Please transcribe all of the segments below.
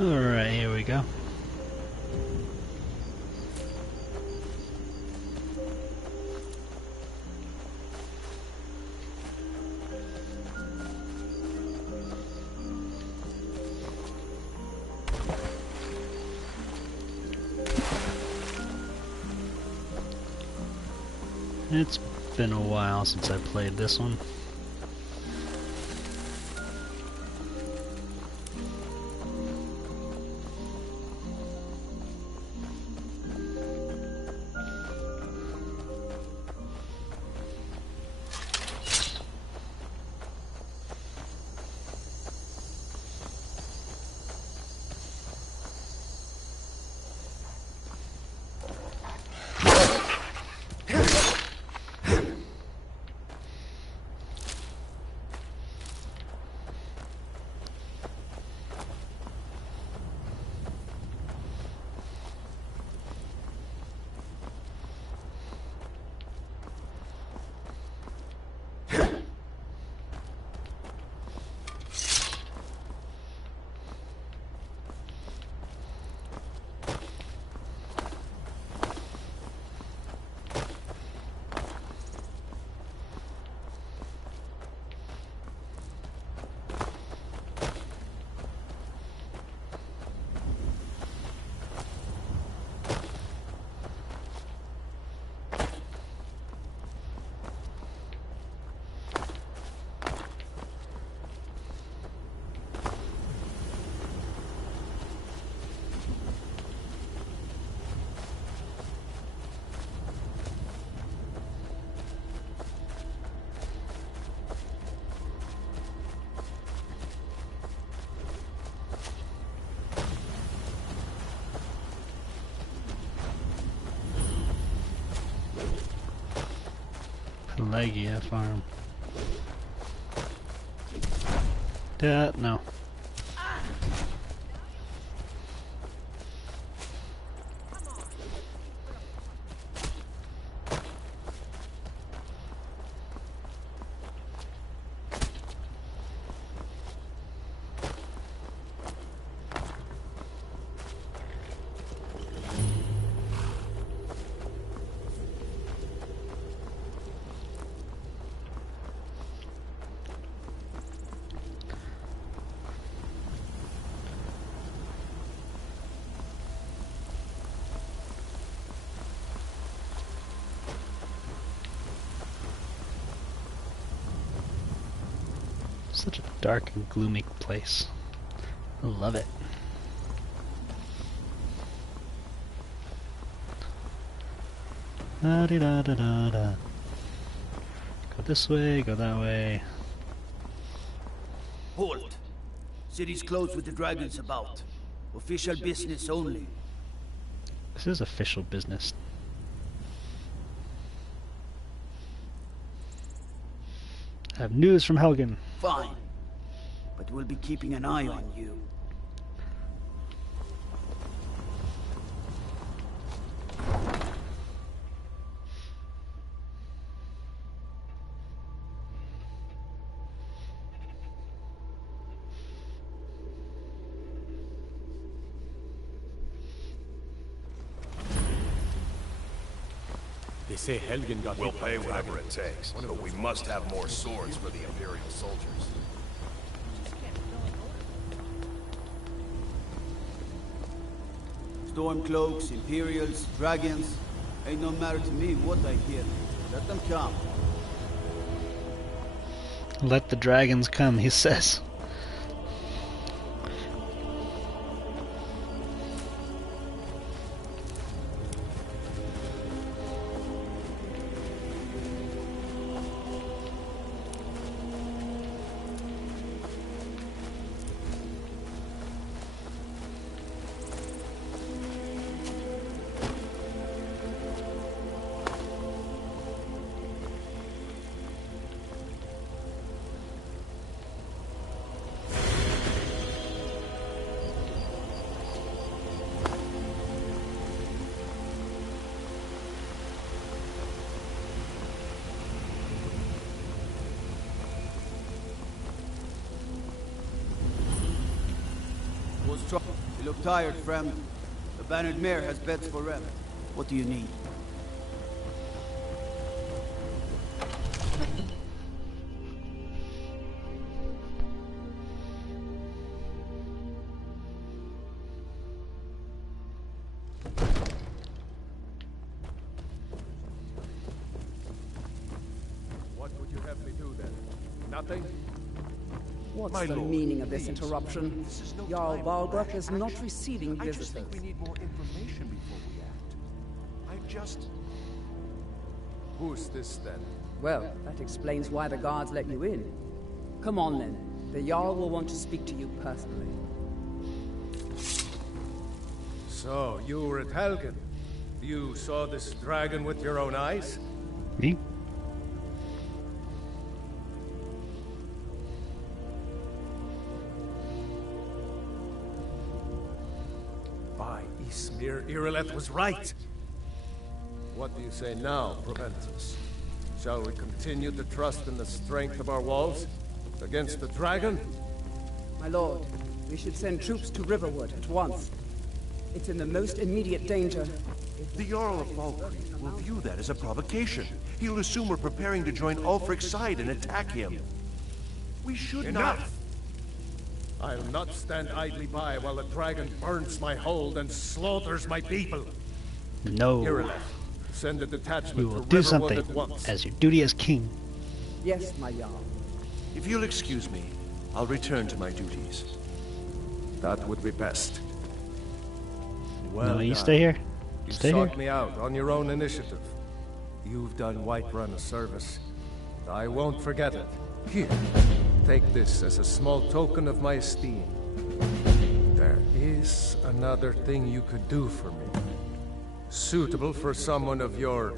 Alright, here we go. It's been a while since I played this one. Pelagia farm. No. Such a dark and gloomy place. I love it. Da -de da da da da. Go this way, go that way. Halt! City's closed with the dragons about. Official business only. This is official business. I have news from Helgen. Fine. But we'll be keeping an eye on you. They say Helgen got... We'll pay whatever it takes, but we must have more swords for the Imperial soldiers. Stormcloaks, Imperials, dragons. Ain't no matter to me what I hear. Let them come. Let the dragons come, he says. was trouble. You look tired, friend. The Bannered Mare has beds for rest. What do you need? What would you have me do then? Nothing? What's My the lord, meaning of this please. interruption? This is no Jarl time Balgruuf for is rash not action. receiving I visitors. just think we need more information before we act. I just... Who's this then? Well, that explains why the guards let you in. Come on then. The Jarl will want to speak to you personally. So, you were at Helgen. You saw this dragon with your own eyes? Me? By Ismir, Irileth was right! What do you say now, Proventus? Shall we continue to trust in the strength of our walls? Against the dragon? My lord, we should send troops to Riverwood at once. It's in the most immediate danger. The Jarl of Falkreath will view that as a provocation. He'll assume we're preparing to join Ulfric's side and attack him. We should Enough! I'll not stand idly by while the dragon burns my hold and slaughters my people. No. Irileth, send a detachment You will to do Riverwood something at once. as your duty as king. Yes, my Jarl. If you'll excuse me, I'll return to my duties. That would be best. Well No, you done. stay here. You Stay sought here. me out on your own initiative. You've done Whiterun a service. And I won't forget it. Here, take this as a small token of my esteem. There is another thing you could do for me. Suitable for someone of your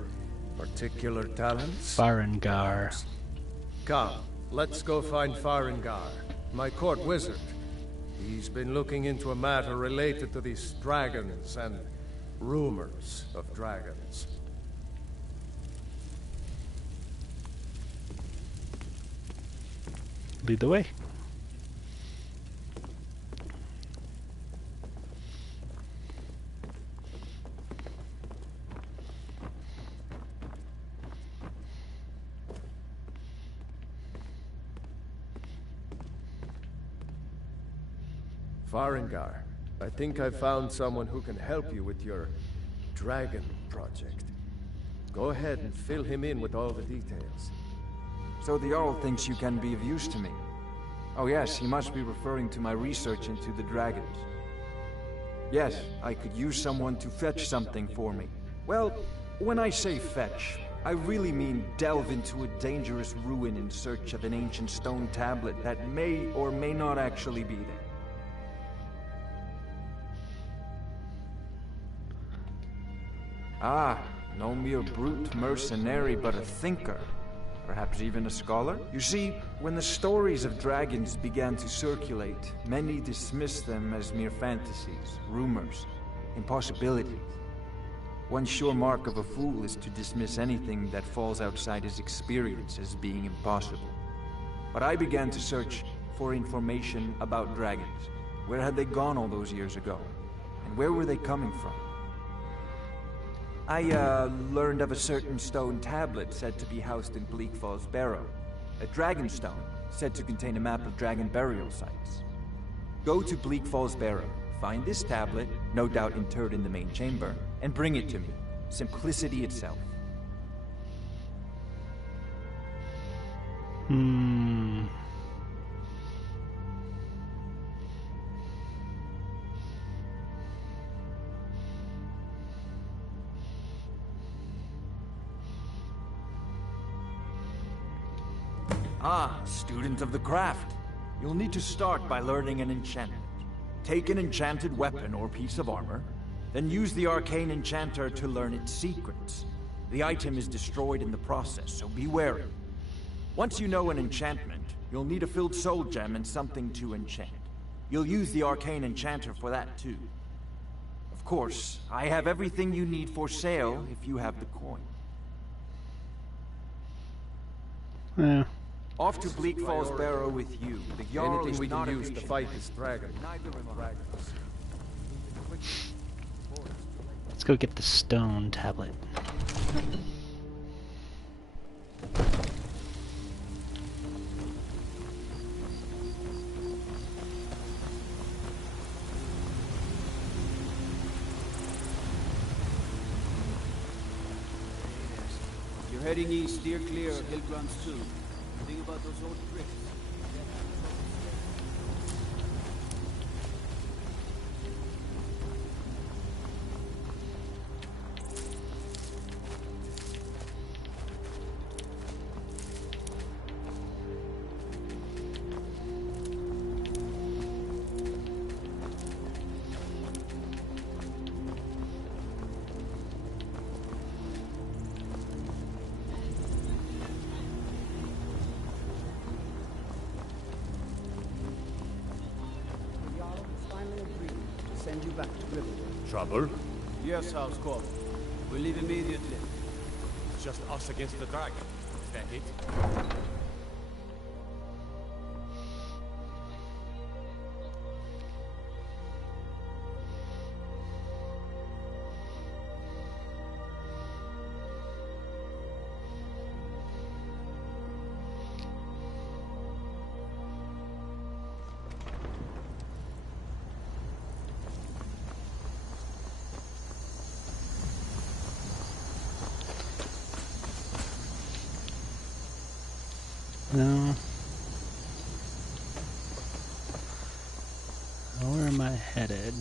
particular talents. Farengar. Come, let's go find Farengar, my court wizard. He's been looking into a matter related to these dragons and rumors of dragons. Lead the way. Farengar, I think I've found someone who can help you with your dragon project. Go ahead and fill him in with all the details. So the Jarl thinks you can be of use to me. Oh yes, he must be referring to my research into the dragons. Yes, I could use someone to fetch something for me. Well, when I say fetch, I really mean delve into a dangerous ruin in search of an ancient stone tablet that may or may not actually be there. Ah, no mere brute mercenary, but a thinker. Perhaps even a scholar? You see, when the stories of dragons began to circulate, many dismissed them as mere fantasies, rumors, impossibilities. One sure mark of a fool is to dismiss anything that falls outside his experience as being impossible. But I began to search for information about dragons. Where had they gone all those years ago? And where were they coming from? I learned of a certain stone tablet said to be housed in Bleak Falls Barrow. A dragon stone said to contain a map of dragon burial sites. Go to Bleak Falls Barrow, find this tablet, no doubt interred in the main chamber, and bring it to me. Simplicity itself. Ah, student of the craft. You'll need to start by learning an enchantment. Take an enchanted weapon or piece of armor, then use the arcane enchanter to learn its secrets. The item is destroyed in the process, so be wary. Once you know an enchantment, you'll need a filled soul gem and something to enchant. You'll use the arcane enchanter for that too. Of course, I have everything you need for sale if you have the coin. Yeah. Off to Bleak Falls Barrow with you. The Jarl Anything is we not can a use to patient fight man. this dragon. Let's go get the stone tablet. You're heading east, steer clear of Hillgrounds 2. Think about those old bricks. The Jarl has finally agreed to send you back to Riverwood. Trouble? Yes, House Call. We'll leave immediately. It's just us against the dragon. Is that it? No. Where am I headed?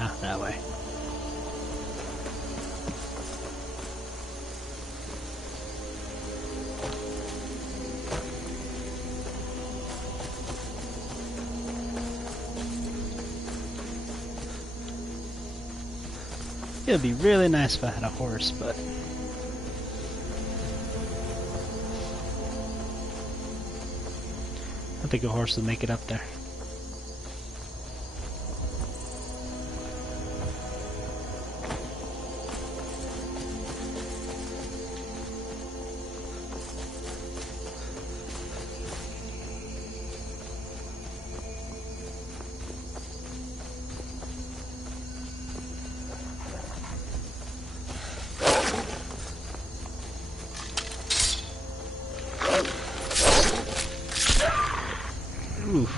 Ah, that way. It would be really nice if I had a horse, but I think a horse would make it up there. Oof.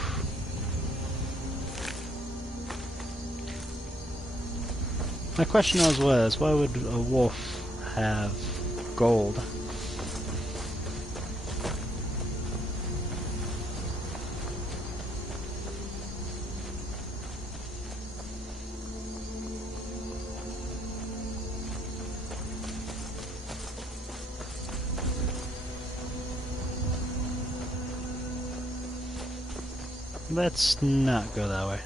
My question was, why would a wolf have gold? Let's not go that way.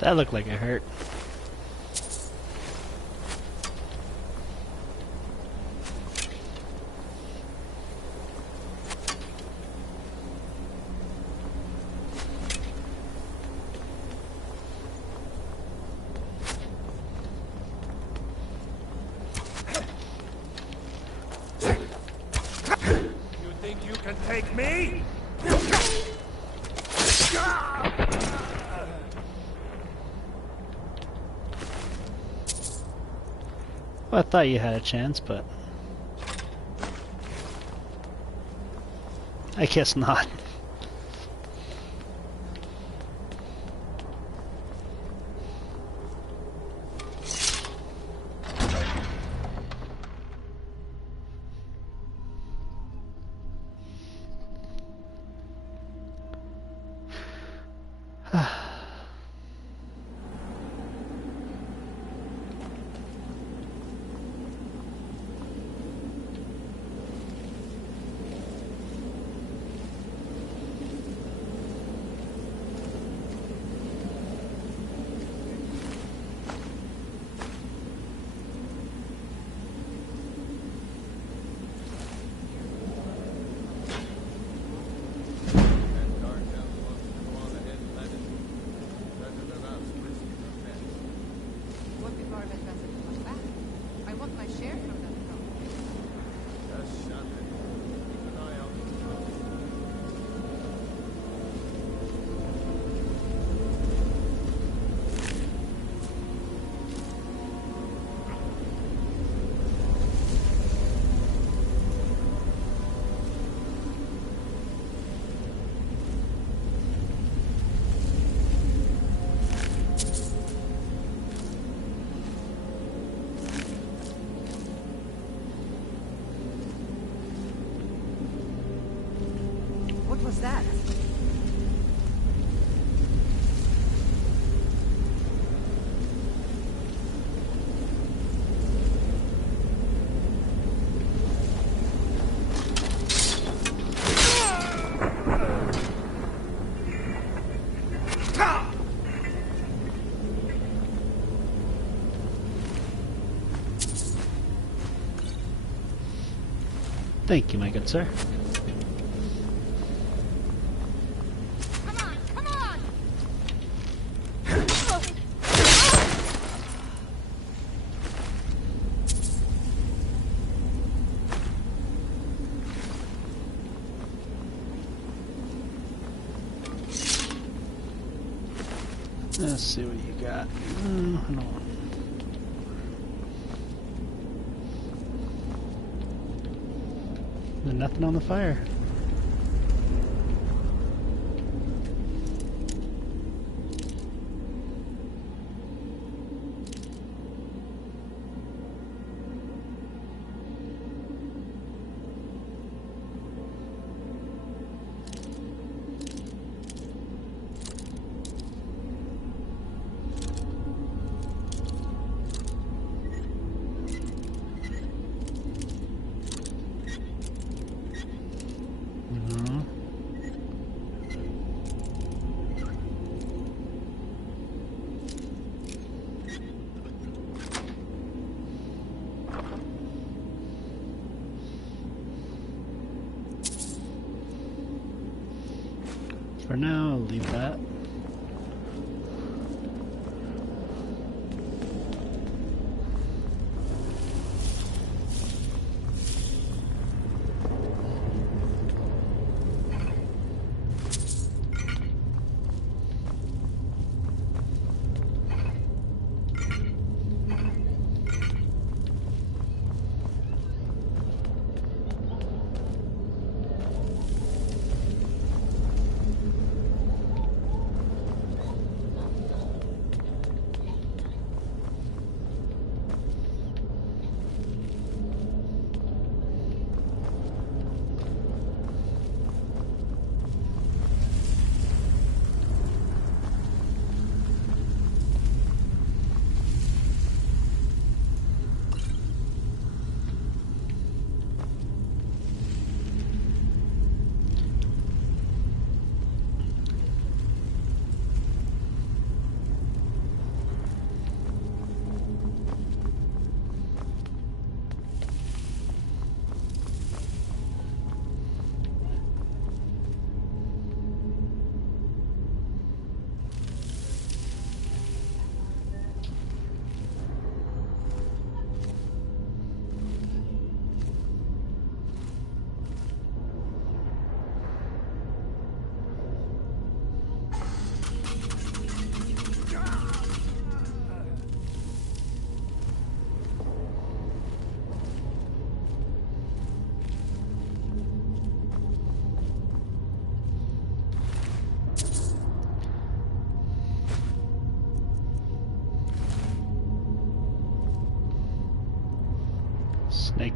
That looked like it hurt. You think you can take me? Well, I thought you had a chance, but I guess not. What if Arlen doesn't come back? I want my share from that throne. Just shut it. Keep an eye out for trouble. What was that? Thank you, my good sir. Come on, come on! Let's see what you got. I don't want. There's nothing on the fire. For now, I'll leave that.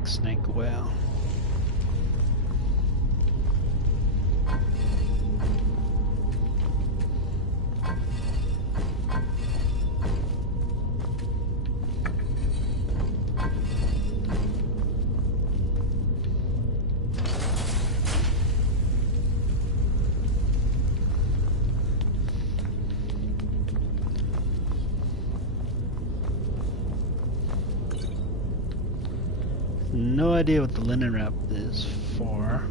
Snake, whale. No idea what the linen wrap is for.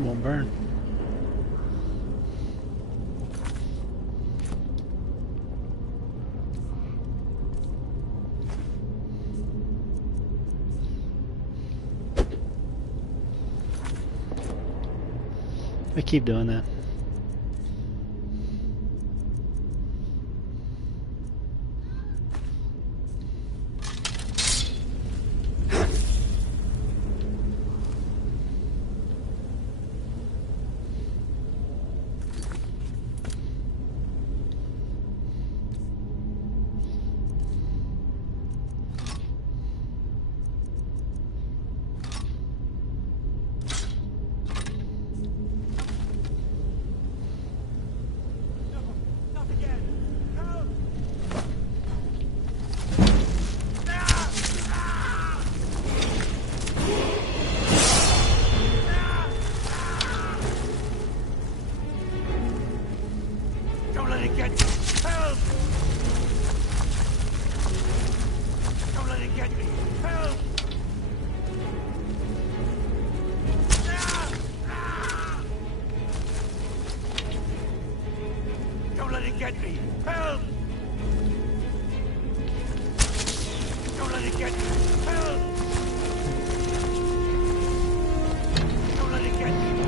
Won't burn. I keep doing that.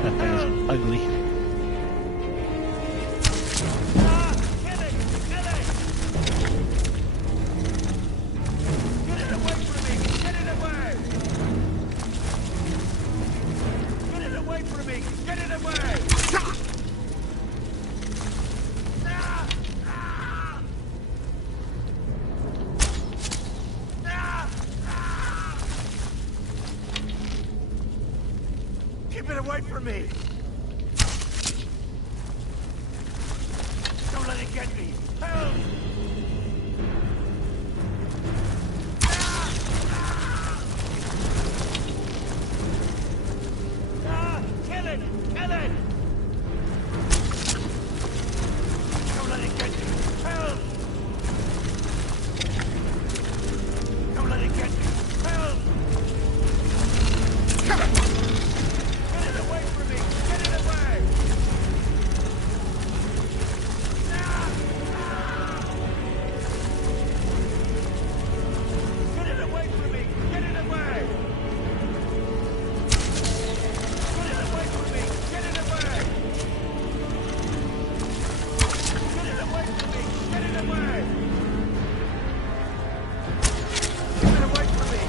That thing is ugly. away from me! Don't let it get me! Help! Kill it! Kill it! Don't let it get me! Help! Don't let it get me! Help! Get it away from me! Get it away! Get it away from me! Get it away! Get it away from me! Get it away! Get it away from me! Get it away! Get it away from me!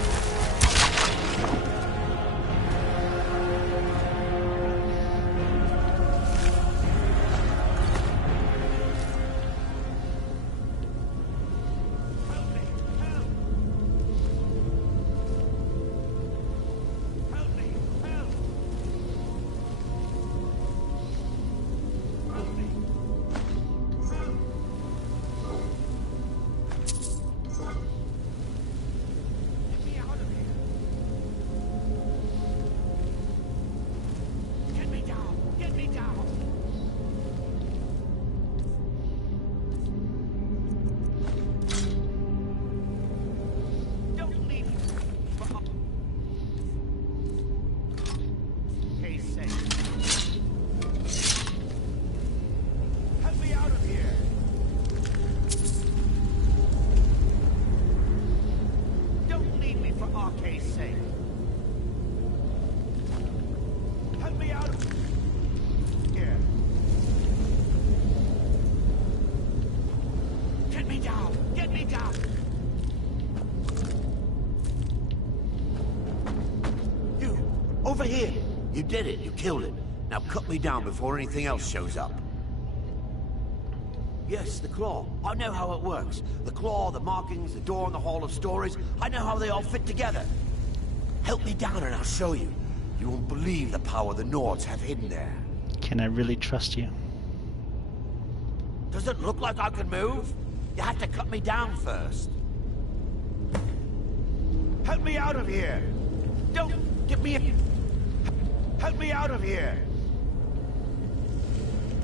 Help me! Help! Help me! Help! Help me! Help! Get me out of here! Get me down! Get me down! Don't leave me for case sake. Help me out of here! Don't leave me for Arcade's sake. Help me out of here. Get me down! Get me down! You, over here. You did it. You killed it. Now cut me down before anything else shows up. Yes, the claw. I know how it works. The claw, the markings, the door in the Hall of Stories. I know how they all fit together. Help me down and I'll show you. You won't believe the power the Nords have hidden there. Can I really trust you? Does it look like I can move? You have to cut me down first. Help me out of here! Don't get me in. Help me out of here!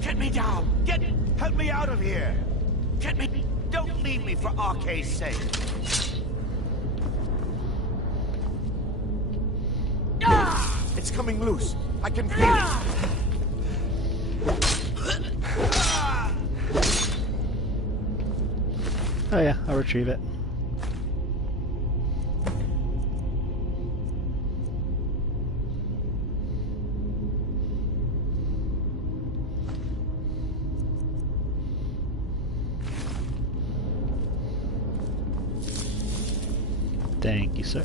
Get me down! Help me out of here! Get me... Don't leave me for Arcade's sake! Ah! It's coming loose. I can feel it. Ah! Oh yeah, I'll retrieve it. Thank you, sir.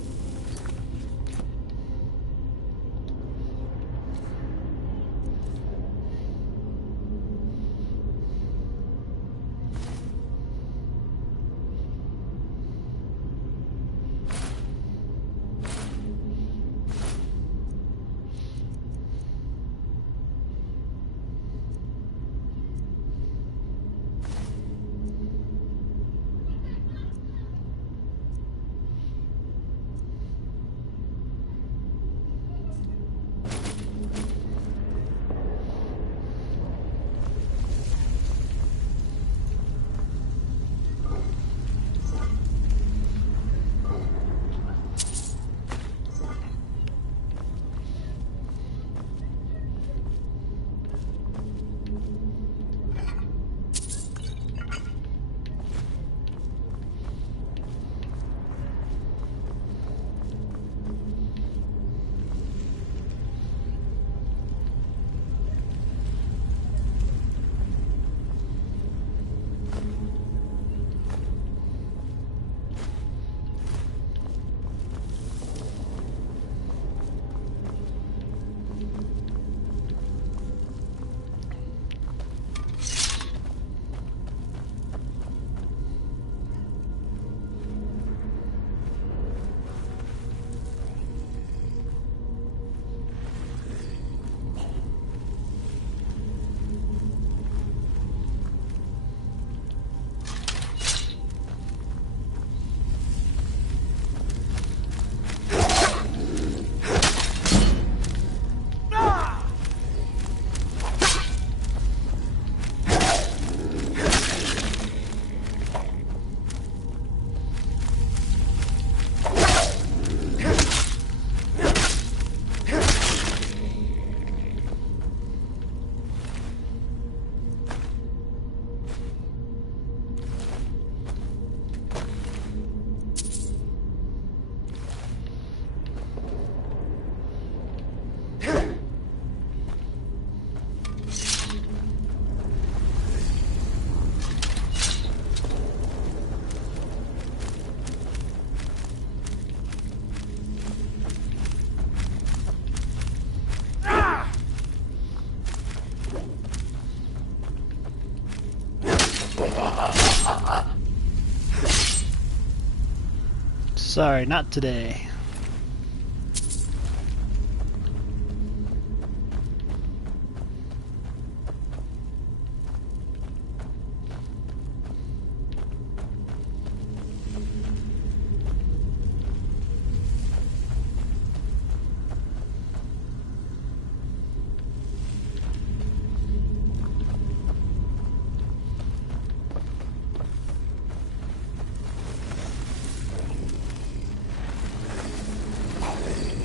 Sorry, not today.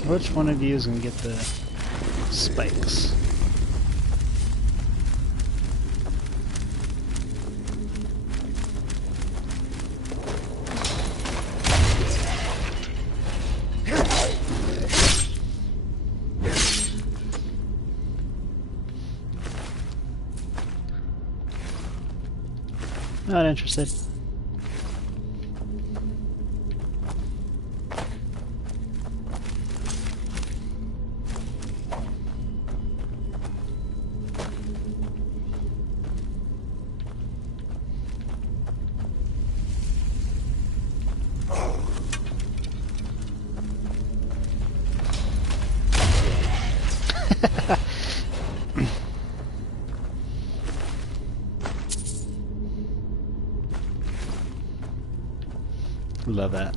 Which one of you is going to get the spikes? Not interested. Love that.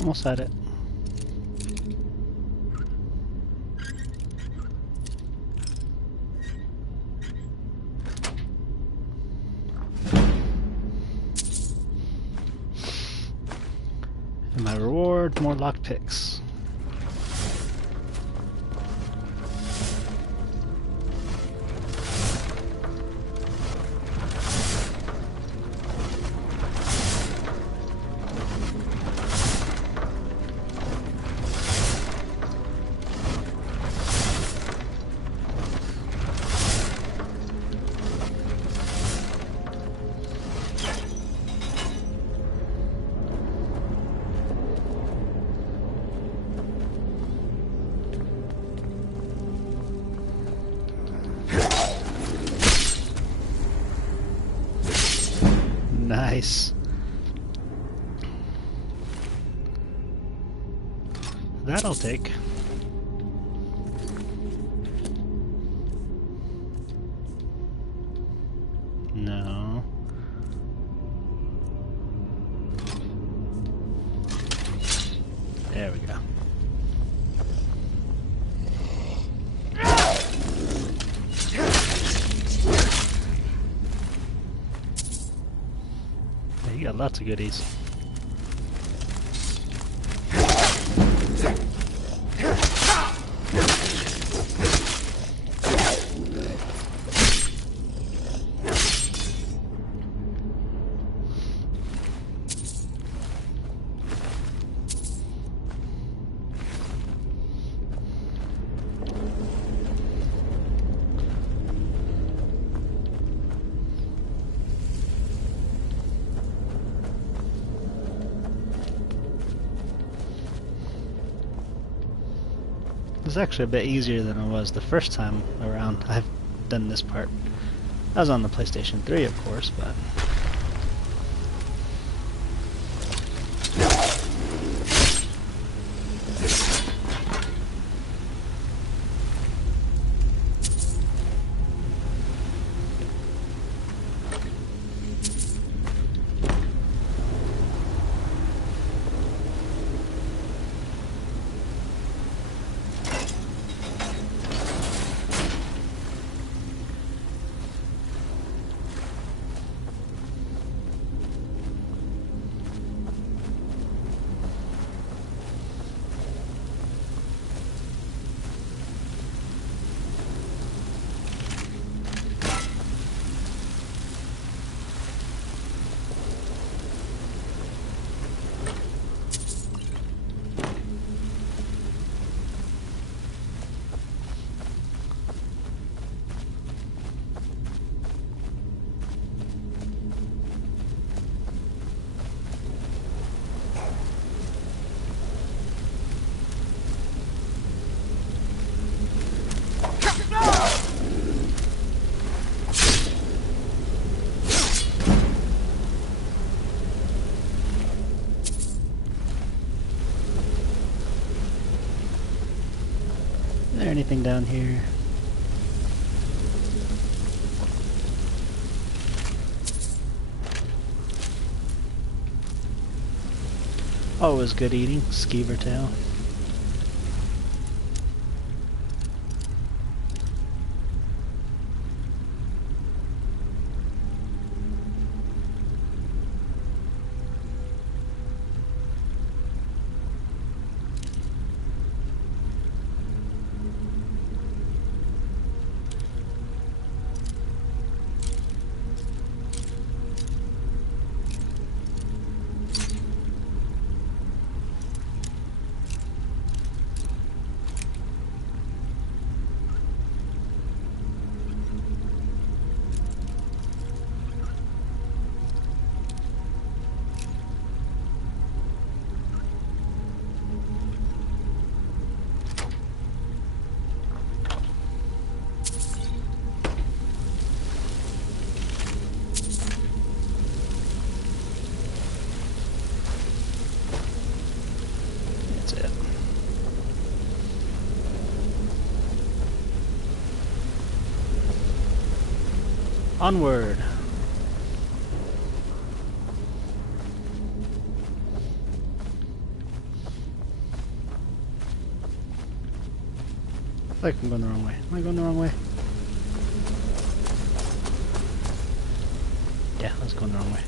Almost had it. And my reward, more lockpicks. Nice. That I'll take. No. There we go. You got lots of goodies. It's actually a bit easier than it was the first time around I've done this part. I was on the PlayStation 3, of course, but anything down here? Oh, it was good eating. Skeever tail. Onward! I feel like I'm going the wrong way. Am I going the wrong way? Yeah, I was going the wrong way.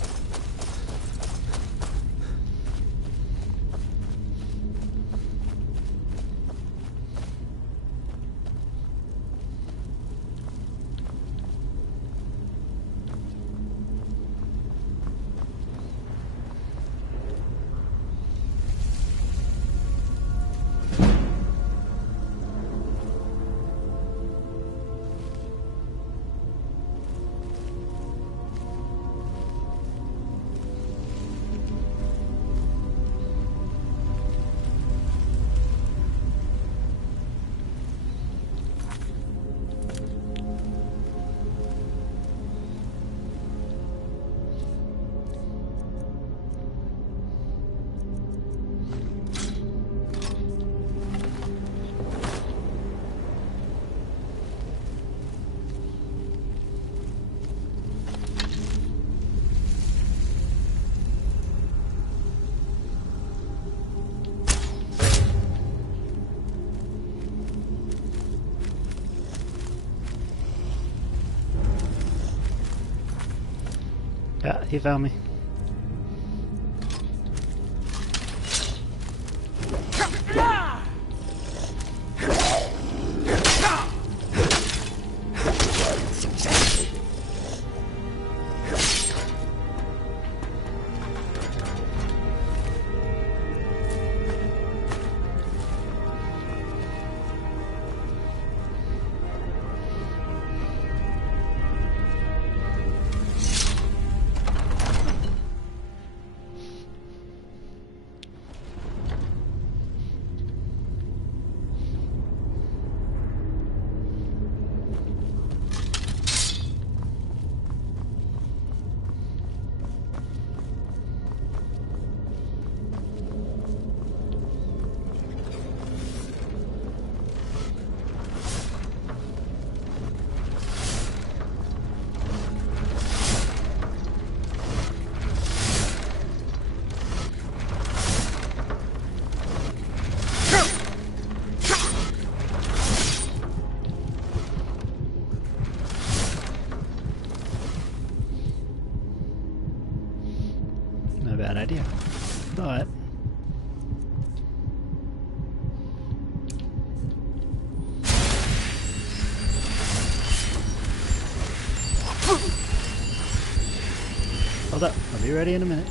Yeah, he found me. Not a bad idea, but hold up, I'll be ready in a minute.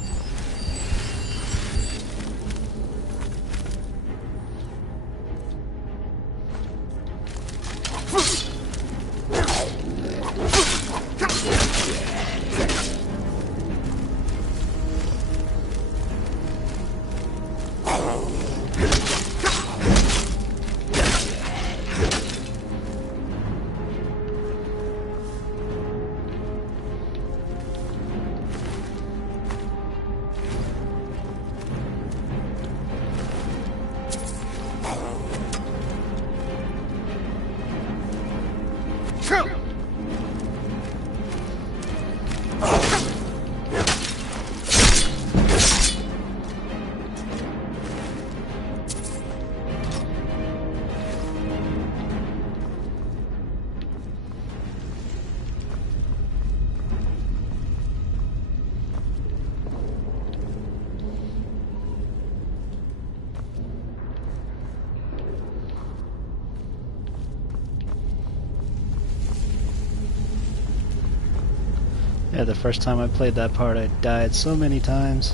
Yeah, the first time I played that part, I died so many times.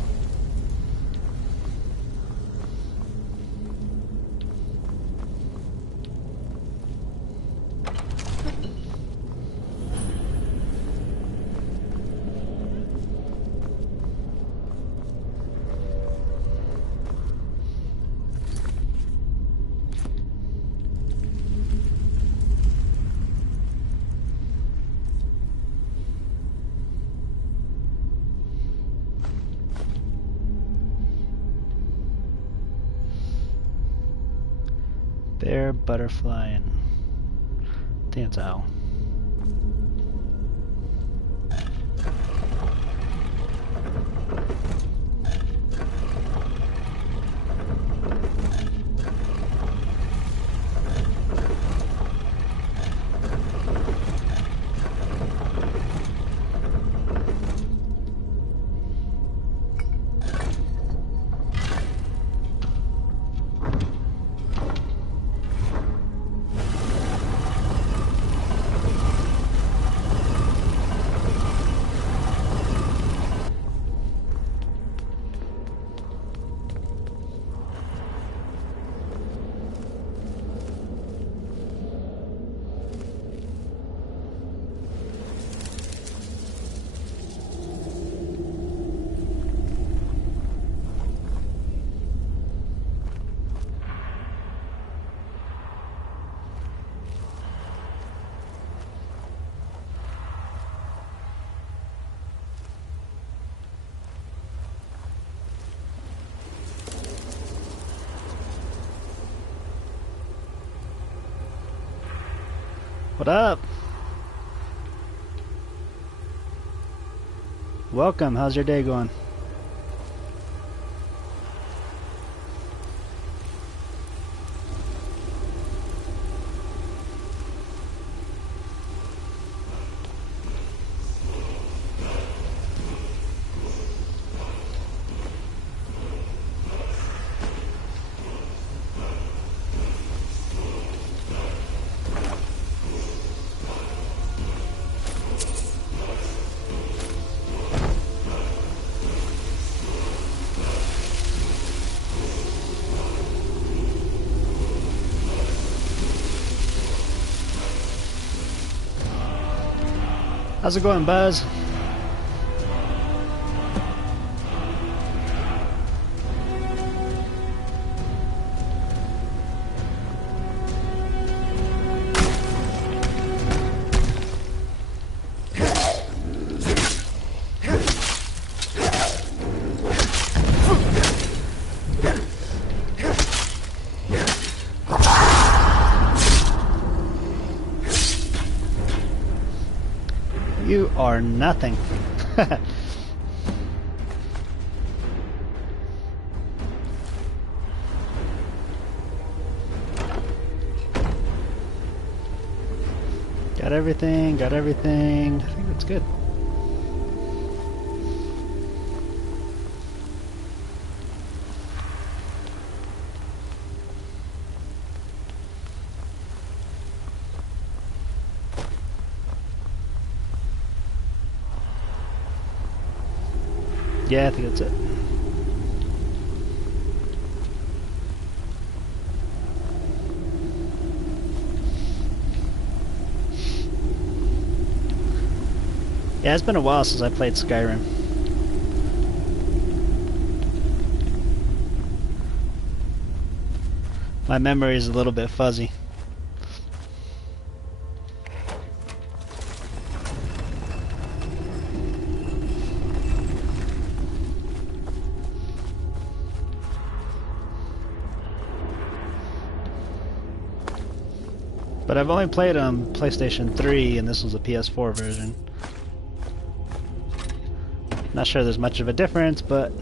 Bear, butterfly, and I think it's owl. What up? Welcome, how's your day going? How's it going, Buzz? You are nothing. Got everything, got everything. I think that's good. Yeah, I think that's it. Yeah, it's been a while since I played Skyrim. My memory is a little bit fuzzy. But I've only played on PlayStation 3, and this was a PS4 version. Not sure there's much of a difference, but...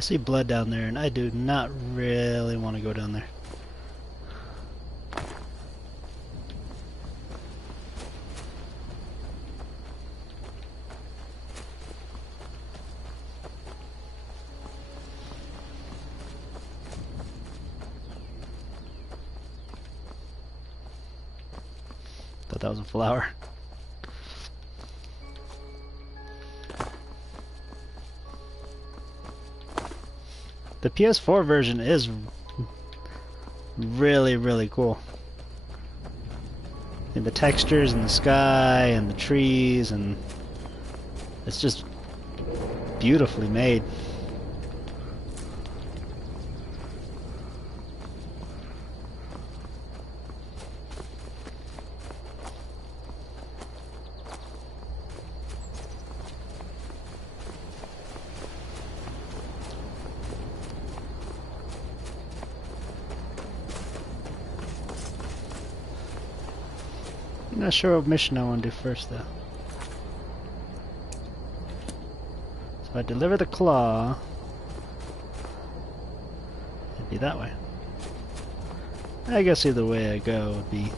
I see blood down there, and I do not really want to go down there. Thought that was a flower. The PS4 version is really, really cool. And the textures in the sky and the trees, and it's just beautifully made. I'm not sure what mission I want to do first, though. So I deliver the claw. It'd be that way. I guess either way I go would be.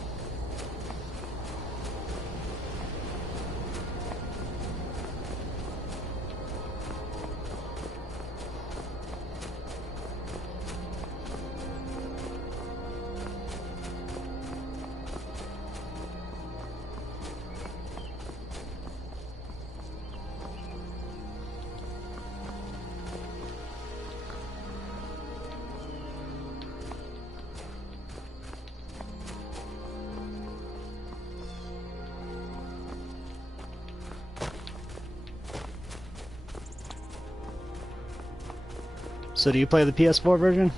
So do you play the PS4 version?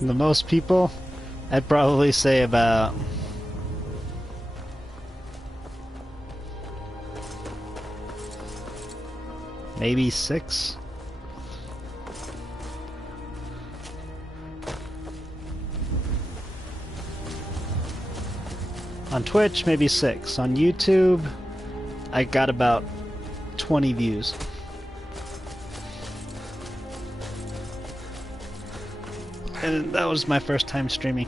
The most people, I'd probably say about maybe 6. On Twitch, maybe 6. On YouTube, I got about 20 views. And that was my first time streaming.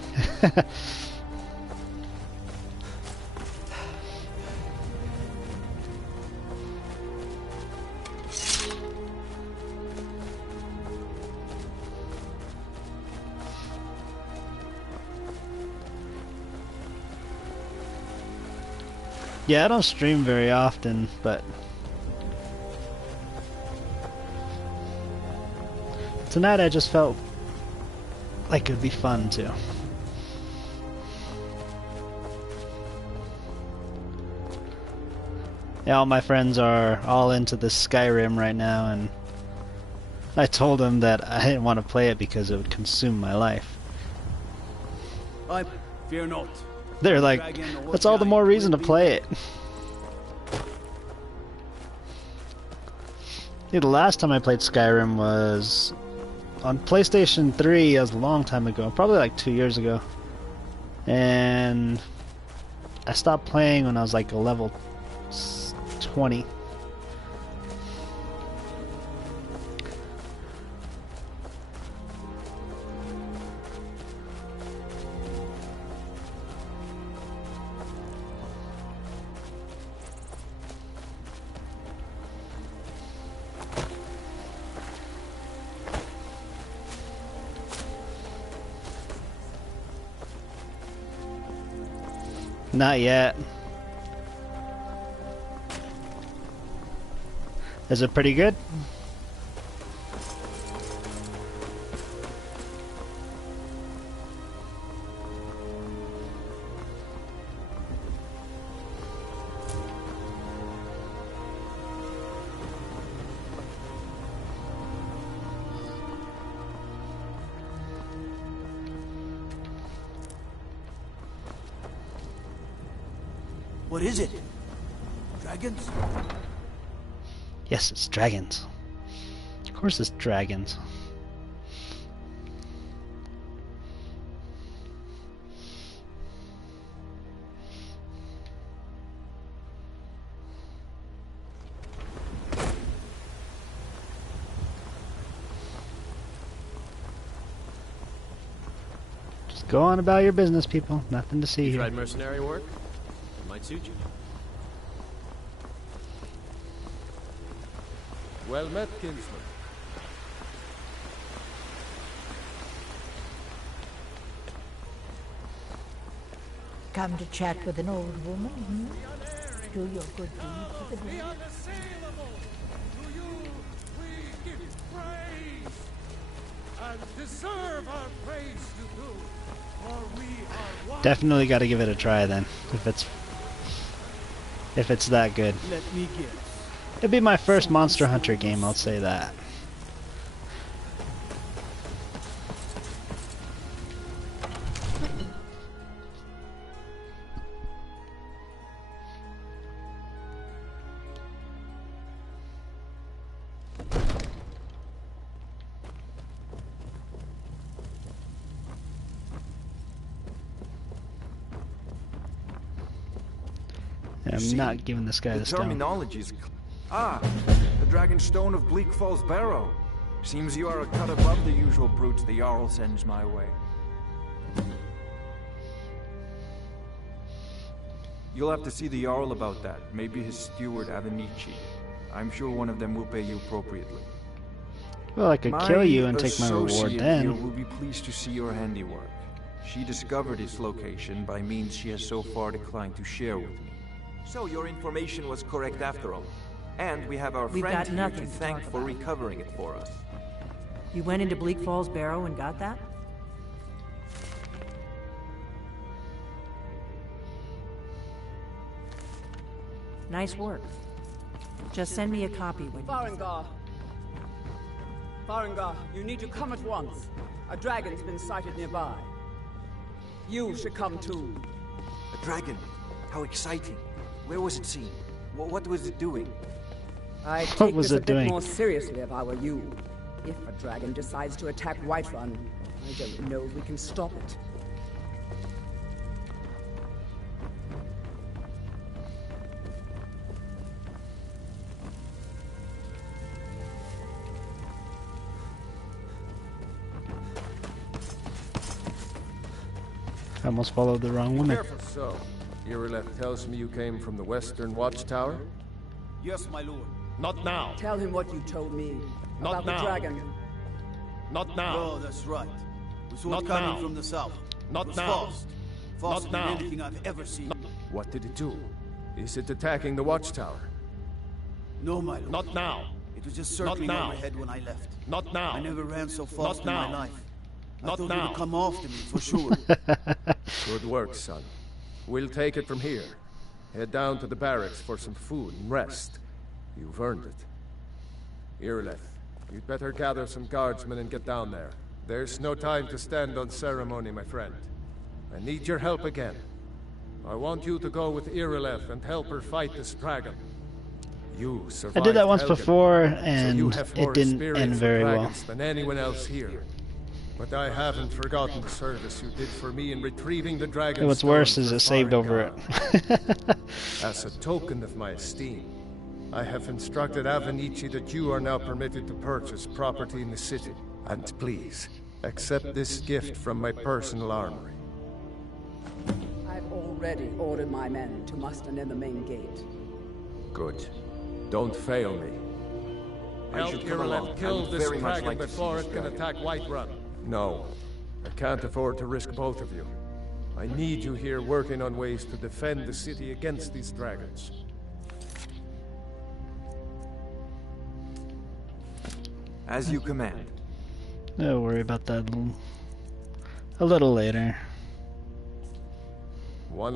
Yeah, I don't stream very often, but tonight I just felt like it would be fun too. Yeah, all my friends are all into this Skyrim right now, and I told them that I didn't want to play it because it would consume my life. I fear not. They're like, that's all the more reason to play it. Yeah, the last time I played Skyrim was on PlayStation 3. That was a long time ago, probably like 2 years ago. And I stopped playing when I was like a level 20. Not yet. Is it pretty good? What is it? Dragons? Yes, it's dragons. Of course it's dragons. Just go on about your business, people. Nothing to see You here. tried mercenary work? It might suit you. Well met, kinsman. Come to chat with an old woman, hmm? Do your good deed for the day. Unassailable! To you we give praise! And deserve our praise to do, for we are one. Definitely got to give it a try then, if it's that good. Let me guess. It'd be my first Monster Hunter game, I'll say that. I'm not giving this guy The the stone. terminology is... the Dragon Stone of Bleak Falls Barrow. Seems you are a cut above the usual brutes the Jarl sends my way. You'll have to see the Jarl about that. Maybe his steward, Avenici. I'm sure one of them will pay you appropriately. Well, I could kill you and take my reward associate here then. will be pleased to see your handiwork. She discovered its location by means she has so far declined to share with me. So your information was correct after all. And we have our We've friend got here nothing to to thank talk for about. recovering it for us. You went into Bleak Falls Barrow and got that? Nice work. Just send me a copy when you... Farengar! Farengar, you need to come at once. A dragon's been sighted nearby. You should come too. A dragon? How exciting. Where was it seen? What was it doing? I'd What take was this it a bit doing? more seriously if I were you. If a dragon decides to attack Whiterun, I don't know if we can stop it. I almost followed the wrong woman. Careful so. Irileth tells me you came from the Western Watchtower? Yes, my lord. Not now! Tell him what you told me Not about now. the dragon. Not now! Oh, that's right. We saw Not it coming now. from the south. Not It was now. fast. Faster Not than now. anything I've ever seen. What did it do? Is it attacking the Watchtower? No, my lord. Not now! It was just circling now. overhead when I left. Not now! I never ran so fast Not in now. my life. I Not thought now. it would come after me for sure. Good work, son. We'll take it from here. Head down to the barracks for some food and rest. You've earned it. Irileth, you'd better gather some guardsmen and get down there. There's no time to stand on ceremony, my friend. I need your help again. I want you to go with Irileth and help her fight this dragon. You survived I did that once Helgen, before, so and you have more it didn't experience end with very well. dragons than anyone else here. But I haven't forgotten the service you did for me in retrieving the dragon. And what's worse is it saved over it. As a token of my esteem, I have instructed Avenici that you are now permitted to purchase property in the city. And please, accept this gift from my personal armory. I've already ordered my men to muster near the main gate. Good. Don't fail me. I Help should come along. Irileth I kill would this very much dragon like to see before this it can dragon. attack Whiterun. No. I can't afford to risk both of you. I need you here working on ways to defend the city against these dragons. As you command. Don't worry about that a little later. One.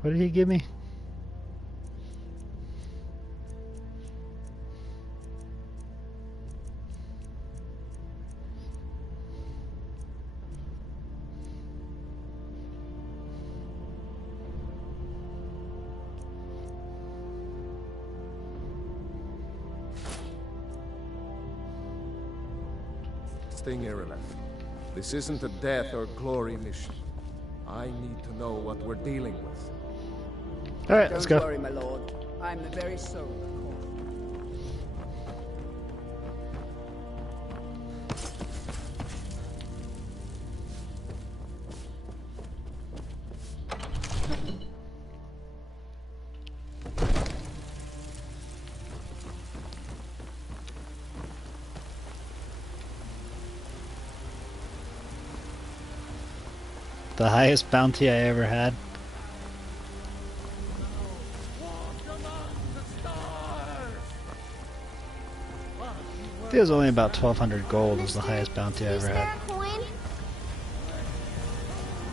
What did he give me? Thing, Irileth. This isn't a death or glory mission. I need to know what we're dealing with. Alright, let's go. Don't worry, my lord. I'm the very soul of the cause. The highest bounty I ever had. I think it was only about 1,200 gold was the highest bounty I ever had.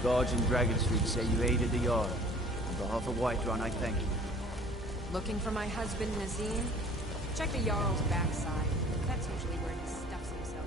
Guards in Dragon Street say you aided the Yard. On behalf of Whiterun, I thank you. Looking for my husband, Nazim? Check the Jarl's backside. That's usually where he stuffs himself.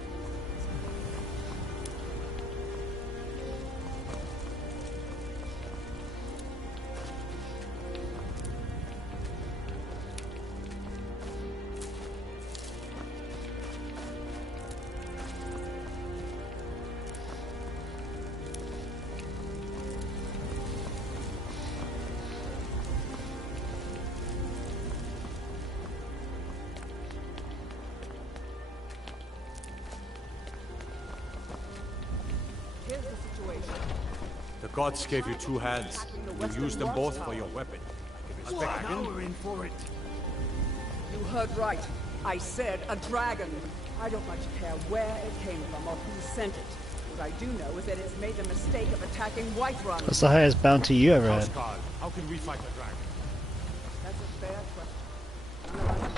The gods gave you two hands. You used them both for your weapon. Now we're in for it. You heard right. I said a dragon. I don't much care where it came from or who sent it. What I do know is that it's made the mistake of attacking Whiterun. What's the highest bounty you ever had? How can we fight the dragon? That's a fair question.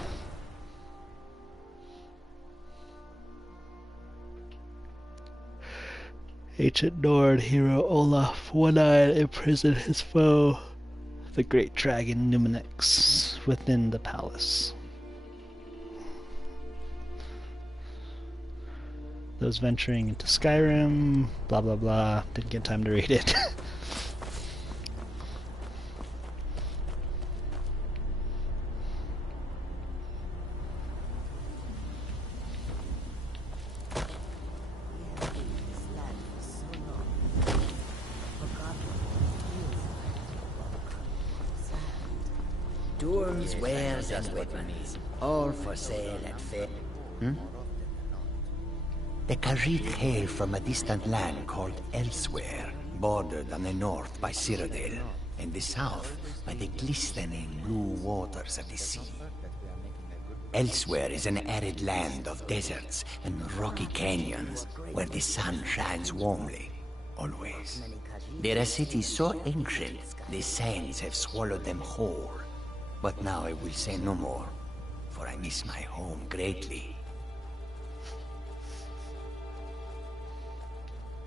Ancient Nord hero Olaf One-Eyed imprisoned his foe, the great dragon Numenix, within the palace. Those venturing into Skyrim, blah blah blah, didn't get time to read it. Tools, wares, and weapons, all for sale at fair. The Khajiit hail from a distant land called Elsewhere, bordered on the north by Cyrodiil, and the south by the glistening blue waters of the sea. Elsewhere is an arid land of deserts and rocky canyons, where the sun shines warmly, always. They're a city so ancient, the sands have swallowed them whole. But now I will say no more, for I miss my home greatly.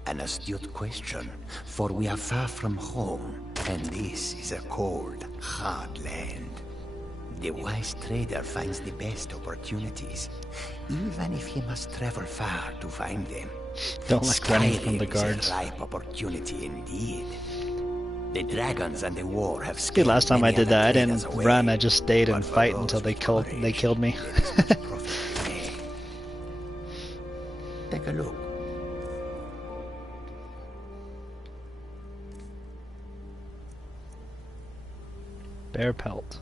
An astute question, for we are far from home, and this is a cold, hard land. The wise trader finds the best opportunities, even if he must travel far to find them. Don't like running from the guards. Is a ripe opportunity indeed. The dragons and the war have Dude, last time I did that, I didn't run, I just stayed and fight until they killed me. Take a look. Bear pelt.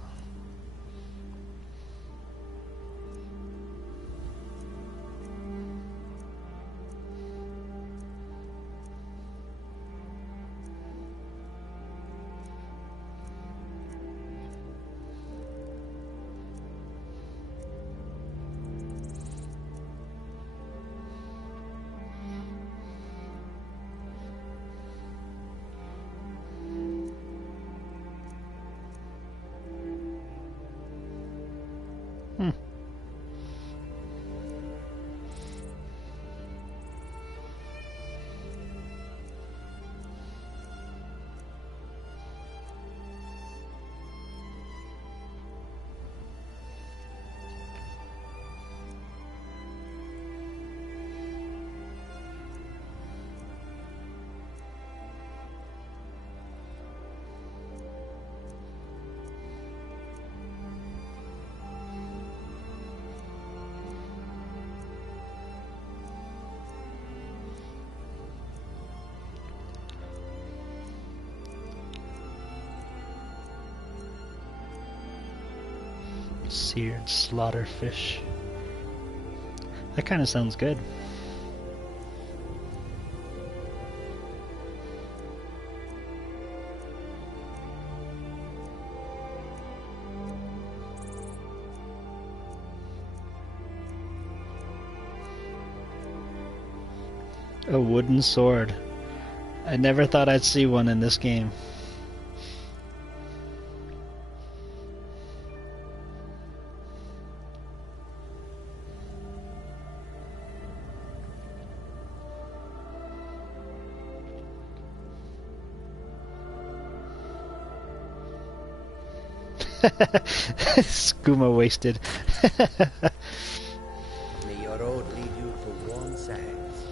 Seared slaughter fish. That kind of sounds good. A wooden sword. I never thought I'd see one in this game. Skooma wasted. May your road lead you to warm sands.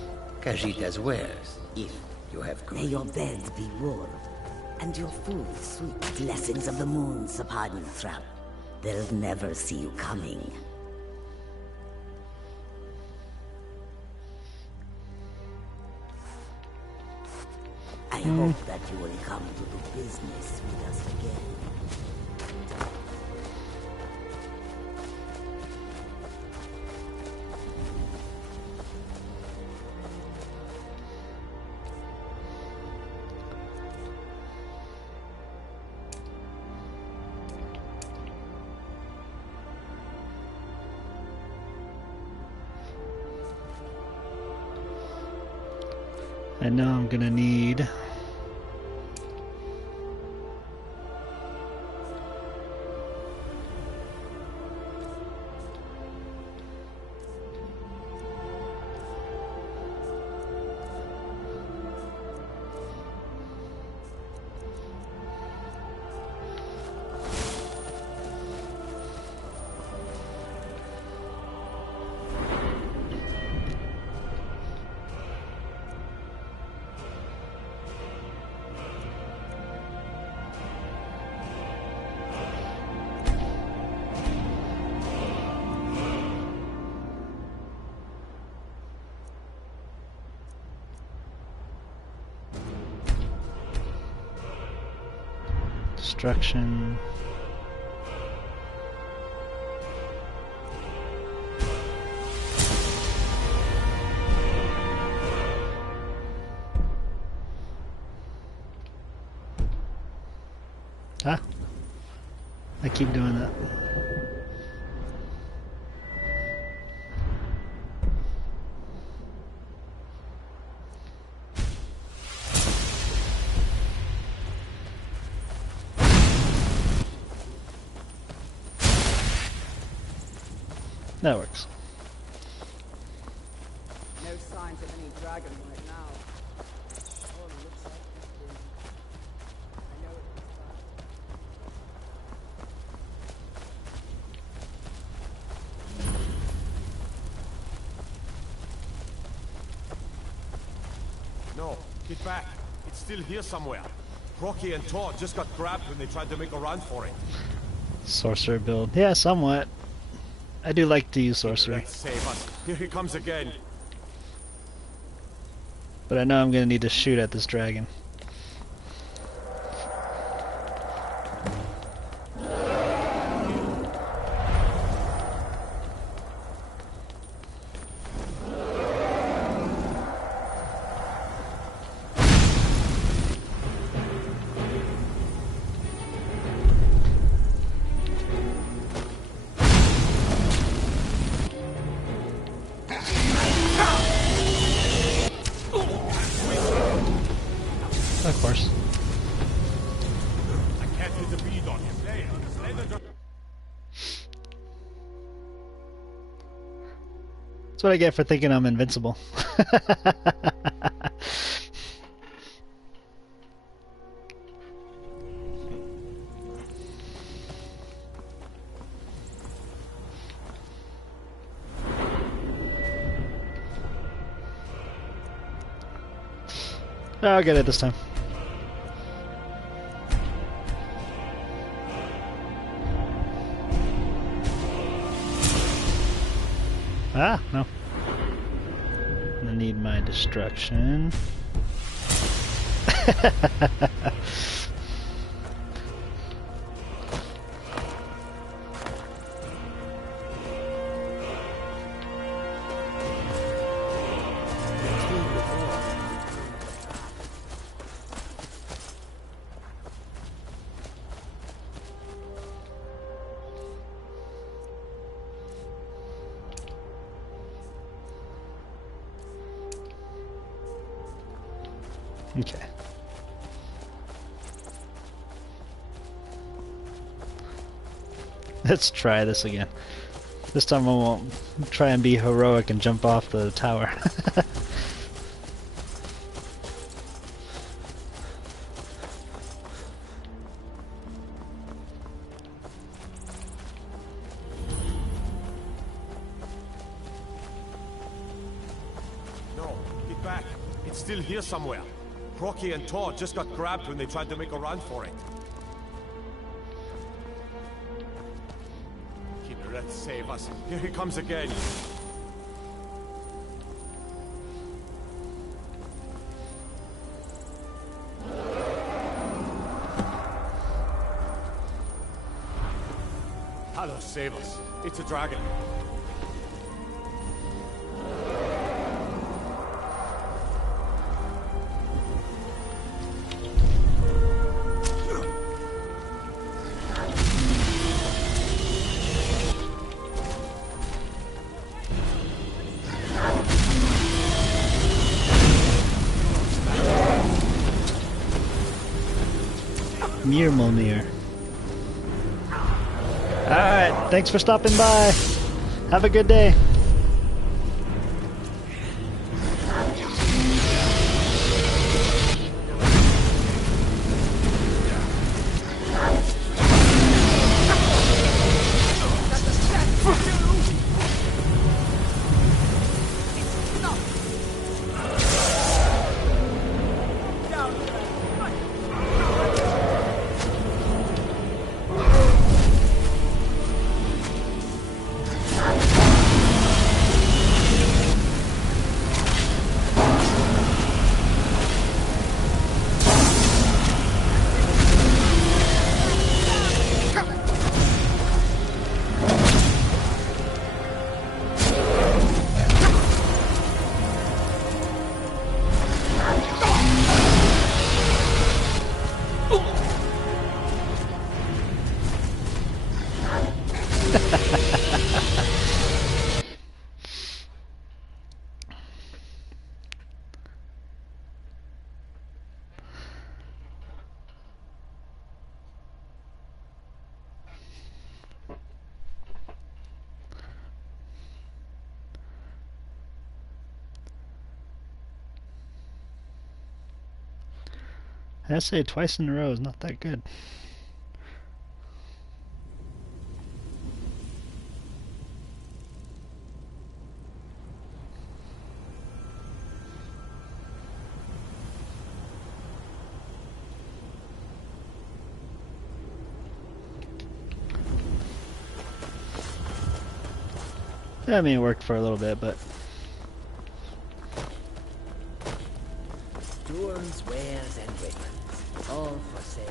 Khajiita's wares, if you have good. May your bed be warm, and your food sweet with blessings of the moons upon you, Thrall. They'll never see you coming. I hope that you will come to do business with us again. I know I'm gonna need destruction. Ah, I keep doing that. That works. No signs of any dragon right now. Oh, it looks like it's been. I know it looks No, get back. It's still here somewhere. Rocky and Todd just got grabbed when they tried to make a run for it. Sorcerer build. Yeah, somewhat. I do like to use sorcery. Let's save us. Here he comes again. But I know I'm gonna need to shoot at this dragon. That's what I get for thinking I'm invincible. I'll get it this time. Ah, no. I need my destruction. Okay. Let's try this again. This time I won't try and be heroic and jump off the tower. No, get back. It's still here somewhere. Rocky and Todd just got grabbed when they tried to make a run for it. Let's save us. Here he comes again. Hello, save us. It's a dragon. Mirmolnir. Alright, thanks for stopping by. Have a good day. I say twice in a row is not that good. I mean, it worked for a little bit, but Tools, wares, and weapons, all for sale.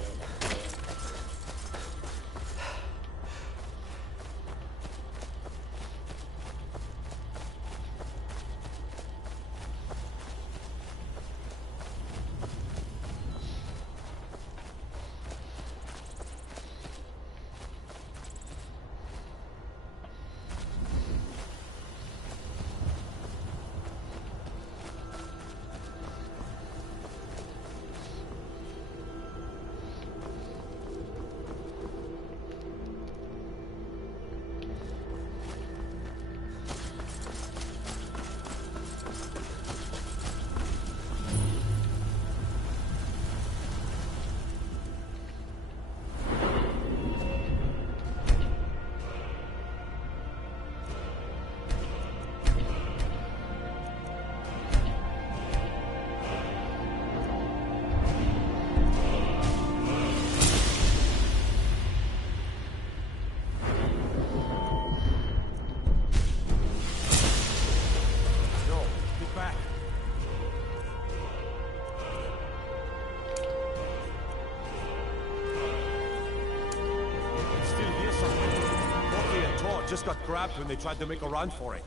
got grabbed when they tried to make a run for it.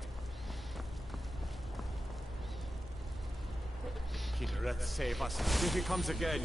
Killer, save us. If he comes again.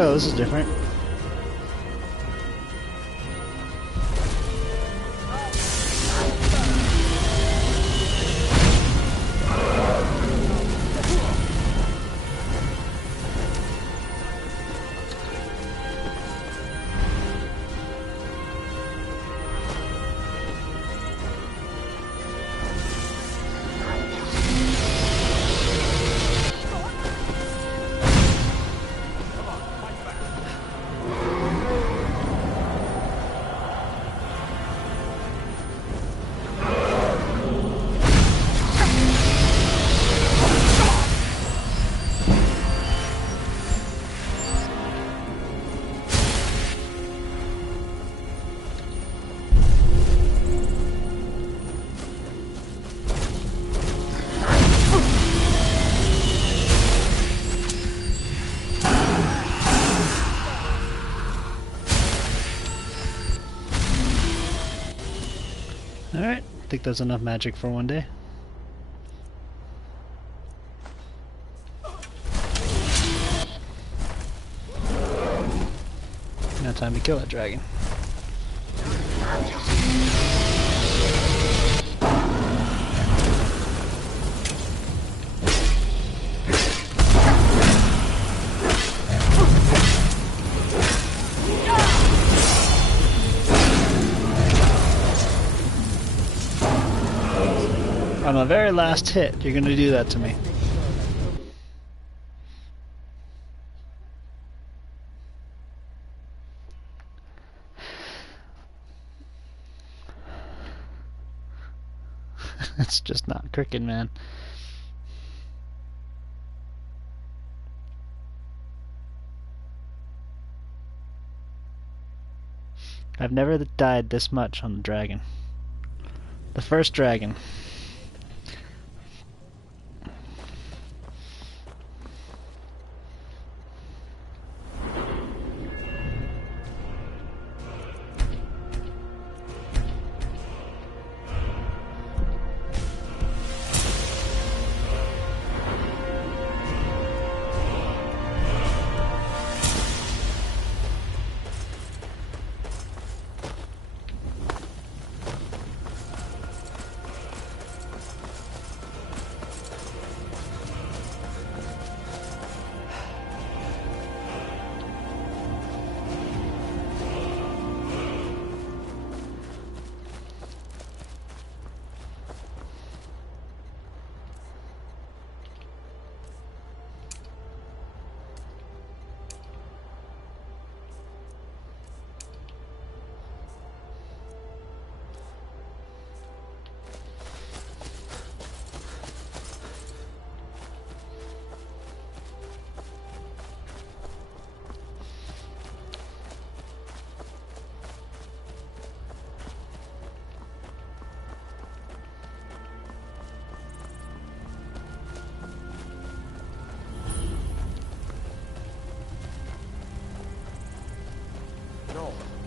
Oh, this is different. Alright, I think that's enough magic for one day. Now time to kill that dragon. On the very last hit, you're gonna do that to me. It's just not cricket, man. I've never died this much on the dragon. The first dragon.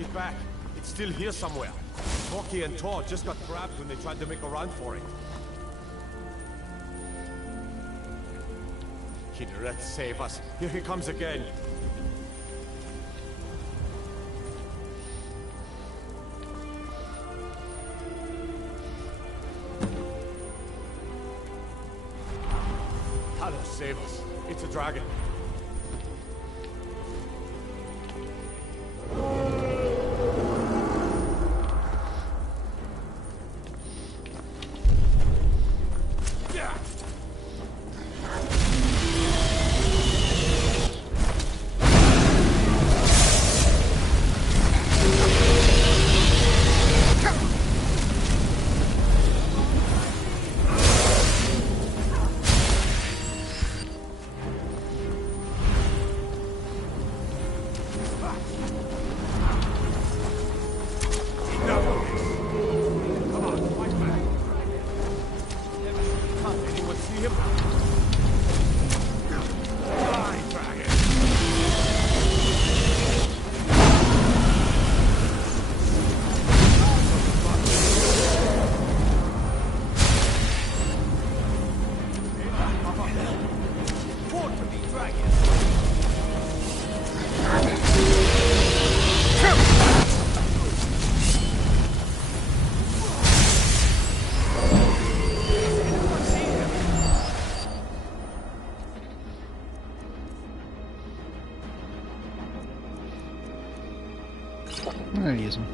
Get back. It's still here somewhere. Rocky and Tor just got grabbed when they tried to make a run for it. Kidret, save us. Here he comes again. Talos, save us. It's a dragon. I'm gonna use them.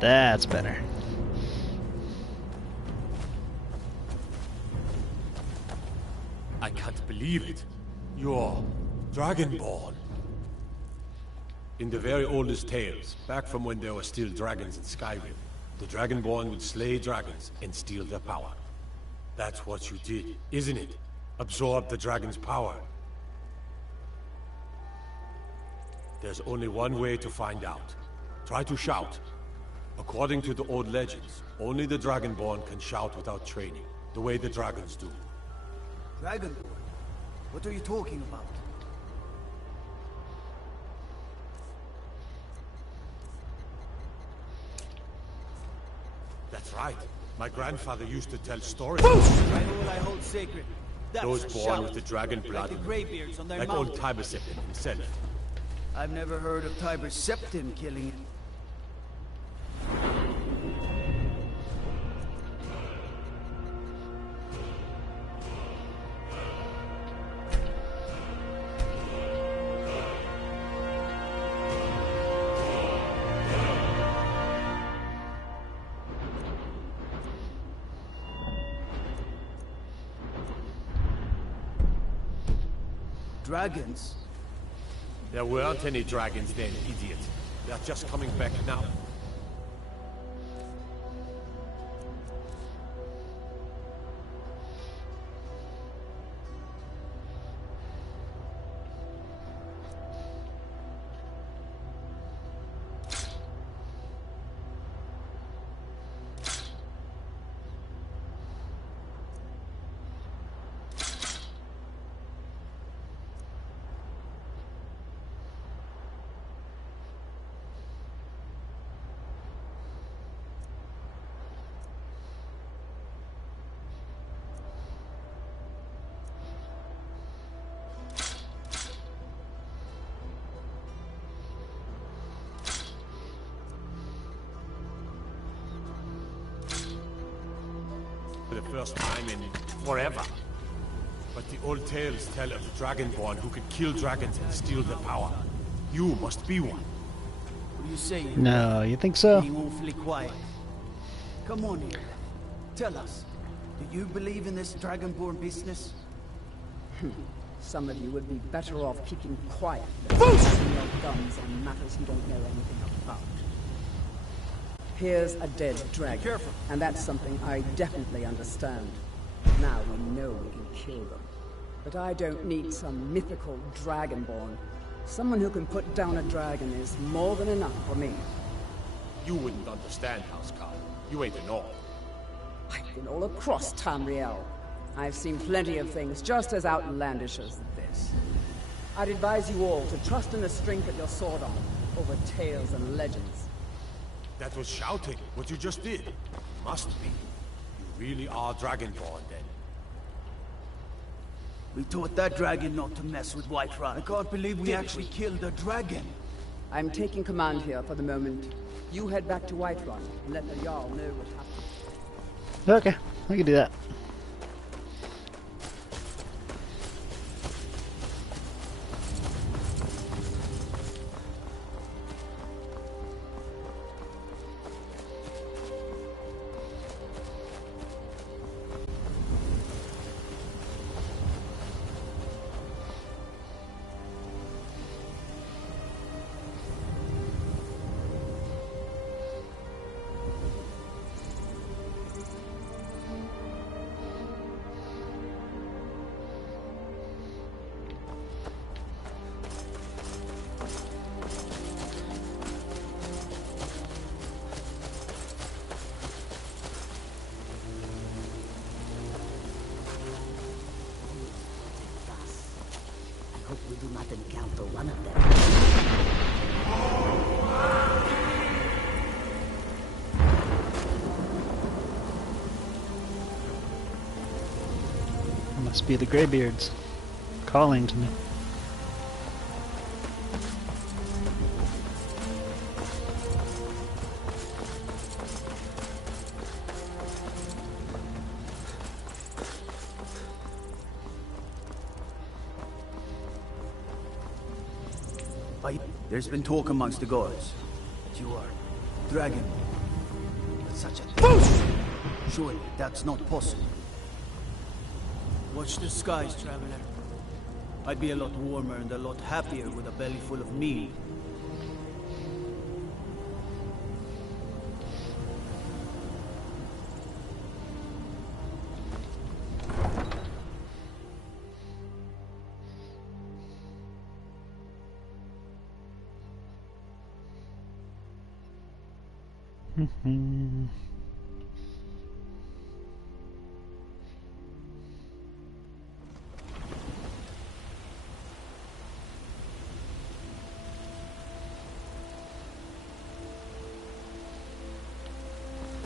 That's better. I can't believe it. You're Dragonborn. In the very oldest tales, back from when there were still dragons in Skyrim, the Dragonborn would slay dragons and steal their power. That's what you did, isn't it? Absorb the dragon's power. There's only one way to find out. Try to shout. According to the old legends, only the Dragonborn can shout without training, the way the dragons do. Dragonborn? What are you talking about? That's right. My grandfather used to tell stories. I know what I hold sacred. That's Those a born shout. with the dragon blood, Like the Greybeards on their like mountain. old Tiber Septim himself. I've never heard of Tiber Septim killing it. Dragons? There weren't any dragons then, idiot. They're just coming back now. the first time in forever. But the old tales tell of the Dragonborn who could kill dragons and steal their power. You must be one. What are you saying? No, you think so? Being awfully quiet. Come on here. Tell us. Do you believe in this Dragonborn business? Some of you would be better off keeping quiet than using your gums on matters you don't know anything about. Here's a dead dragon. Careful. And that's something I definitely understand. Now we know we can kill them. But I don't need some mythical Dragonborn. Someone who can put down a dragon is more than enough for me. You wouldn't understand, Housecarl. You ain't a North. I've been all across Tamriel. I've seen plenty of things just as outlandish as this. I'd advise you all to trust in the strength of your sword arm over tales and legends. That was shouting, what you just did. Must be. You really are Dragonborn, then. We taught that dragon not to mess with Whiterun. I can't believe we actually killed a dragon. I'm taking command here for the moment. You head back to Whiterun and let the Jarl know what happened. Okay, I can do that. I hope we do not encounter one of them. It must be the Greybeards calling to me. There's been talk amongst the gods that you are dragon. But such a surely that's not possible. Watch the skies, traveler. I'd be a lot warmer and a lot happier with a belly full of meal.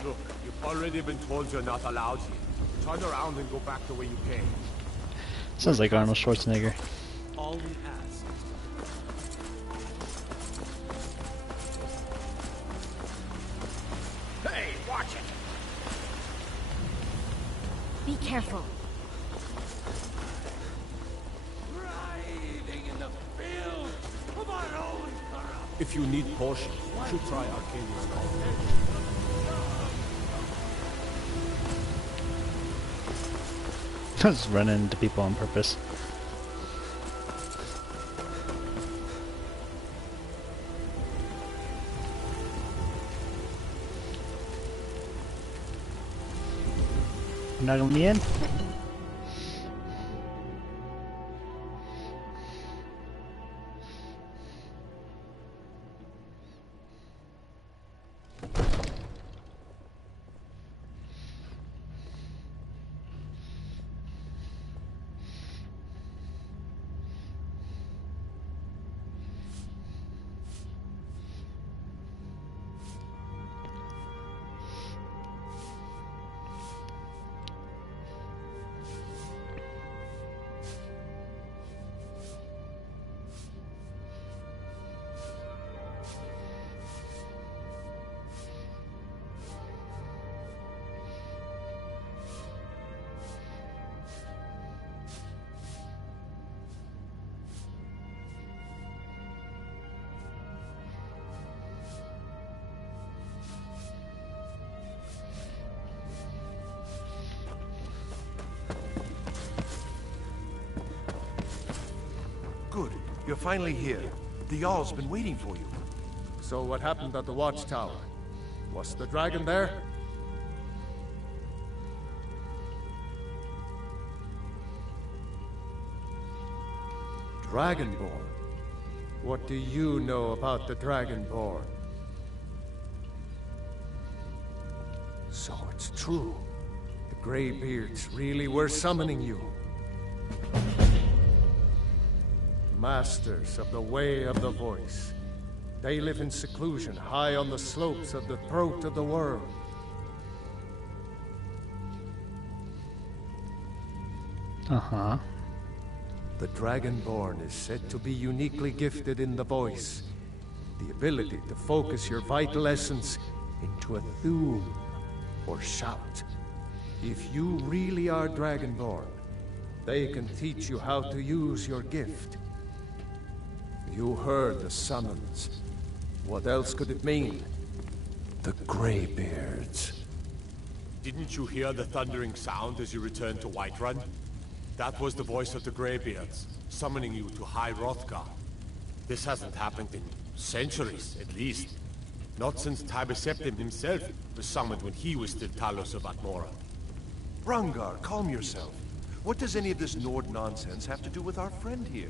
Look, you've already been told you're not allowed here. Turn around and go back the way you came. Sounds like Arnold Schwarzenegger. All we ask. Hey, watch it! Be careful. Riding in the field of our own corruption. If you need potion, you should try Arcadia's Call. Just running into people on purpose. You're not gonna let me in? You're finally here. The Jarl's been waiting for you. So what happened at the watchtower? Was the dragon there? Dragonborn? What do you know about the Dragonborn? So it's true. The Greybeards really were summoning you. Masters of the Way of the Voice. They live in seclusion, high on the slopes of the throat of the world. Uh-huh. The Dragonborn is said to be uniquely gifted in the voice. The ability to focus your vital essence into a thum, or shout. If you really are Dragonborn, they can teach you how to use your gift. You heard the summons. What else could it mean? The Greybeards. Didn't you hear the thundering sound as you returned to Whiterun? That was the voice of the Greybeards, summoning you to High Hrothgar. This hasn't happened in centuries, at least. Not since Tiber Septim himself was summoned when he was still Talos of Atmora. Rangar, calm yourself. What does any of this Nord nonsense have to do with our friend here?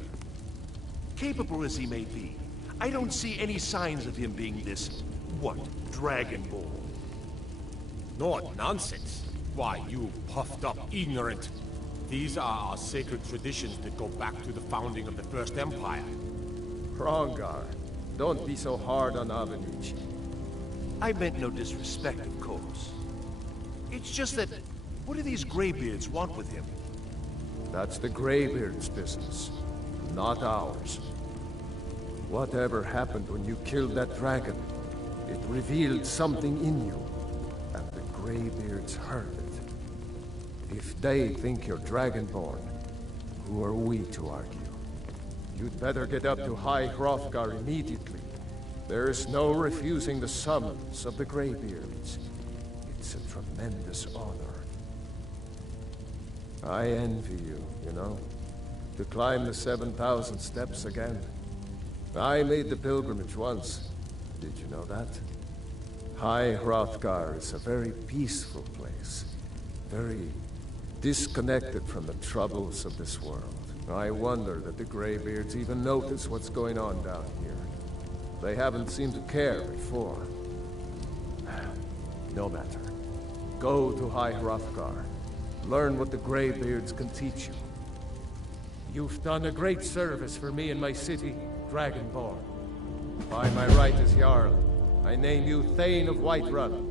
Capable as he may be, I don't see any signs of him being this, what, Dragonborn? Nord nonsense? Why, you puffed up ignorant. These are our sacred traditions that go back to the founding of the First Empire. Hrongar, don't be so hard on Avenich. I meant no disrespect, of course. It's just that, what do these Greybeards want with him? That's the Greybeards' business, not ours. Whatever happened when you killed that dragon, it revealed something in you, and the Greybeards heard it. If they think you're Dragonborn, who are we to argue? You'd better get up to High Hrothgar immediately. There's no refusing the summons of the Greybeards. It's a tremendous honor. I envy you, you know, to climb the 7,000 steps again. I made the pilgrimage once. Did you know that? High Hrothgar is a very peaceful place. Very disconnected from the troubles of this world. I wonder that the Greybeards even notice what's going on down here. They haven't seemed to care before. No matter. Go to High Hrothgar. Learn what the Greybeards can teach you. You've done a great service for me and my city, Dragonborn. By my right as Jarl, I name you Thane of Whiterun.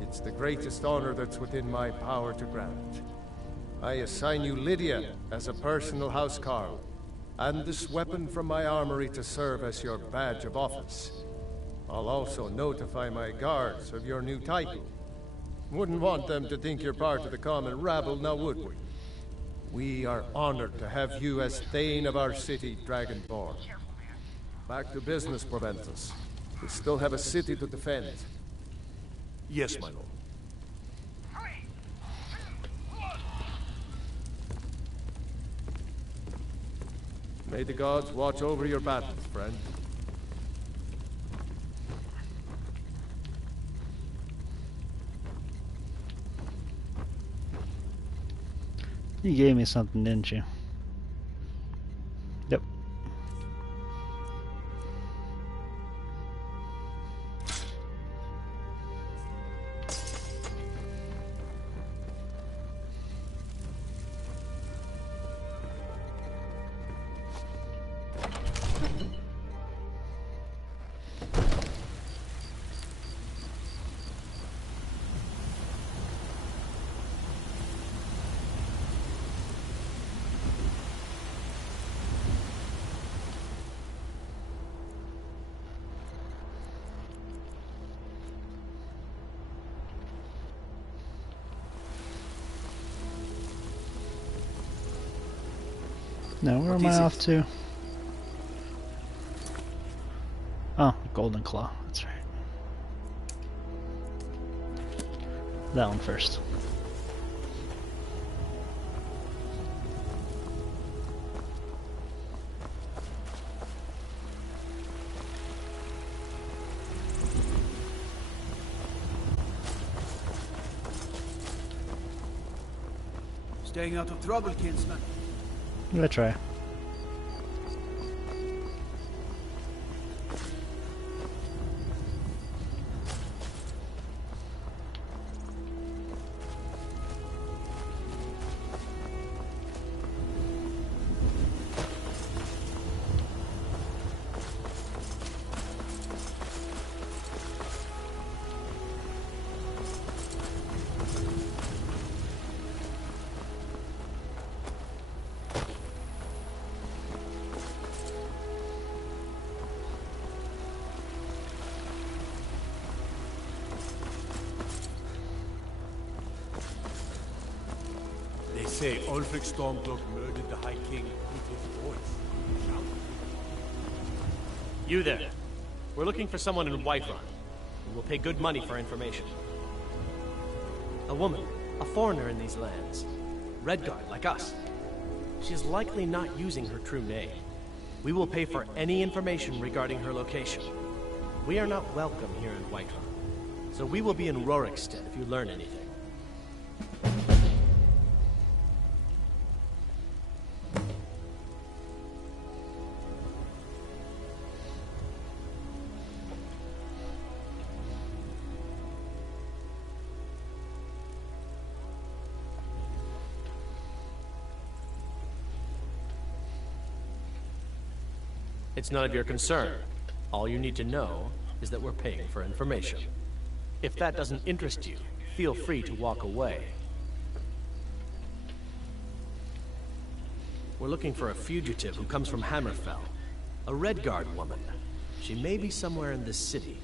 It's the greatest honor that's within my power to grant. I assign you Lydia as a personal housecarl, and this weapon from my armory to serve as your badge of office. I'll also notify my guards of your new title. Wouldn't want them to think you're part of the common rabble, now would we? We are honored to have you as Thane of our city, Dragonborn. Back to business, Proventus. We still have a city to defend. Yes, my lord. May the gods watch over your battles, friend. You gave me something, didn't you? Yep. Now where am I off to? Oh, Golden Claw, that's right. That one first. Staying out of trouble, kinsman. I'm gonna try. They say Ulfric Stormcloak murdered the High King with his voice. You there. We're looking for someone in Whiterun, and we'll pay good money for information. A woman, a foreigner in these lands. Redguard, like us. She's likely not using her true name. We will pay for any information regarding her location. We are not welcome here in Whiterun, so we will be in Rorikstead if you learn anything. It's none of your concern. All you need to know is that we're paying for information. If that doesn't interest you, feel free to walk away. We're looking for a fugitive who comes from Hammerfell. A Redguard woman. She may be somewhere in this city.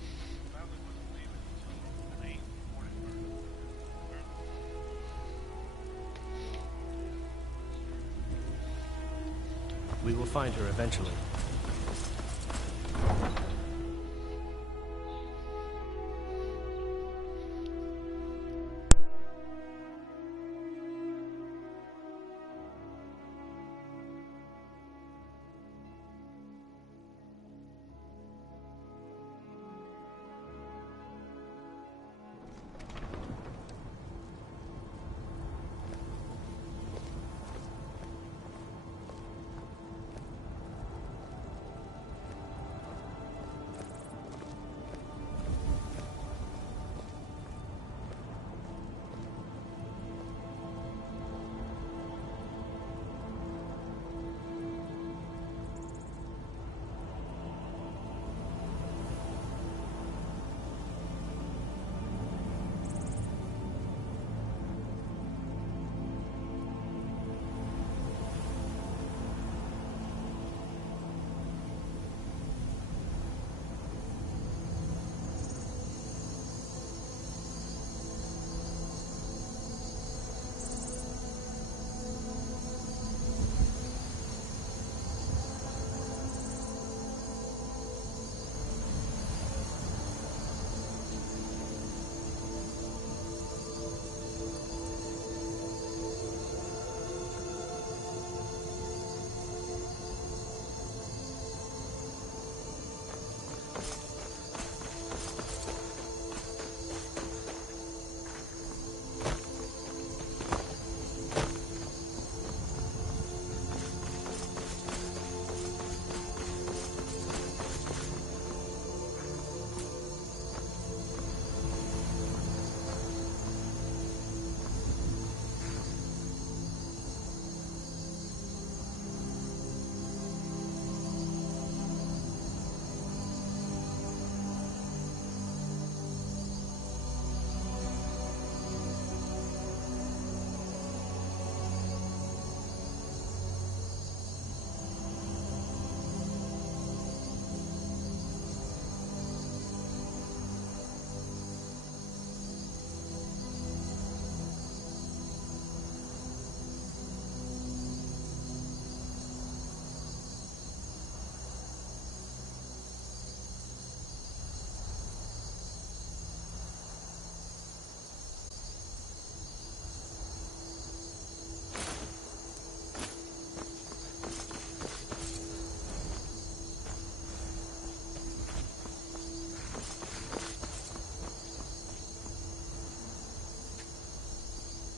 We will find her eventually.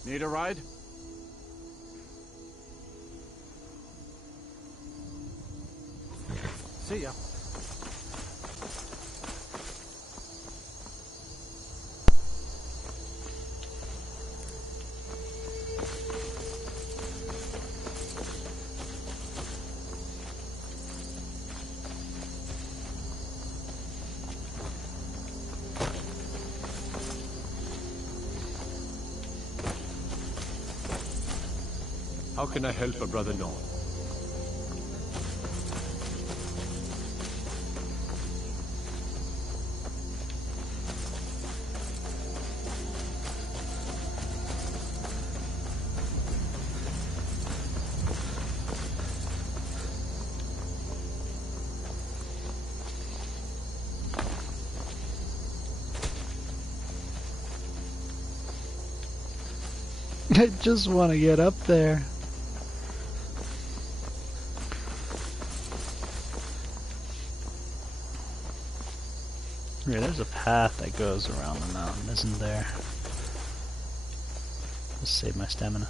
Need a ride? See ya. How can I help a brother Nord? I just want to get up there. Yeah, there's a path that goes around the mountain, isn't there? Let's save my stamina.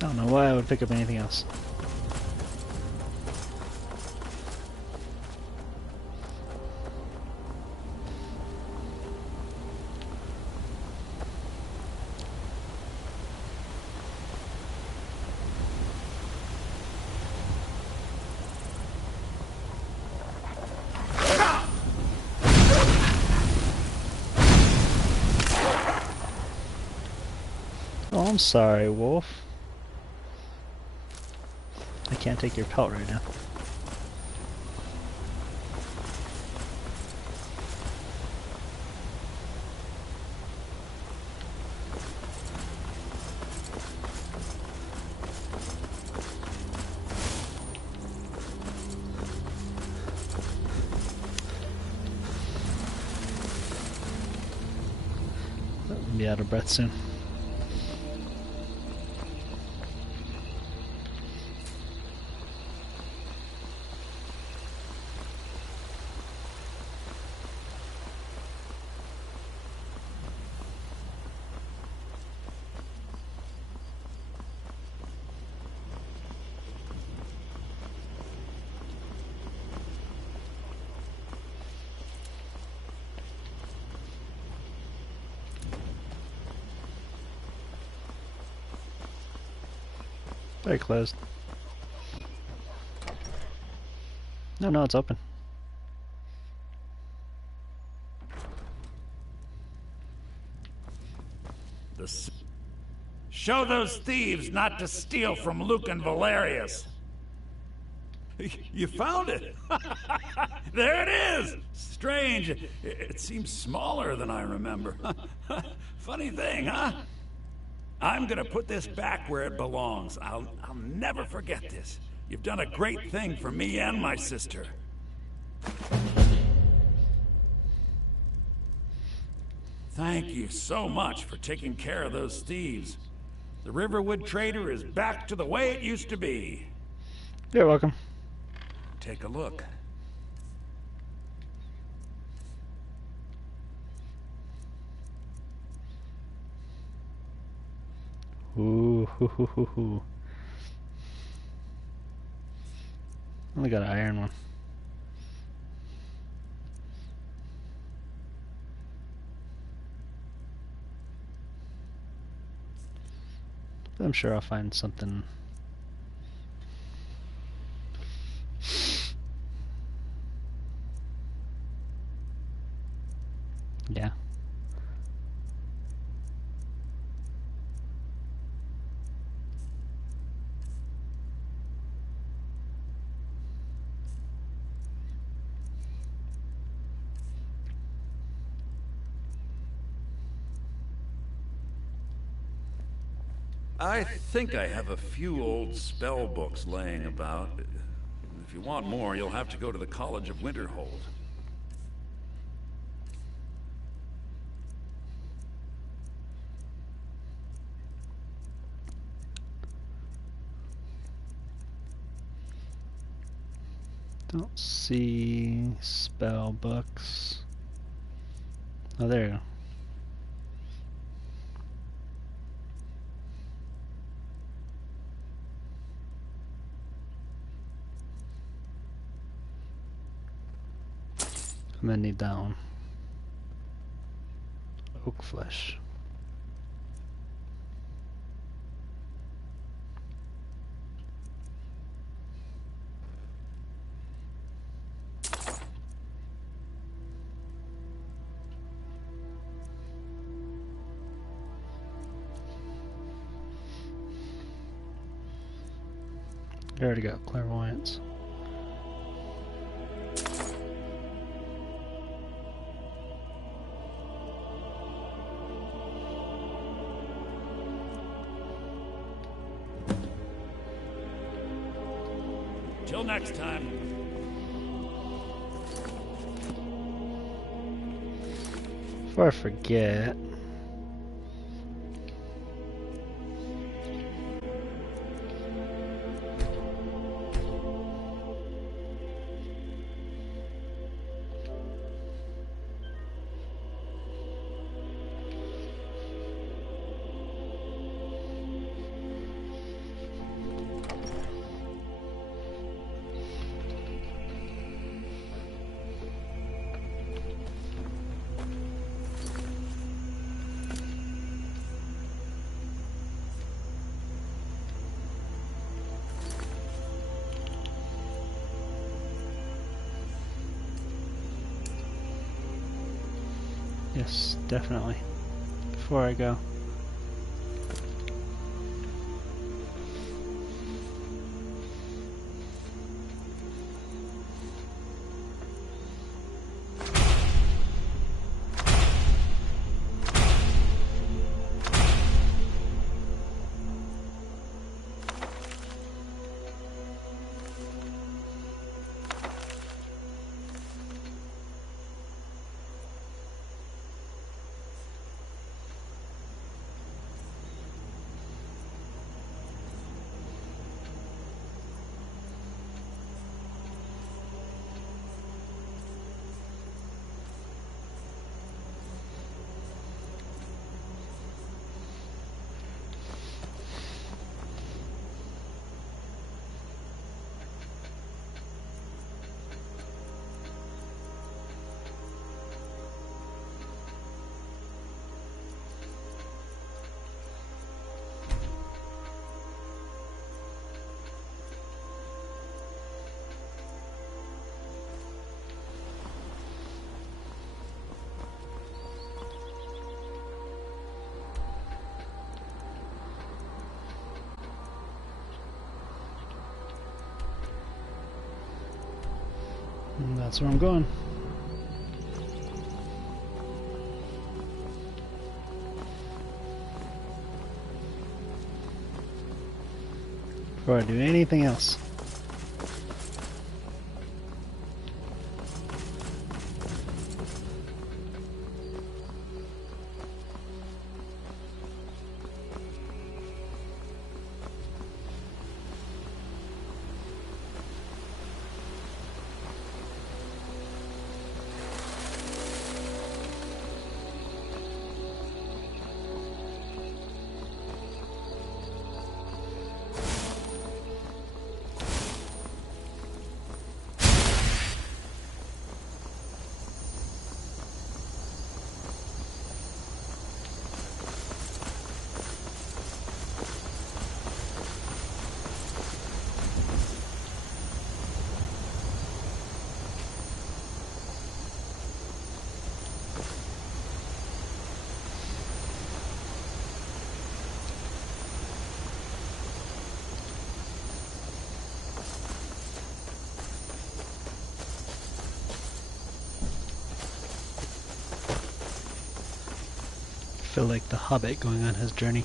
I don't know why I would pick up anything else. Oh, I'm sorry, Wolf. I can't take your pelt right now. I'll be out of breath soon. Very closed. No, it's open. Show those thieves not to steal from Luke and Valerius. You found it! There it is! Strange. It seems smaller than I remember. Funny thing, huh? I'm gonna put this back where it belongs. I'll never forget this. You've done a great thing for me and my sister. Thank you so much for taking care of those thieves. The Riverwood Trader is back to the way it used to be. You're welcome. Take a look. Ooh, hoo, hoo, hoo, hoo. Only got an iron one. But I'm sure I'll find something. Yeah. I think I have a few old spell books laying about. If you want more, you'll have to go to the College of Winterhold. Don't see spell books. Oh, there you go. I'm gonna need that one. Oak flesh. I already got clairvoyance. Till next time. Before I forget, yes, definitely. Before I go. And that's where I'm going. Before I do anything else. feel like the Hobbit going on his journey.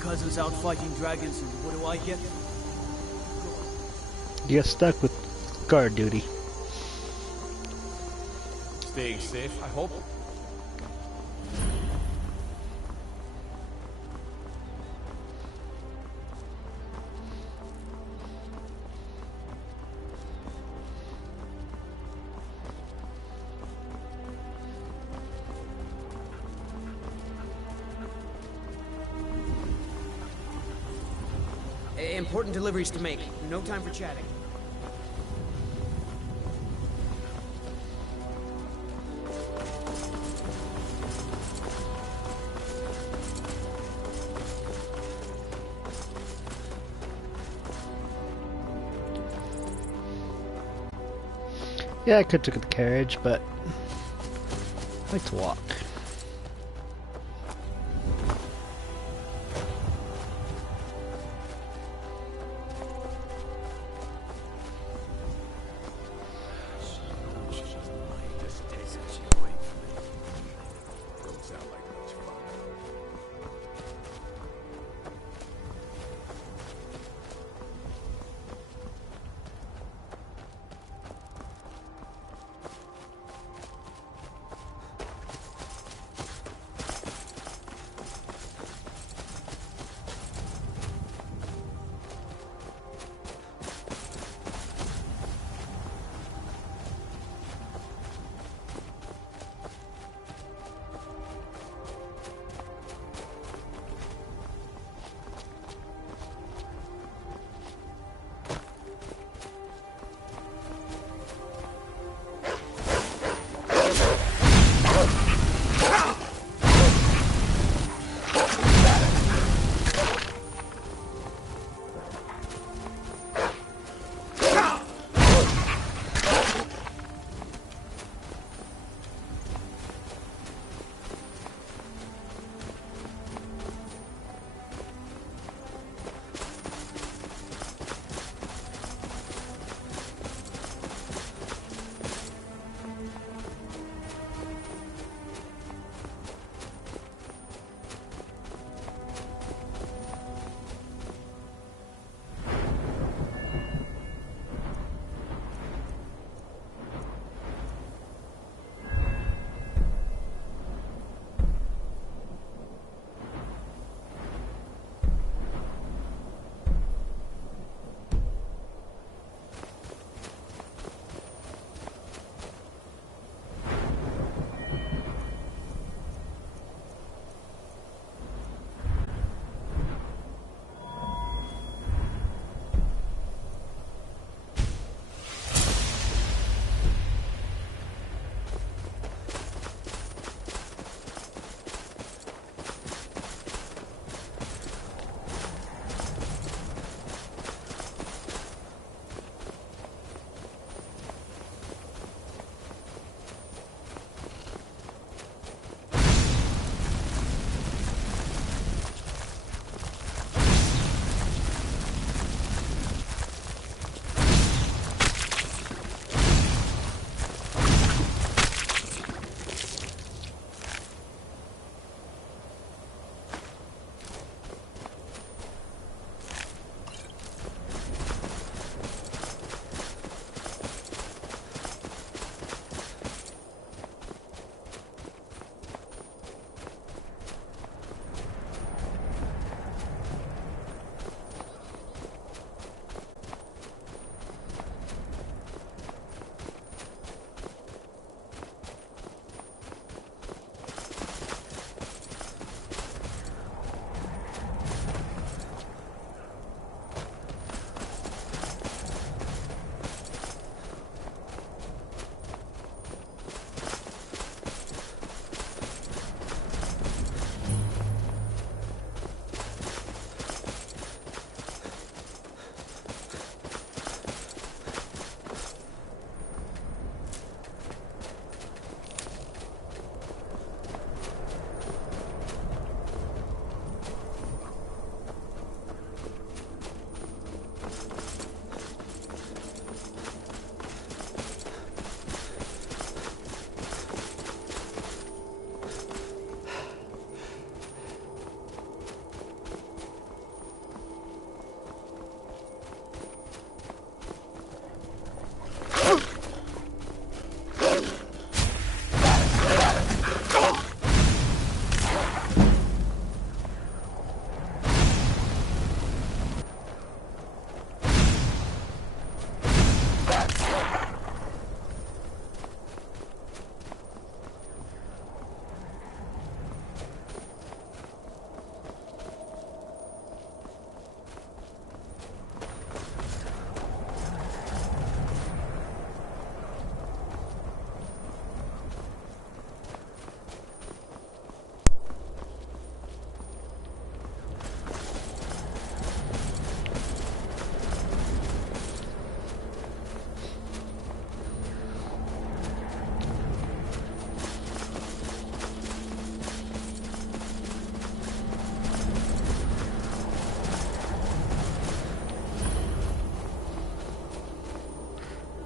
Cousin's out fighting dragons, and what do I get? You get stuck with guard duty. Staying safe, I hope. Important deliveries to make. No time for chatting. Yeah, I could take the carriage, but I like to walk.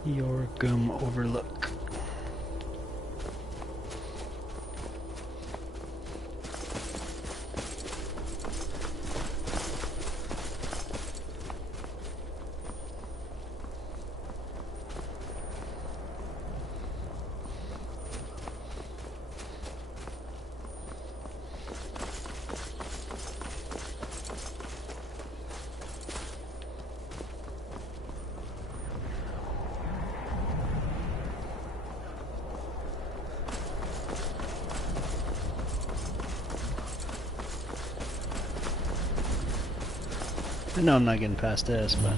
Yorgum Overlook. I know I'm not getting past this, but...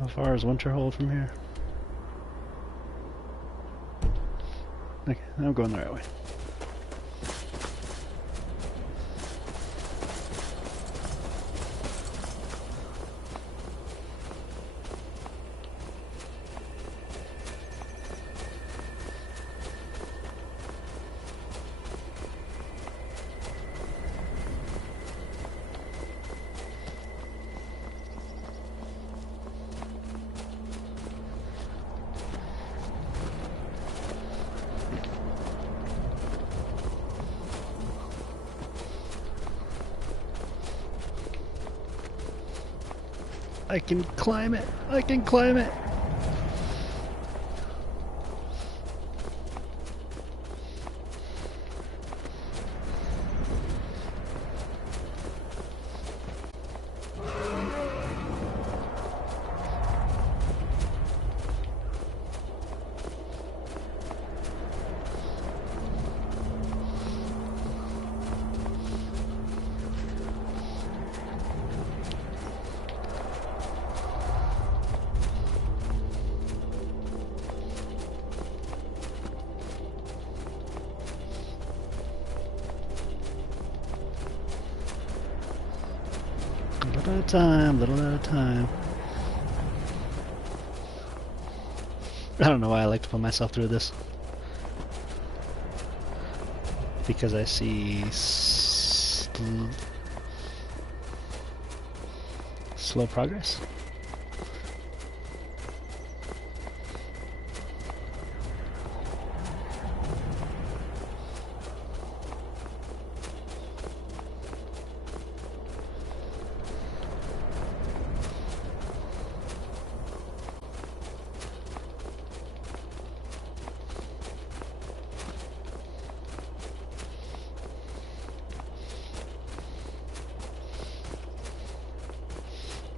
How far is Winterhold from here? Okay, I'm going the right way. I can climb it! I can climb it! Little at a time, little at a time. I don't know why I like to put myself through this. Because I see slow progress.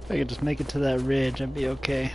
If I could just make it to that ridge, I'd be okay.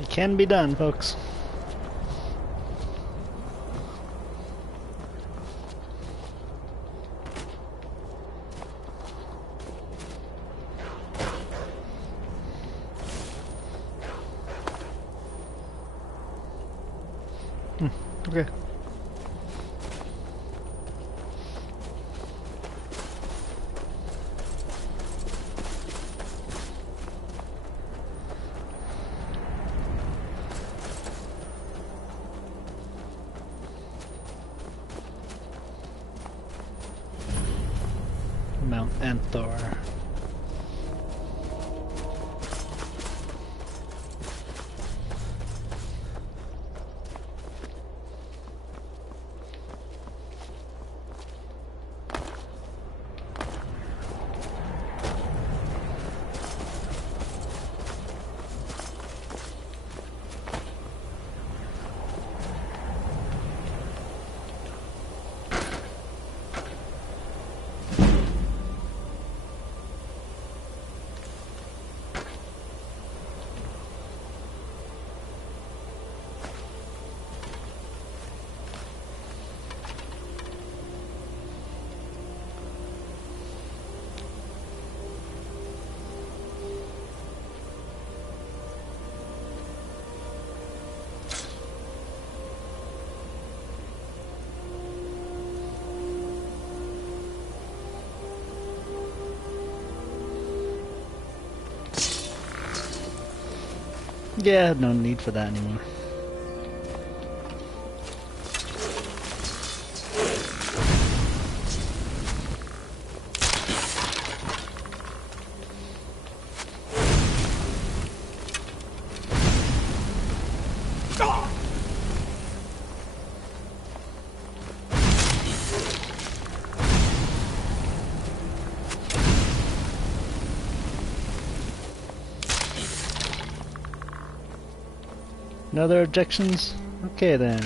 It can be done, folks. Okay. Mount Anthor. Yeah, no need for that anymore. No other objections? Okay then.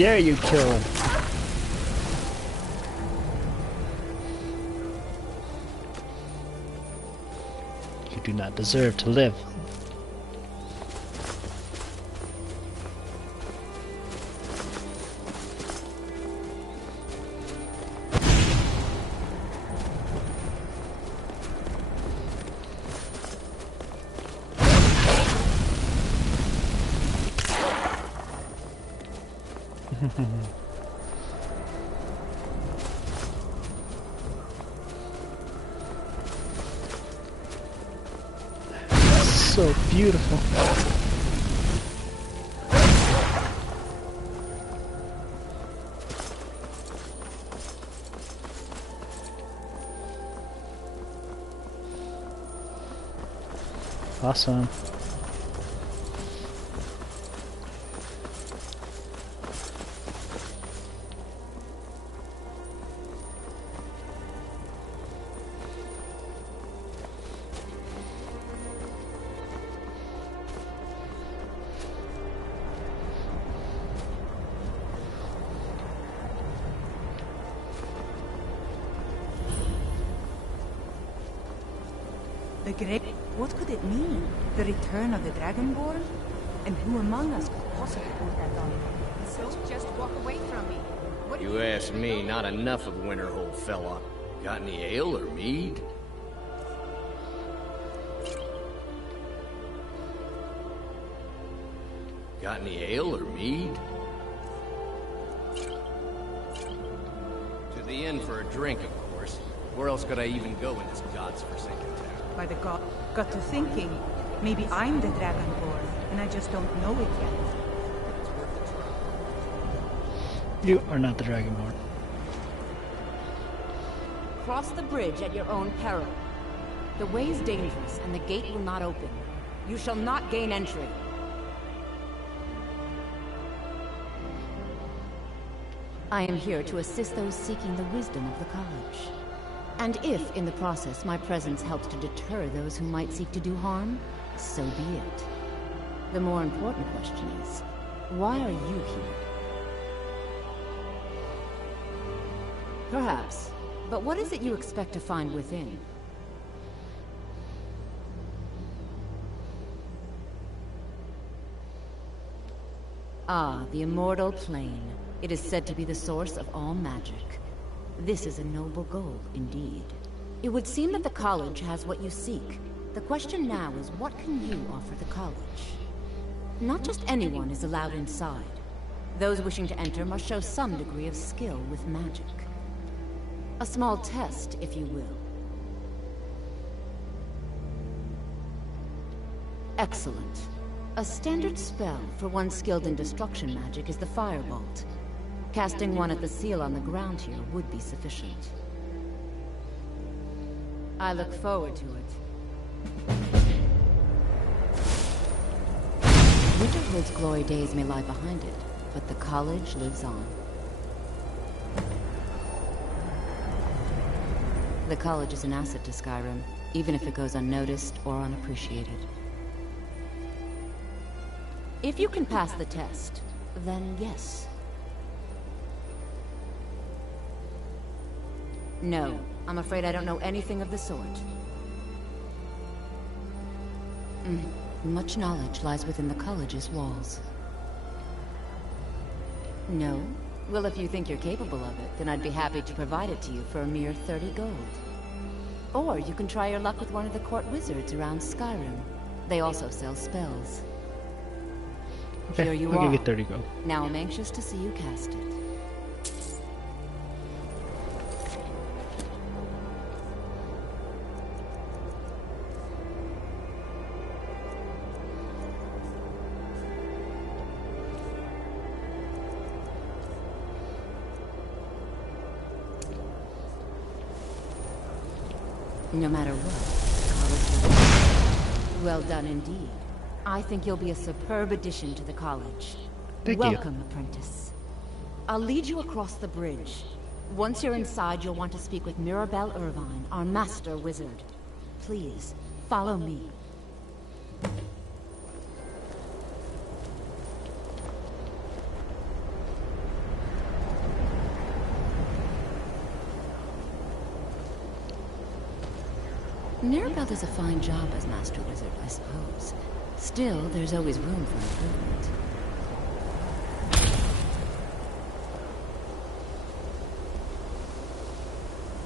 Dare you kill him? You do not deserve to live. So beautiful. Awesome. The Great... What could it mean? The return of the Dragonborn? And who among us could possibly hold that on? So just walk away from me. What You ask me, not enough of Winterhold, fella. Got any ale or mead? Got any ale or mead? To the inn for a drink, of course. Where else could I even go in this god's forsaken town? By the god, got to thinking, maybe I'm the Dragonborn, and I just don't know it yet. You are not the Dragonborn. Cross the bridge at your own peril. The way is dangerous, and the gate will not open. You shall not gain entry. I am here to assist those seeking the wisdom of the college. And if, in the process, my presence helps to deter those who might seek to do harm, so be it. The more important question is, why are you here? Perhaps. But what is it you expect to find within? Ah, the immortal plane. It is said to be the source of all magic. This is a noble goal, indeed. It would seem that the college has what you seek. The question now is, what can you offer the college? Not just anyone is allowed inside. Those wishing to enter must show some degree of skill with magic. A small test, if you will. Excellent. A standard spell for one skilled in destruction magic is the Firebolt. Casting one at the seal on the ground here would be sufficient. I look forward to it. Winterhood's glory days may lie behind it, but the college lives on. The college is an asset to Skyrim, even if it goes unnoticed or unappreciated. If you can pass the test, then yes. No, I'm afraid I don't know anything of the sort. Much knowledge lies within the college's walls. No? Well, if you think you're capable of it, then I'd be happy to provide it to you for a mere 30 gold. Or you can try your luck with one of the court wizards around Skyrim. They also sell spells. Okay, Here you I'll are. give you 30 gold. Now I'm anxious to see you cast it. No matter what, college will... Well done indeed. I think you'll be a superb addition to the college. Thank you. Welcome, apprentice. I'll lead you across the bridge. Once you're inside, you'll want to speak with Mirabelle Irvine, our master wizard. Please, follow me. Mirabelle does a fine job as Master Wizard, I suppose. Still, there's always room for improvement.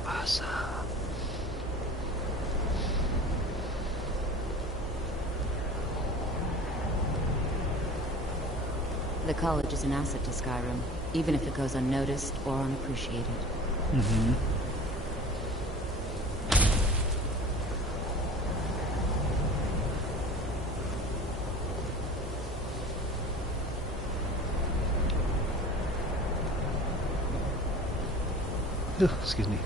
Awesome. The college is an asset to Skyrim, even if it goes unnoticed or unappreciated. Mm-hmm. Excuse me.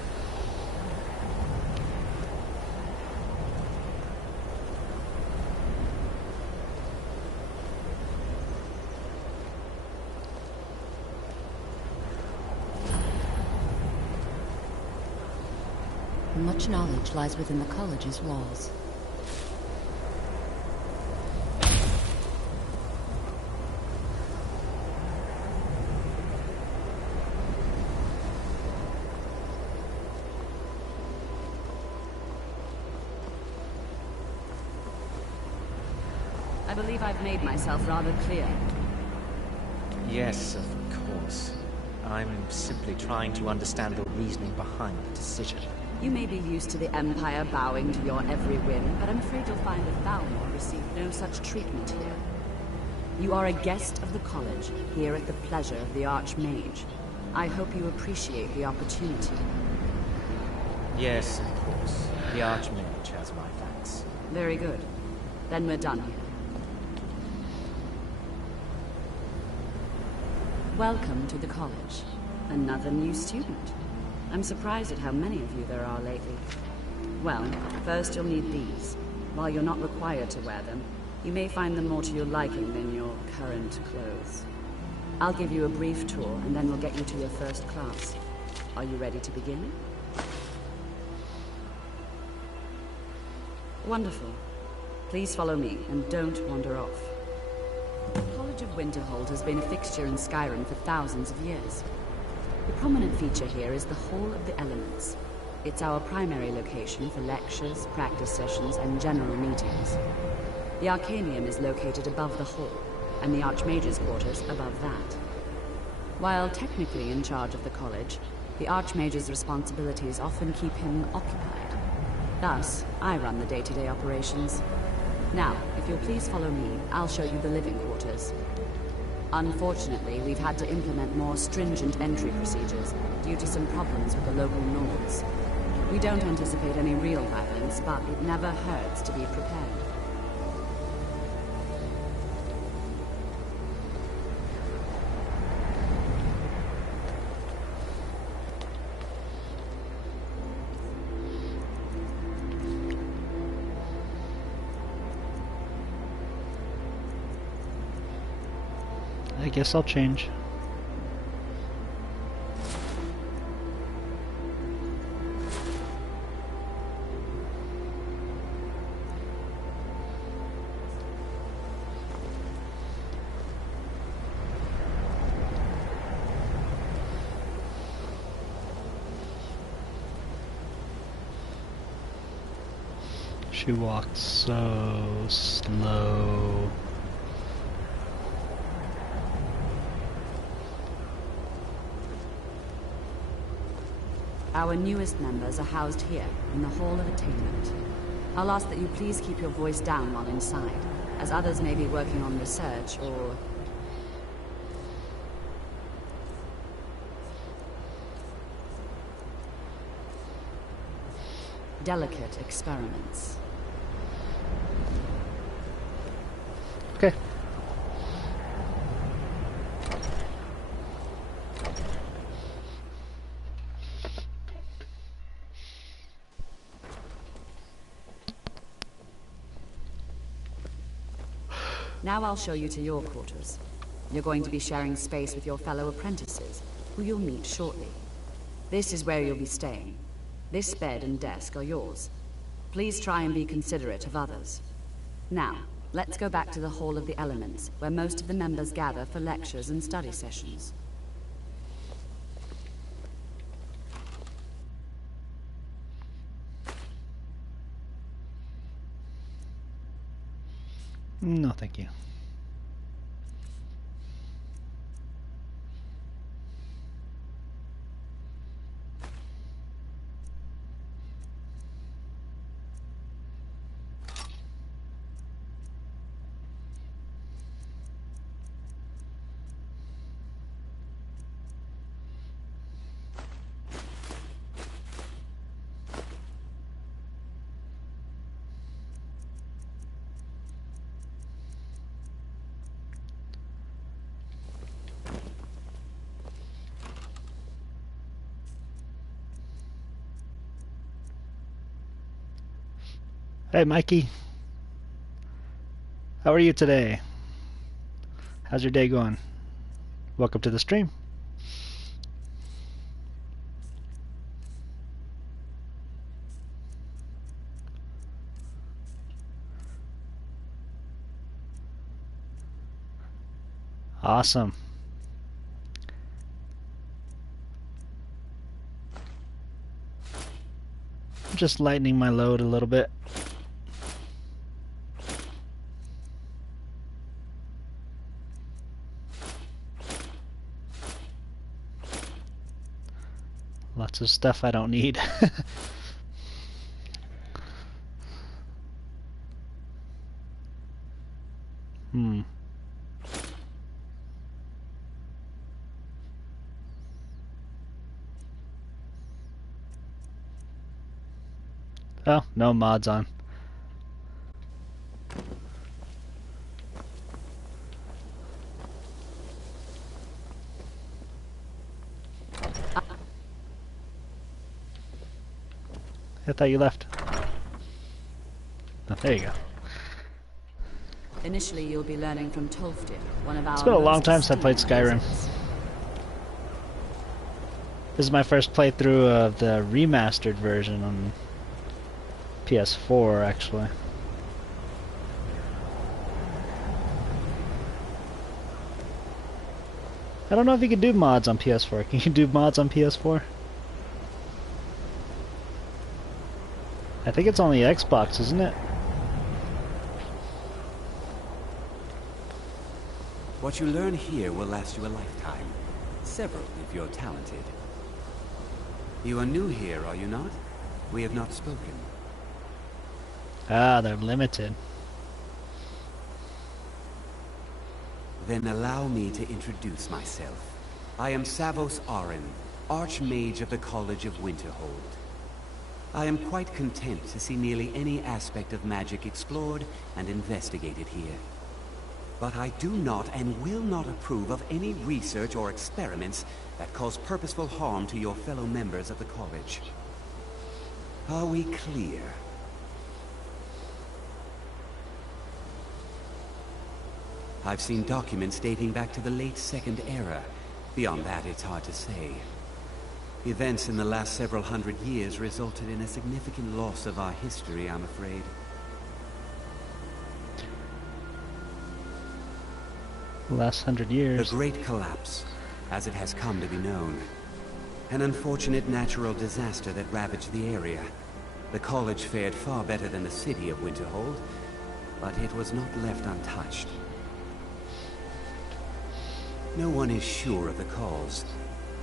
Much knowledge lies within the college's walls. I believe I've made myself rather clear. Yes, of course. I'm simply trying to understand the reasoning behind the decision. You may be used to the Empire bowing to your every whim, but I'm afraid you'll find that Thalmor received no such treatment here. You are a guest of the college, here at the pleasure of the Archmage. I hope you appreciate the opportunity. Yes, of course. The Archmage has my thanks. Very good. Then we're done here. Welcome to the college. Another new student. I'm surprised at how many of you there are lately. Well, first you'll need these. While you're not required to wear them, you may find them more to your liking than your current clothes. I'll give you a brief tour, and then we'll get you to your first class. Are you ready to begin? Wonderful. Please follow me, and don't wander off. The College of Winterhold has been a fixture in Skyrim for thousands of years. The prominent feature here is the Hall of the Elements. It's our primary location for lectures, practice sessions, and general meetings. The Arcanium is located above the hall, and the Archmage's quarters above that. While technically in charge of the college, the Archmage's responsibilities often keep him occupied. Thus, I run the day-to-day operations. Now, if you'll please follow me, I'll show you the living quarters. Unfortunately, we've had to implement more stringent entry procedures due to some problems with the local Nords. We don't anticipate any real violence, but it never hurts to be prepared. I guess I'll change. She walked so slow. Our newest members are housed here, in the Hall of Attainment. I'll ask that you please keep your voice down while inside, as others may be working on research or... delicate experiments. Okay. Now I'll show you to your quarters. You're going to be sharing space with your fellow apprentices, who you'll meet shortly. This is where you'll be staying. This bed and desk are yours. Please try and be considerate of others. Now, let's go back to the Hall of the Elements, where most of the members gather for lectures and study sessions. No, thank you. Hey Mikey, how are you today? How's your day going? Welcome to the stream. Awesome. I'm just lightening my load a little bit. Lots of stuff I don't need. Oh, no mods on. I thought you left. Oh, there you go. Initially, you'll be learning from Tolfdir, one of our It's been a long most time since I played esteemed Skyrim. wizards. This is my first playthrough of the remastered version on PS4, actually. I don't know if you can do mods on PS4. Can you do mods on PS4? I think it's only Xbox, isn't it? What you learn here will last you a lifetime. Several, if you're talented. You are new here, are you not? We have not spoken. Ah, they're limited. Then allow me to introduce myself. I am Savos Arin, Archmage of the College of Winterhold. I am quite content to see nearly any aspect of magic explored and investigated here. But I do not and will not approve of any research or experiments that cause purposeful harm to your fellow members of the college. Are we clear? I've seen documents dating back to the late Second Era. Beyond that, it's hard to say. Events in the last several hundred years resulted in a significant loss of our history, I'm afraid. Last 100 years. The Great Collapse, as it has come to be known. An unfortunate natural disaster that ravaged the area. The college fared far better than the city of Winterhold, but it was not left untouched. No one is sure of the cause.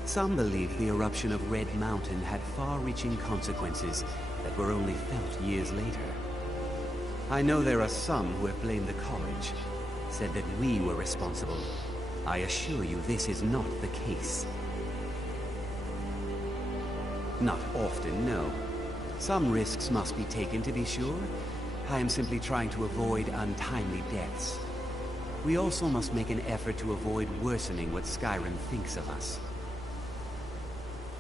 Some believe the eruption of Red Mountain had far-reaching consequences that were only felt years later. I know there are some who have blamed the college, said that we were responsible. I assure you this is not the case. Not often, no. Some risks must be taken to be sure. I am simply trying to avoid untimely deaths. We also must make an effort to avoid worsening what Skyrim thinks of us.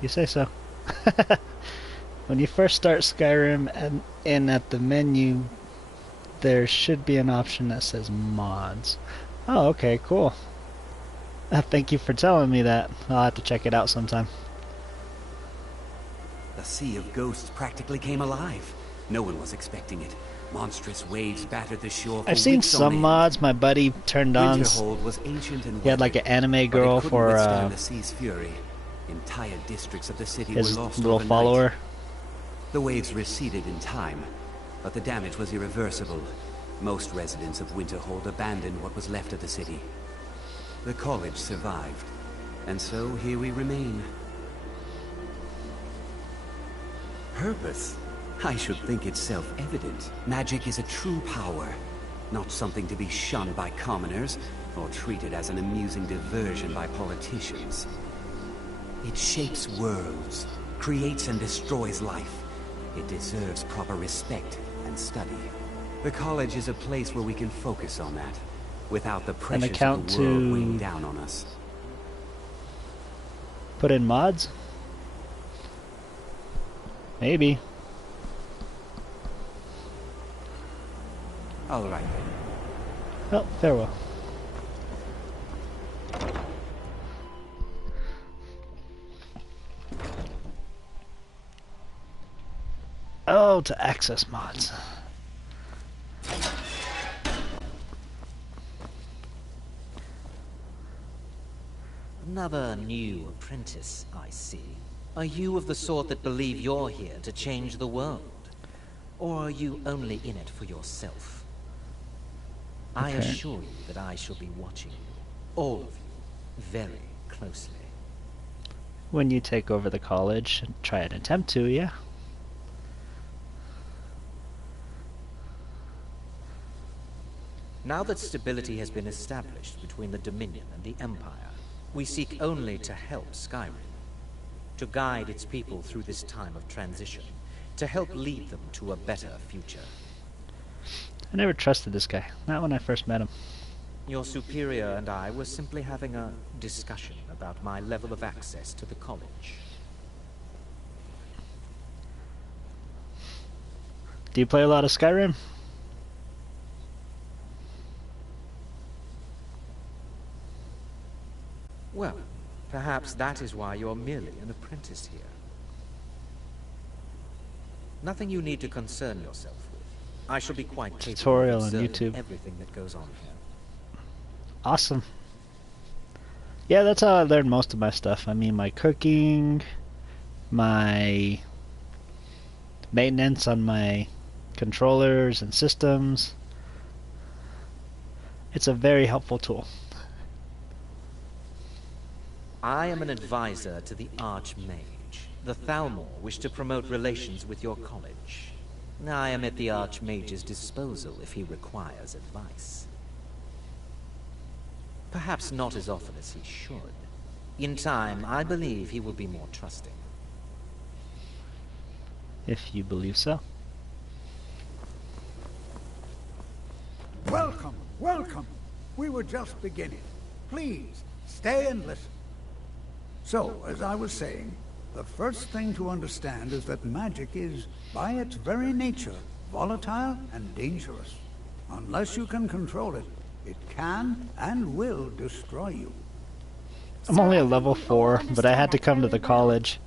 You say so. When you first start Skyrim and at the menu, there should be an option that says mods. Oh, okay, cool. Thank you for telling me that. I'll have to check it out sometime. The Sea of Ghosts practically came alive. No one was expecting it. Monstrous waves battered the shore for I've seen weeks on some end. mods my buddy turned on. Winterhold was ancient and He had like an anime but it girl couldn't for withstand the sea's fury. Entire districts of the city his were lost little overnight. follower. The waves receded in time, but the damage was irreversible. Most residents of Winterhold abandoned what was left of the city. The college survived, and so here we remain. Purpose? I should think it's self-evident. Magic is a true power, not something to be shunned by commoners, or treated as an amusing diversion by politicians. It shapes worlds, creates and destroys life. It deserves proper respect and study. The college is a place where we can focus on that, without the pressures account of the world to weighing down on us. Put in mods? Maybe. All right then. Well, farewell. Oh, to access mods. Another new apprentice, I see. Are you of the sort that believe you're here to change the world? Or are you only in it for yourself? I Okay. assure you that I shall be watching you, all of you, very closely. When you take over the college, try and attempt to, yeah. Now that stability has been established between the Dominion and the Empire, we seek only to help Skyrim, to guide its people through this time of transition, to help lead them to a better future. I never trusted this guy, not when I first met him. Your superior and I were simply having a discussion about my level of access to the college. Do you play a lot of Skyrim? Well, perhaps that is why you're merely an apprentice here. Nothing you need to concern yourself with. I shall be quite capable Tutorial of on observing YouTube. everything that goes on here. Awesome. Yeah, that's how I learned most of my stuff. I mean, my cooking, my maintenance on my controllers and systems. It's a very helpful tool. I am an advisor to the Archmage. The Thalmor wish to promote relations with your college. I am at the Archmage's disposal if he requires advice. Perhaps not as often as he should. In time, I believe he will be more trusting. If you believe so. Welcome, welcome. We were just beginning. Please, stay and listen. So, as I was saying, the first thing to understand is that magic is, by its very nature, volatile and dangerous. Unless you can control it, it can and will destroy you. I'm only a level 4, but I had to come to the college.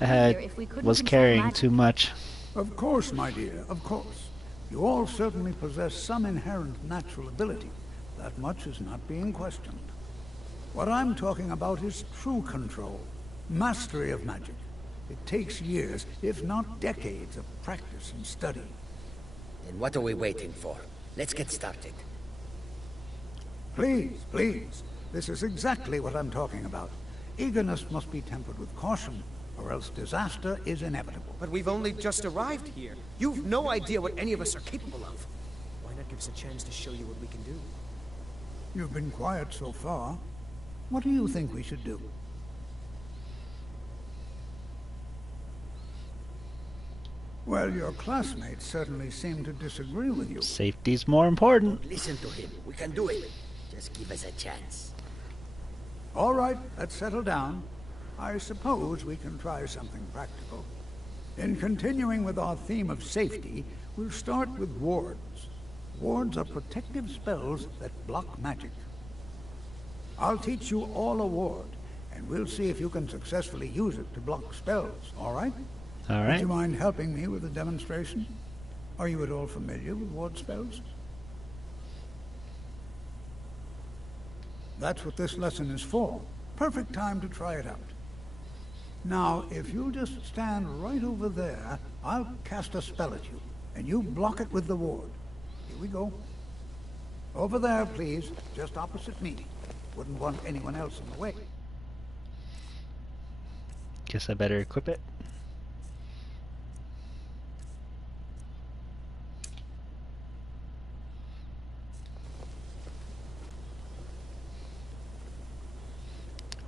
I was carrying too much. Of course, my dear, of course. You all certainly possess some inherent natural ability. That much is not being questioned. What I'm talking about is true control, mastery of magic. It takes years, if not decades, of practice and study. Then what are we waiting for? Let's get started. Please, please. This is exactly what I'm talking about. Eagerness must be tempered with caution, or else disaster is inevitable. But we've only just arrived here. You've no idea what any of us are capable of. Why not give us a chance to show you what we can do? You've been quiet so far. What do you think we should do? Well, your classmates certainly seem to disagree with you. Safety's more important. Listen to him. We can do it. Just give us a chance. All right, let's settle down. I suppose we can try something practical. In continuing with our theme of safety, we'll start with wards. Wards are protective spells that block magic. I'll teach you all a ward, and we'll see if you can successfully use it to block spells, all right? All right. Would you mind helping me with the demonstration? Are you at all familiar with ward spells? That's what this lesson is for. Perfect time to try it out. Now, if you'll just stand right over there, I'll cast a spell at you, and you block it with the ward. Here we go. Over there, please, just opposite me. Wouldn't want anyone else in the way. Guess I better equip it.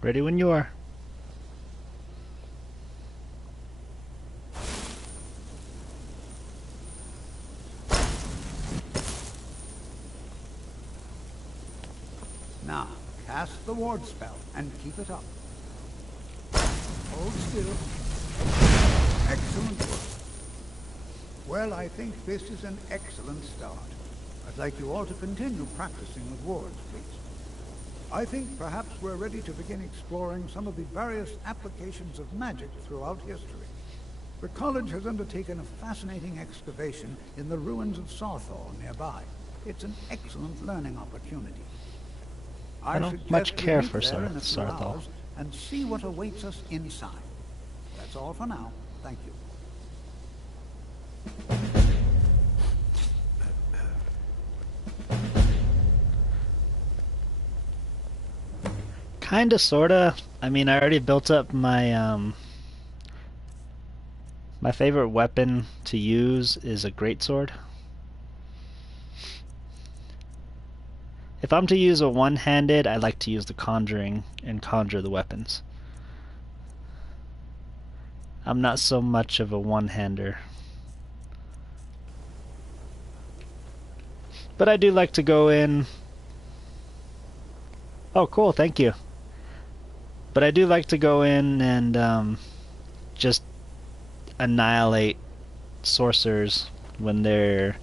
Ready when you are. Now, cast the ward spell and keep it up. Hold still. Excellent work. Well, I think this is an excellent start. I'd like you all to continue practicing with wards, please. I think perhaps we're ready to begin exploring some of the various applications of magic throughout history. The college has undertaken a fascinating excavation in the ruins of Sarthal nearby. It's an excellent learning opportunity. I don't suggest much we care meet for there in a few Sarthal. hours and see what awaits us inside. That's all for now. Thank you. Kinda, sorta. I mean, I already built up my my favorite weapon to use is a greatsword. If I'm to use a one-handed, I like to use the conjuring and conjure the weapons. I'm not so much of a one-hander. But I do like to go in... Oh, cool, thank you. But I do like to go in and just annihilate sorcerers when they're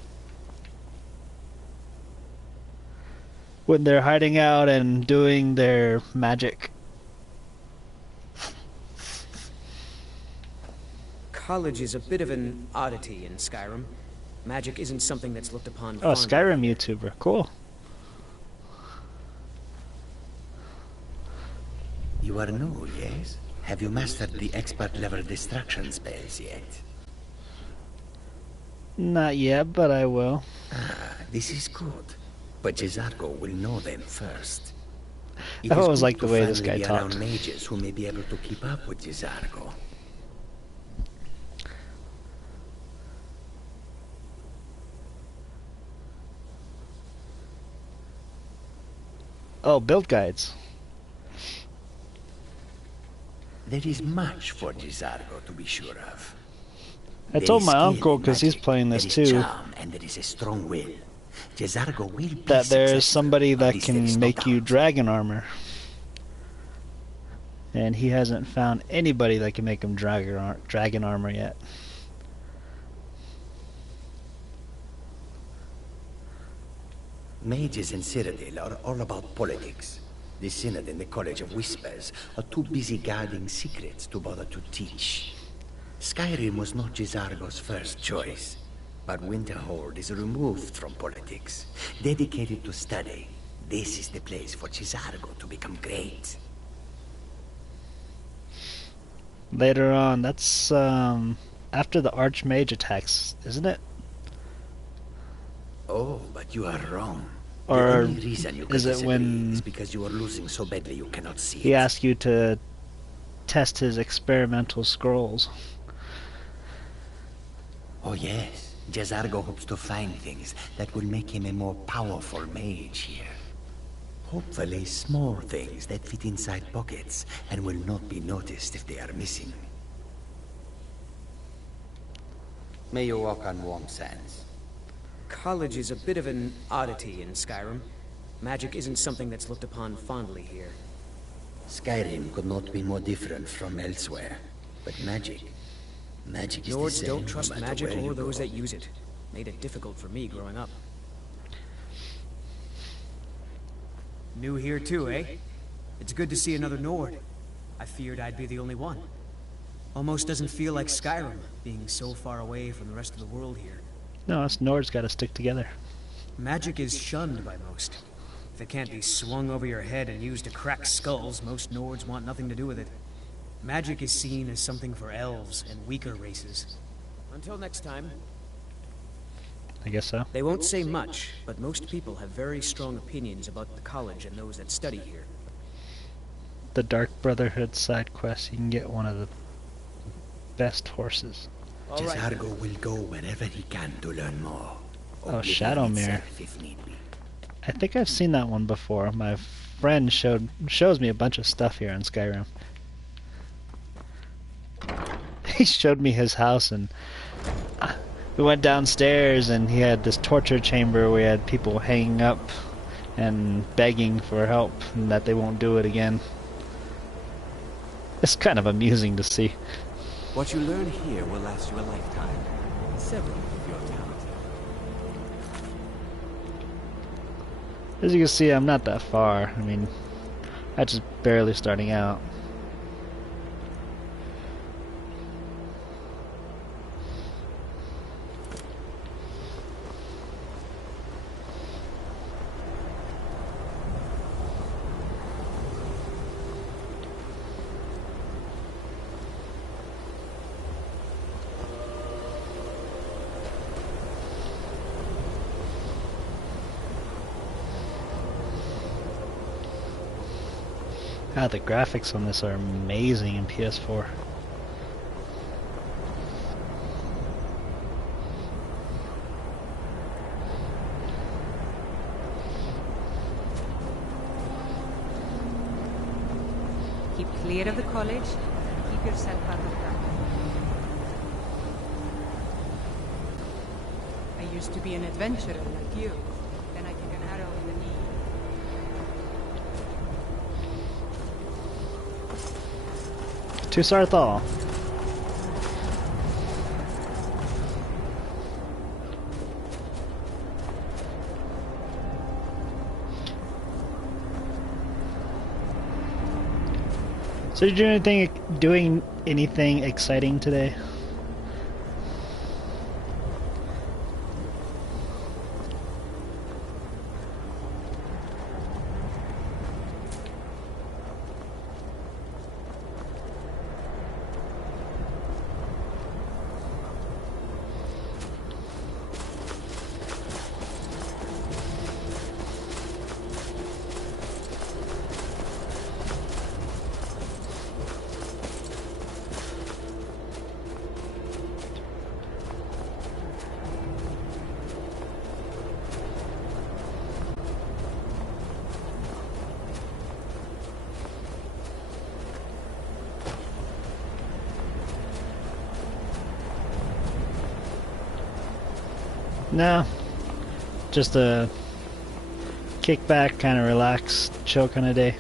hiding out and doing their magic. College is a bit of an oddity in Skyrim. Magic isn't something that's looked upon Oh, fondly. Skyrim YouTuber, cool. You are new, yes? Have you mastered the expert level distraction spells yet? Not yet, but I will. Ah, this is good. But Jezargo will know them first. I always like the way this guy talks. talked. Mages who may be able to keep up with Jezargo. Oh, build guides. There is much for Jezargo to be sure of. I told my uncle, because he's playing this too, Charm, and there is a strong will. Jezargo will be that there's successful. somebody At that least there is can no make you doubt. dragon armor. And he hasn't found anybody that can make him dragon armor yet. Mages in Cyrodiil are all about politics. The Synod and the College of Whispers are too busy guarding secrets to bother to teach. Skyrim was not Jezargo's first choice, but Winterhold is removed from politics, dedicated to study. This is the place for Jezargo to become great. Later on, that's after the Archmage attacks, isn't it? Oh, but you are wrong. Or the only reason you can is it disagree when is because you are losing so badly you cannot see he it. asked you to test his experimental scrolls? Oh yes, Jezargo hopes to find things that will make him a more powerful mage here. Hopefully small things that fit inside pockets and will not be noticed if they are missing. May you walk on warm sands. College is a bit of an oddity in Skyrim. Magic isn't something that's looked upon fondly here. Skyrim could not be more different from elsewhere. But magic is the Nords same don't no trust matter magic where you or those go. that use it. Made it difficult for me growing up. New here too, eh? It's good to see another Nord. I feared I'd be the only one. Almost doesn't feel like Skyrim, being so far away from the rest of the world here. No, us Nords gotta stick together. Magic is shunned by most. If it can't be swung over your head and used to crack skulls, most Nords want nothing to do with it. Magic is seen as something for elves and weaker races. Until next time. I guess so. They won't say much, but most people have very strong opinions about the college and those that study here. The Dark Brotherhood side quest, you can get one of the best horses. Jezargo will go wherever he can to learn more. Oh, Oblivion Shadowmere. itself, if need be. I think I've seen that one before. My friend shows me a bunch of stuff here in Skyrim. He showed me his house, and we went downstairs, and he had this torture chamber where he had people hanging up and begging for help, and that they won't do it again. It's kind of amusing to see. What you learn here will last you a lifetime. Several if you're talented. As you can see, I'm not that far. I mean, I'm just barely starting out. God, the graphics on this are amazing in PS4. Keep clear of the college and keep yourself out of trouble. I used to be an adventurer like you. Then I take an arrow in the knee. To Sarthal. So did you doing anything exciting today? No, just a kick back, kind of relax, chill kind of day.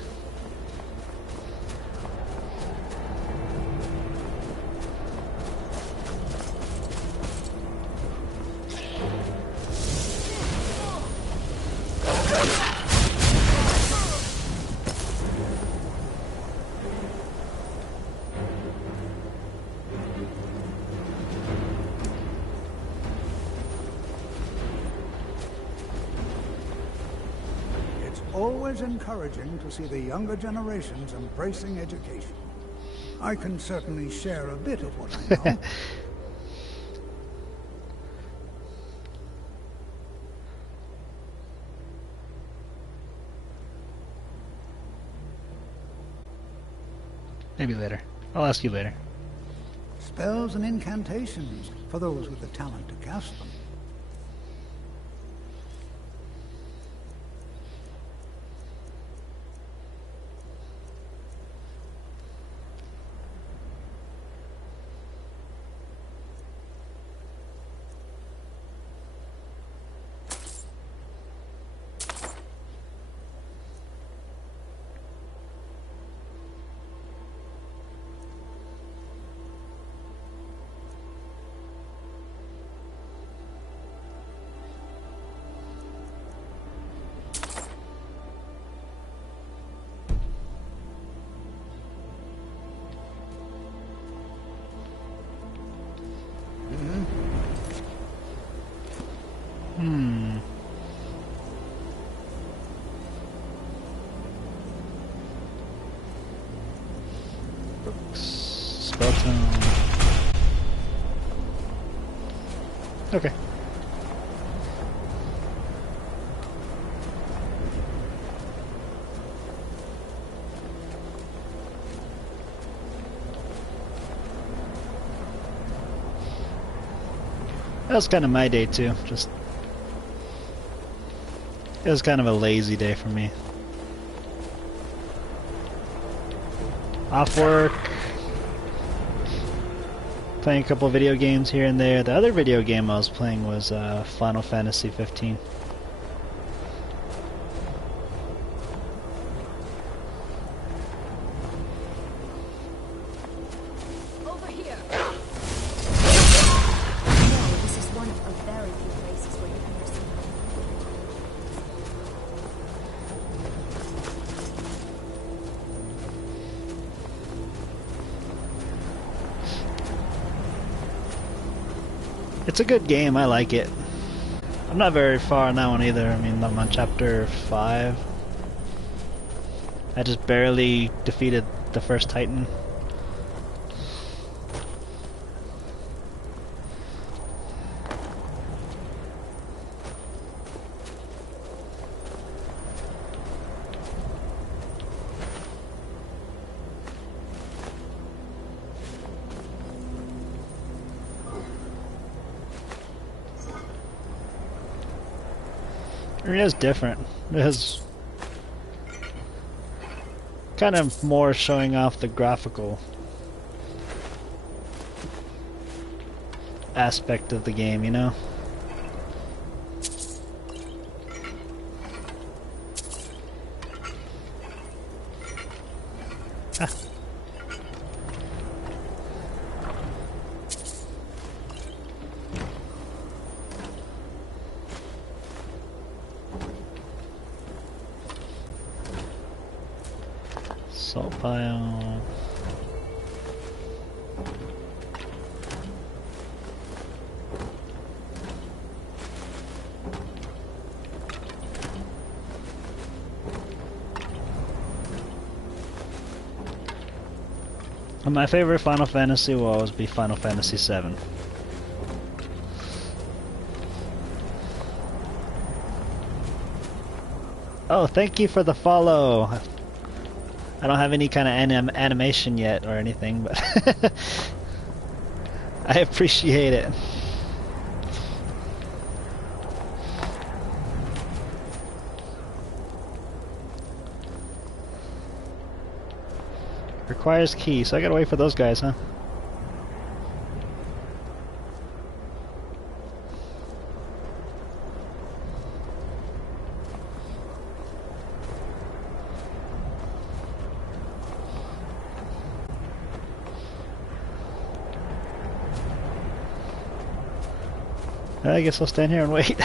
Always encouraging to see the younger generations embracing education. I can certainly share a bit of what I know. Maybe later. I'll ask you later. Spells and incantations for those with the talent to cast them. Okay. That was kind of my day too. Just it was kind of a lazy day for me. Off work, playing a couple video games here and there. The other video game I was playing was Final Fantasy 15. Over here. No, this is one of a very few places where you can receive. It's a good game, I like it. I'm not very far on that one either. I mean, I'm on chapter 5. I just barely defeated the first Titan. It is different. It is kind of more showing off the graphical aspect of the game, you know? Salt pile. And my favorite Final Fantasy will always be Final Fantasy VII. Oh, thank you for the follow. I don't have any kind of animation yet or anything, but I appreciate it. Requires key, so I gotta wait for those guys, huh? I guess I'll stand here and wait.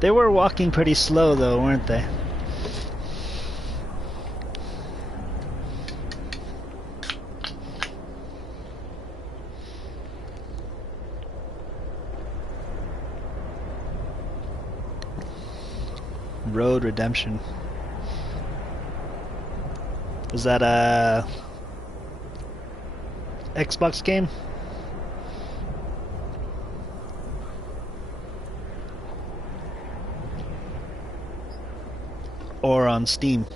They were walking pretty slow though, weren't they? Road Redemption. Is that a Xbox game? Or on Steam?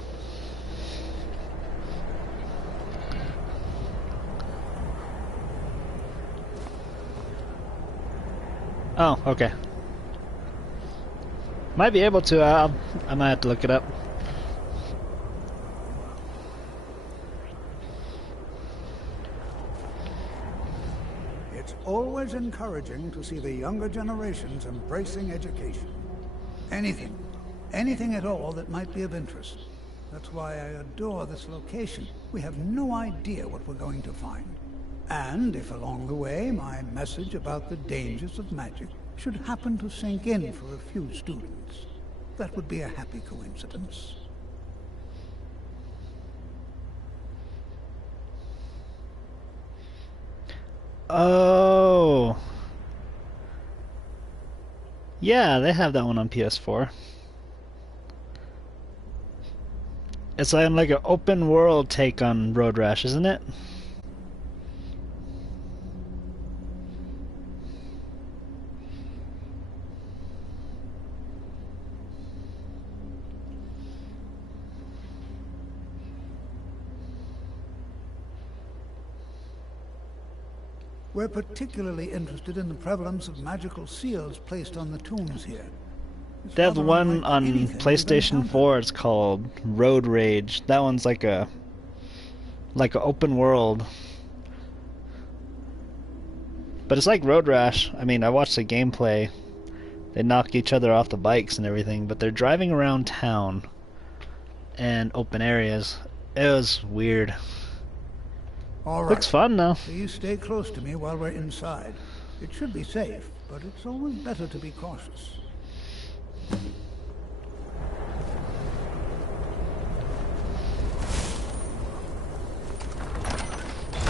Oh, okay. Might be able to. I might have to look it up. It's always encouraging to see the younger generations embracing education. Anything at all that might be of interest. That's why I adore this location. We have no idea what we're going to find. And if along the way my message about the dangers of magic should happen to sink in for a few students, that would be a happy coincidence. Oh. Yeah, they have that one on PS4. It's like an open world take on Road Rash, isn't it? We're particularly interested in the prevalence of magical seals placed on the tombs here. They have one on PlayStation 4. It's called Road Rage. That one's like a open world, but it's like Road Rash. I mean, I watched the gameplay. They knock each other off the bikes and everything, but they're driving around town and open areas. It was weird. All right. Looks fun though. Please stay close to me while we're inside. It should be safe, but it's always better to be cautious.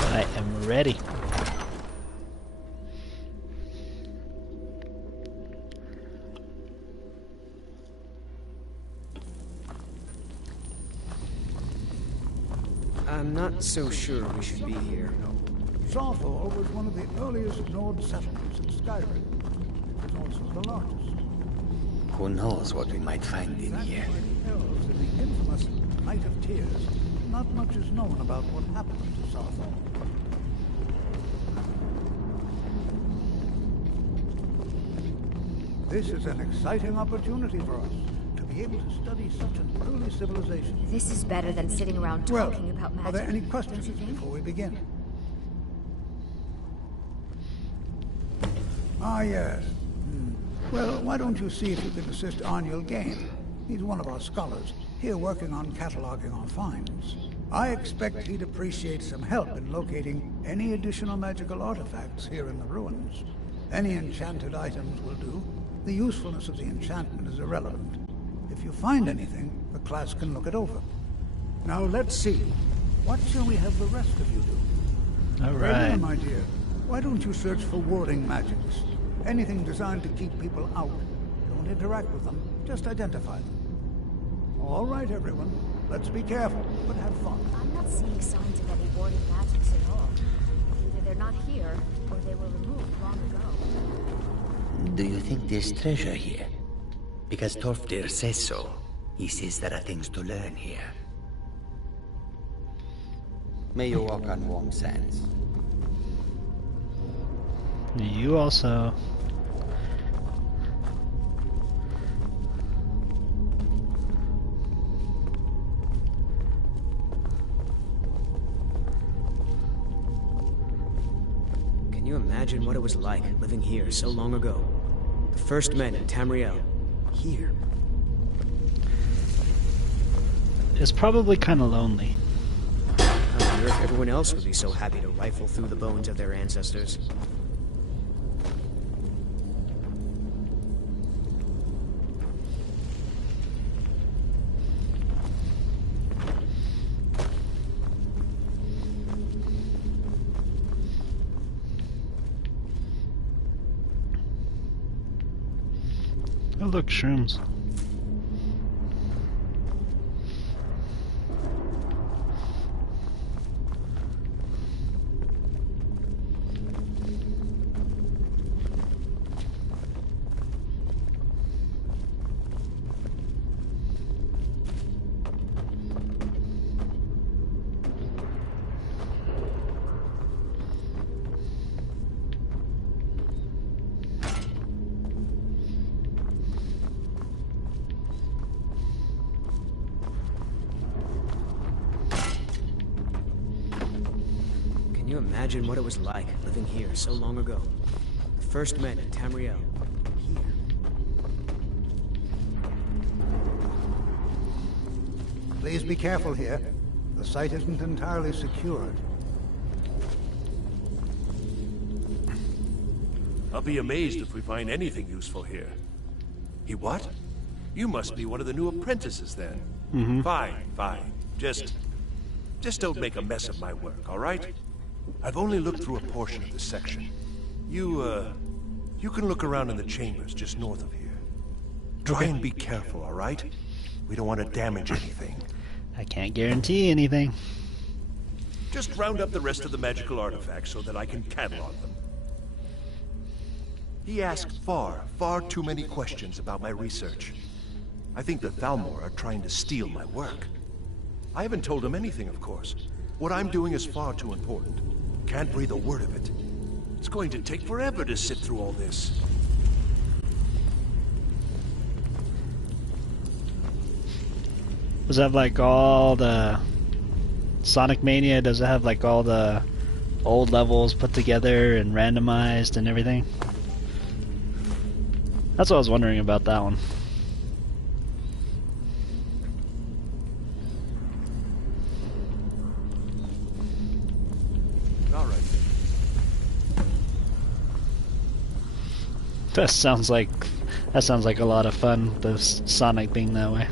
I am ready. I'm not so sure we should be here. Sathor was one of the earliest Nord settlements in Skyrim. It was also the largest. Who knows what we might find in here? Elves in the infamous Night of Tears. Not much is known about what happened to Sathor. This is an exciting opportunity for us to be able to study such an early civilization. This is better than sitting around talking about magic. Are there any questions before we begin? Ah, yes. Well, why don't you see if you can assist Arniel Gain? He's one of our scholars, here working on cataloging our finds. I expect he'd appreciate some help in locating any additional magical artifacts here in the ruins. Any enchanted items will do. The usefulness of the enchantment is irrelevant. If you find anything, the class can look it over. Now let's see. What shall we have the rest of you do? All right. Ravenna, my dear, why don't you search for warding magics? Anything designed to keep people out. Don't interact with them, just identify them. All right, everyone. Let's be careful, but have fun. I'm not seeing signs of any warding magics at all. Either they're not here, or they were removed long ago. Do you think there's treasure here? Because Torfdir says so. He says there are things to learn here. May you walk on warm sands. You also. Can you imagine what it was like living here so long ago? The first men in Tamriel. Here. It's probably kind of lonely. I wonder if everyone else would be so happy to rifle through the bones of their ancestors. Oh look, shrooms. Can you imagine what it was like living here so long ago? The first men in Tamriel. Here. Please be careful here. The site isn't entirely secured. I'll be amazed if we find anything useful here. He what? You must be one of the new apprentices then. Fine, fine. Just don't make a mess of my work, all right? I've only looked through a portion of this section. You can look around in the chambers just north of here. Try and be careful, all right? We don't want to damage anything. I can't guarantee anything. Just round up the rest of the magical artifacts so that I can catalog them. He asked far too many questions about my research. I think the Thalmor are trying to steal my work. I haven't told him anything, of course. What I'm doing is far too important. Can't breathe a word of it. It's going to take forever to sit through all this. Does it have like all the Sonic Mania? Does it have like all the old levels put together and randomized and everything? That's what I was wondering about that one. All right. That sounds like a lot of fun, the Sonic being that way.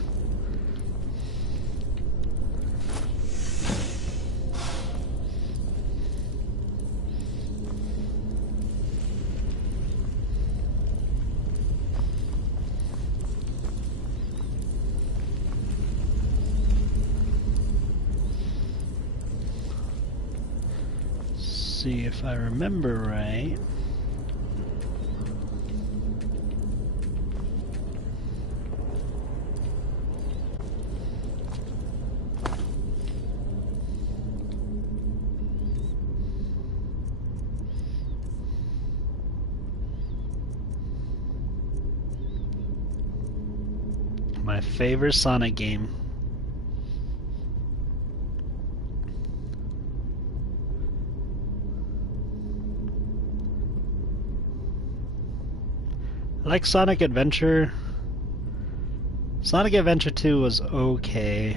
See if I remember right. My favorite Sonic game. I like Sonic Adventure. Sonic Adventure 2 was okay.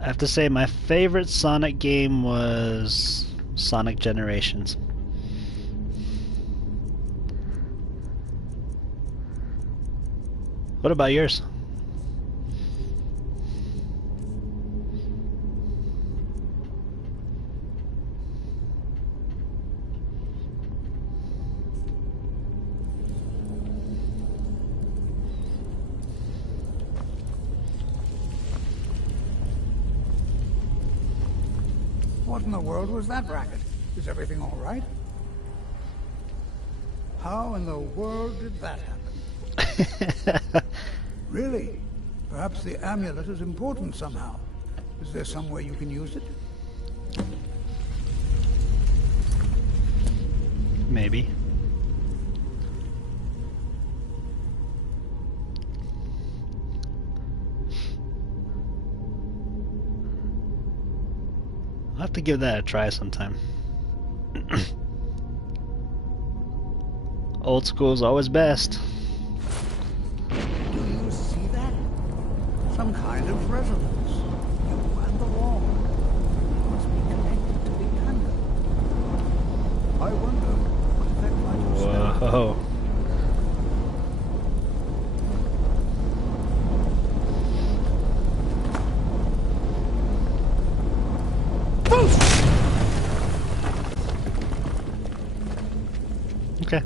I have to say my favorite Sonic game was Sonic Generations. What about yours? What in the world was that racket? Is everything all right? How in the world did that happen? Really? Perhaps the amulet is important somehow. Is there some way you can use it? Maybe. I'll have to give that a try sometime. Old school is always best. Do you see that? Some kind of resonance. You and the wall. Must be connected to the amulet. I wonder what effect might have. Whoa. Okay.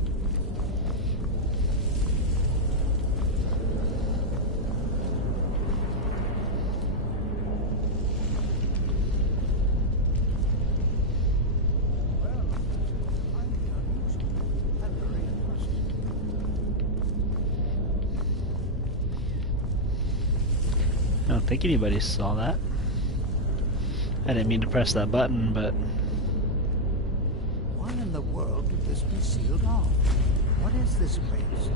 I don't think anybody saw that. I didn't mean to press that button, but... Why in the world did this be sealed off? What is this place?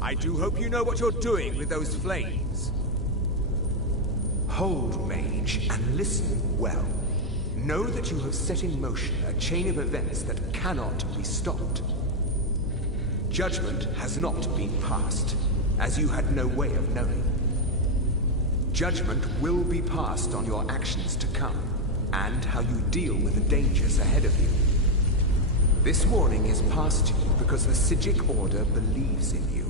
I do hope you know what you're doing with those flames. Hold, mage, and listen well. Know that you have set in motion a chain of events that cannot be stopped. Judgment has not been passed, as you had no way of knowing. Judgment will be passed on your actions to come, and how you deal with the dangers ahead of you. This warning is passed to you because the Psijic Order believes in you.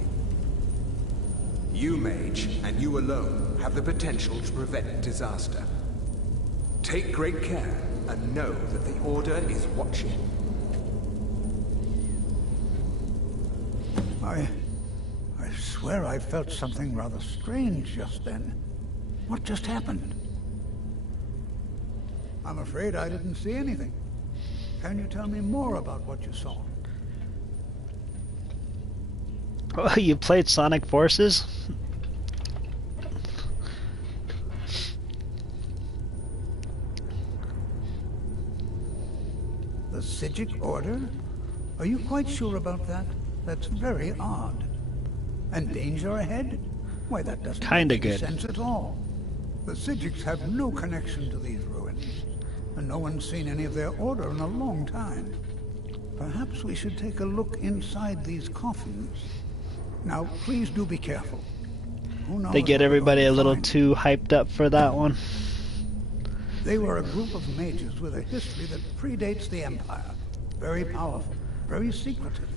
You, mage, and you alone, have the potential to prevent disaster. Take great care, and know that the Order is watching. I swear I felt something rather strange just then. What just happened? I'm afraid I didn't see anything. Can you tell me more about what you saw? Oh, you played Sonic Forces? The Psijic Order? Are you quite sure about that? That's very odd. And danger ahead? Why, that doesn't Kinda make any good. sense at all. The Psijics have no connection to these ruins, and no one's seen any of their order in a long time. Perhaps we should take a look inside these coffins. Now, please do be careful. Who knows They get what we're everybody going a to little find. too hyped up for that one. They were a group of mages with a history that predates the Empire. Very powerful, very secretive.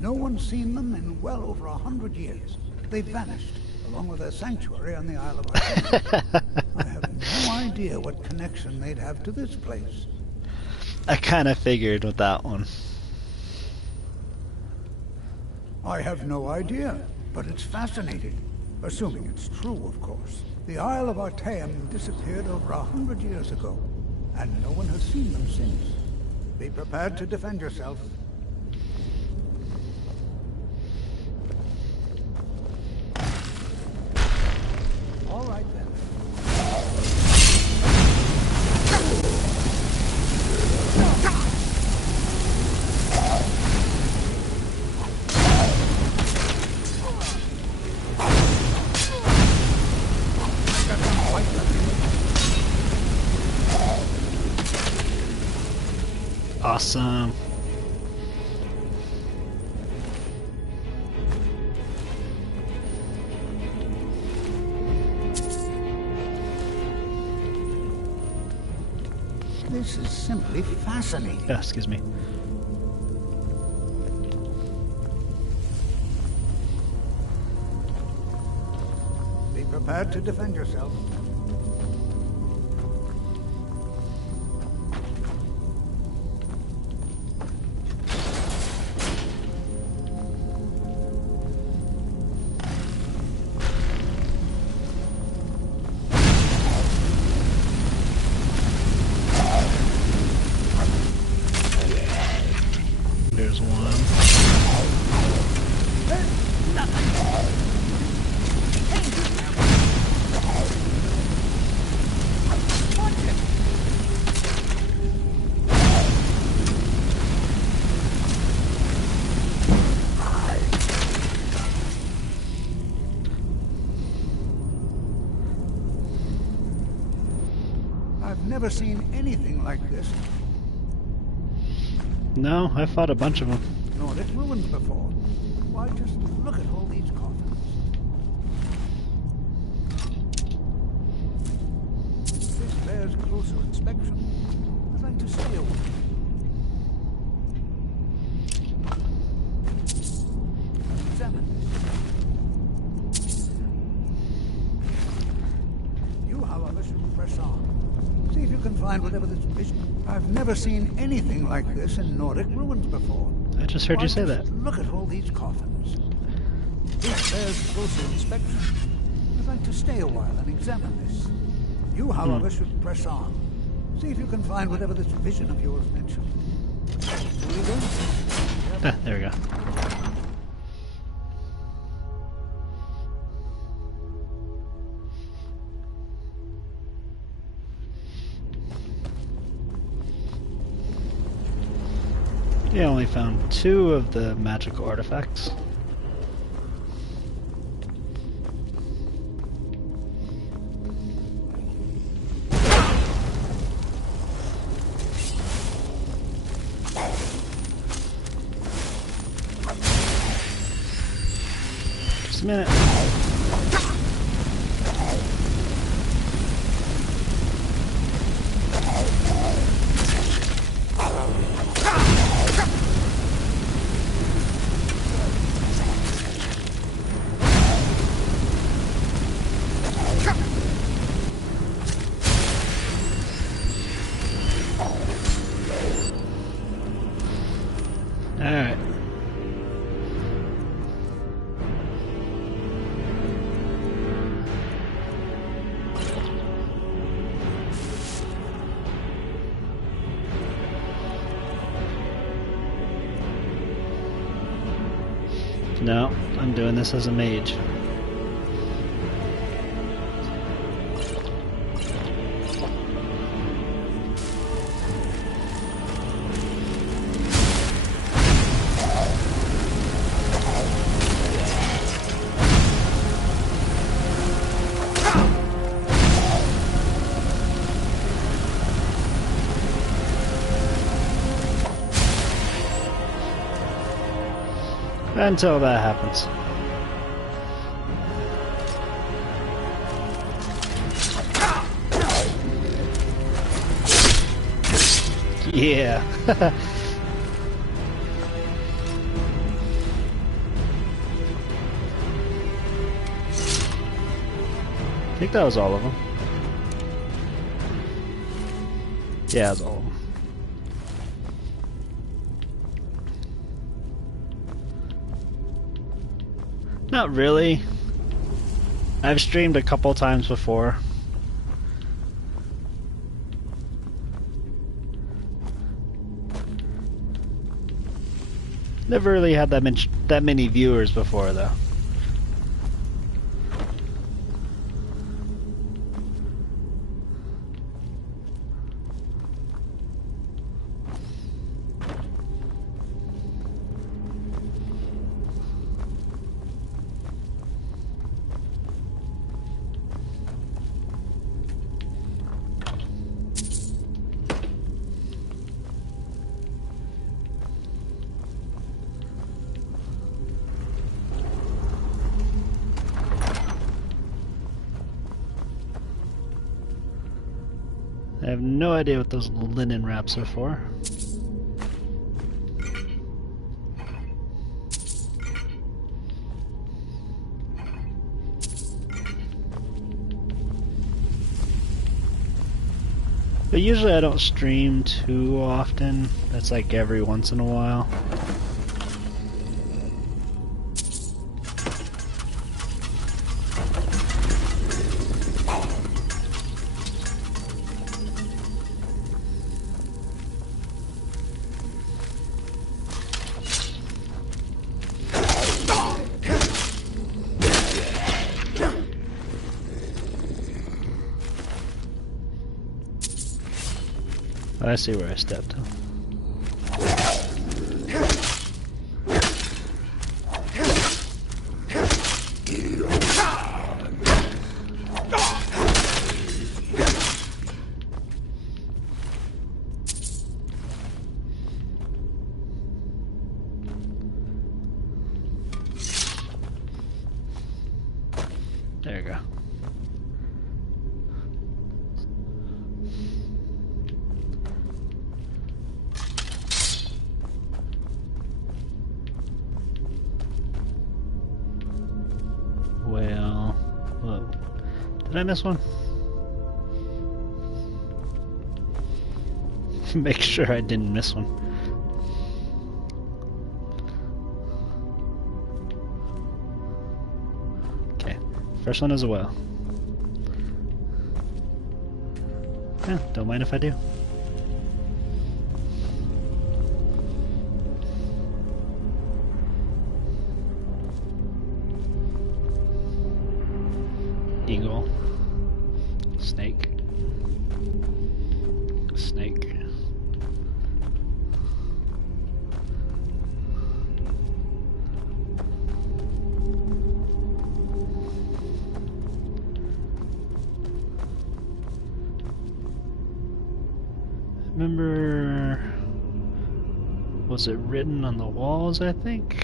No one's seen them in well over 100 years. They vanished, along with their sanctuary on the Isle of Arcadia. I have no idea what connection they'd have to this place. I kind of figured with that one. I have no idea, but it's fascinating. Assuming it's true, of course. The Isle of Artaeum disappeared over 100 years ago, and no one has seen them since. Be prepared to defend yourself. This is simply fascinating. Yeah, excuse me. Be prepared to defend yourself. There's one. I've never seen anything like this. No, I fought a bunch of them. Nordic ruins before. Why, just look at all these coffins. This bears closer inspection. I'd like to stay away. Examine this. You, however, should press on. See if you can find whatever this vision. I've never seen anything like this in Nordic ruins before. I just heard you say that. Look at all these coffins. This bears closer inspection. I'd like to stay a while and examine this. You, however, should press on. See if you can find whatever this vision of yours mentioned. Here we go. Ah, there we go. You only found 2 of the magical artifacts. Just a minute. Alright. No, I'm doing this as a mage. Until that happens. Yeah. I think that was all of them. Yeah, that's all of them. Not really. I've streamed a couple times before. Never really had that many viewers before, though. I have no idea what those linen wraps are for. But usually I don't stream too often. That's like every once in a while. I see where I stepped. There you go. Well, whoa. Did I miss one? Make sure I didn't miss one. Okay, first one is a well. Yeah, don't mind if I do. Eagle. Snake. Snake. Remember, was it written on the walls, I think?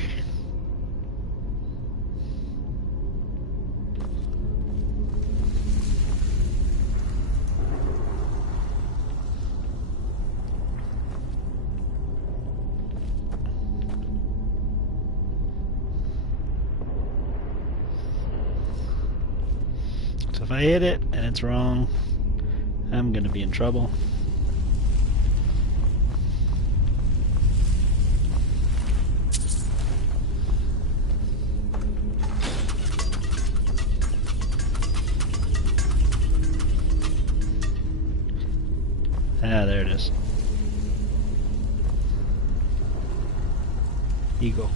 So if I hit it and it's wrong, I'm gonna be in trouble. Ah, there it is. Eagle.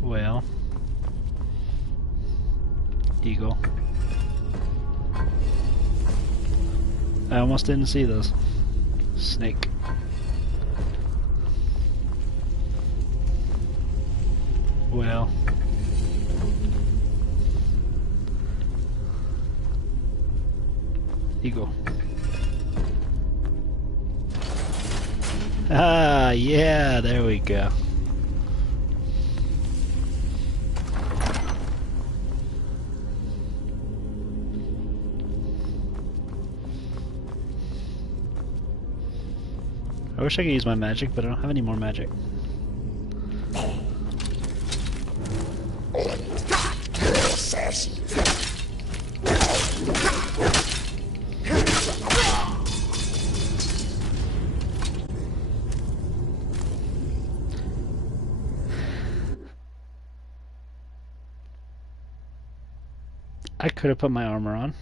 Well. Eagle. I almost didn't see those. Snake. Well. Eagle. Ah, yeah, there we go. I wish I could use my magic, but I don't have any more magic. I could have put my armor on.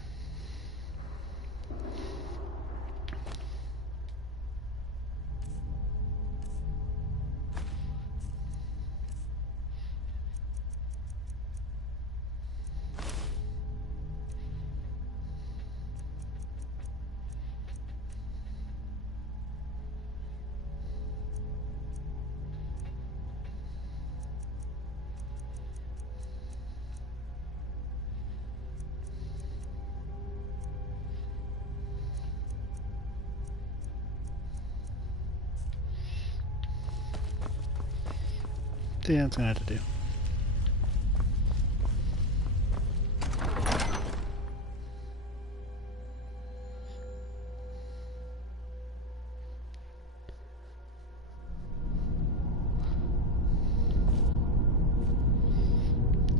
Yeah, that's gonna have to do.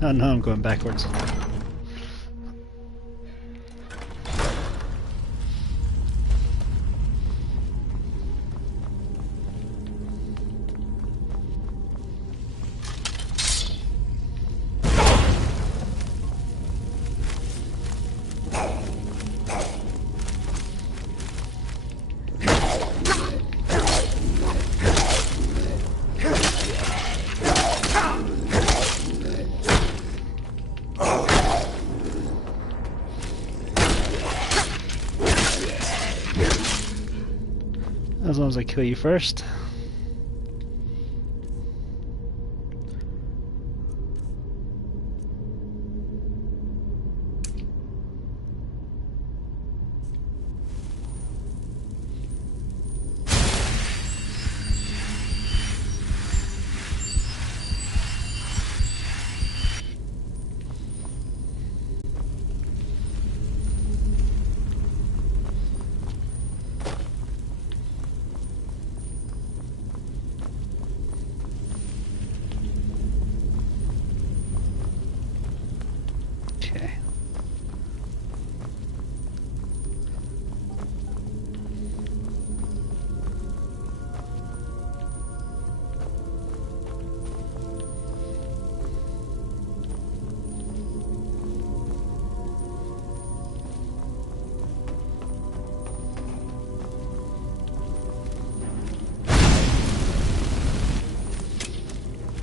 Oh no, I'm going backwards. As long as I kill you first.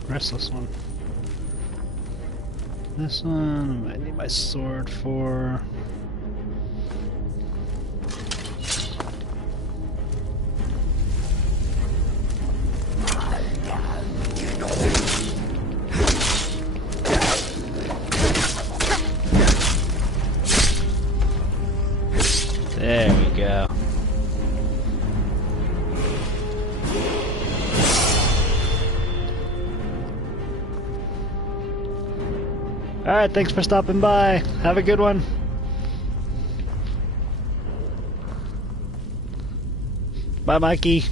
Where's this one? This one I need my sword for. There we go. Alright, thanks for stopping by. Have a good one. Bye, Mikey.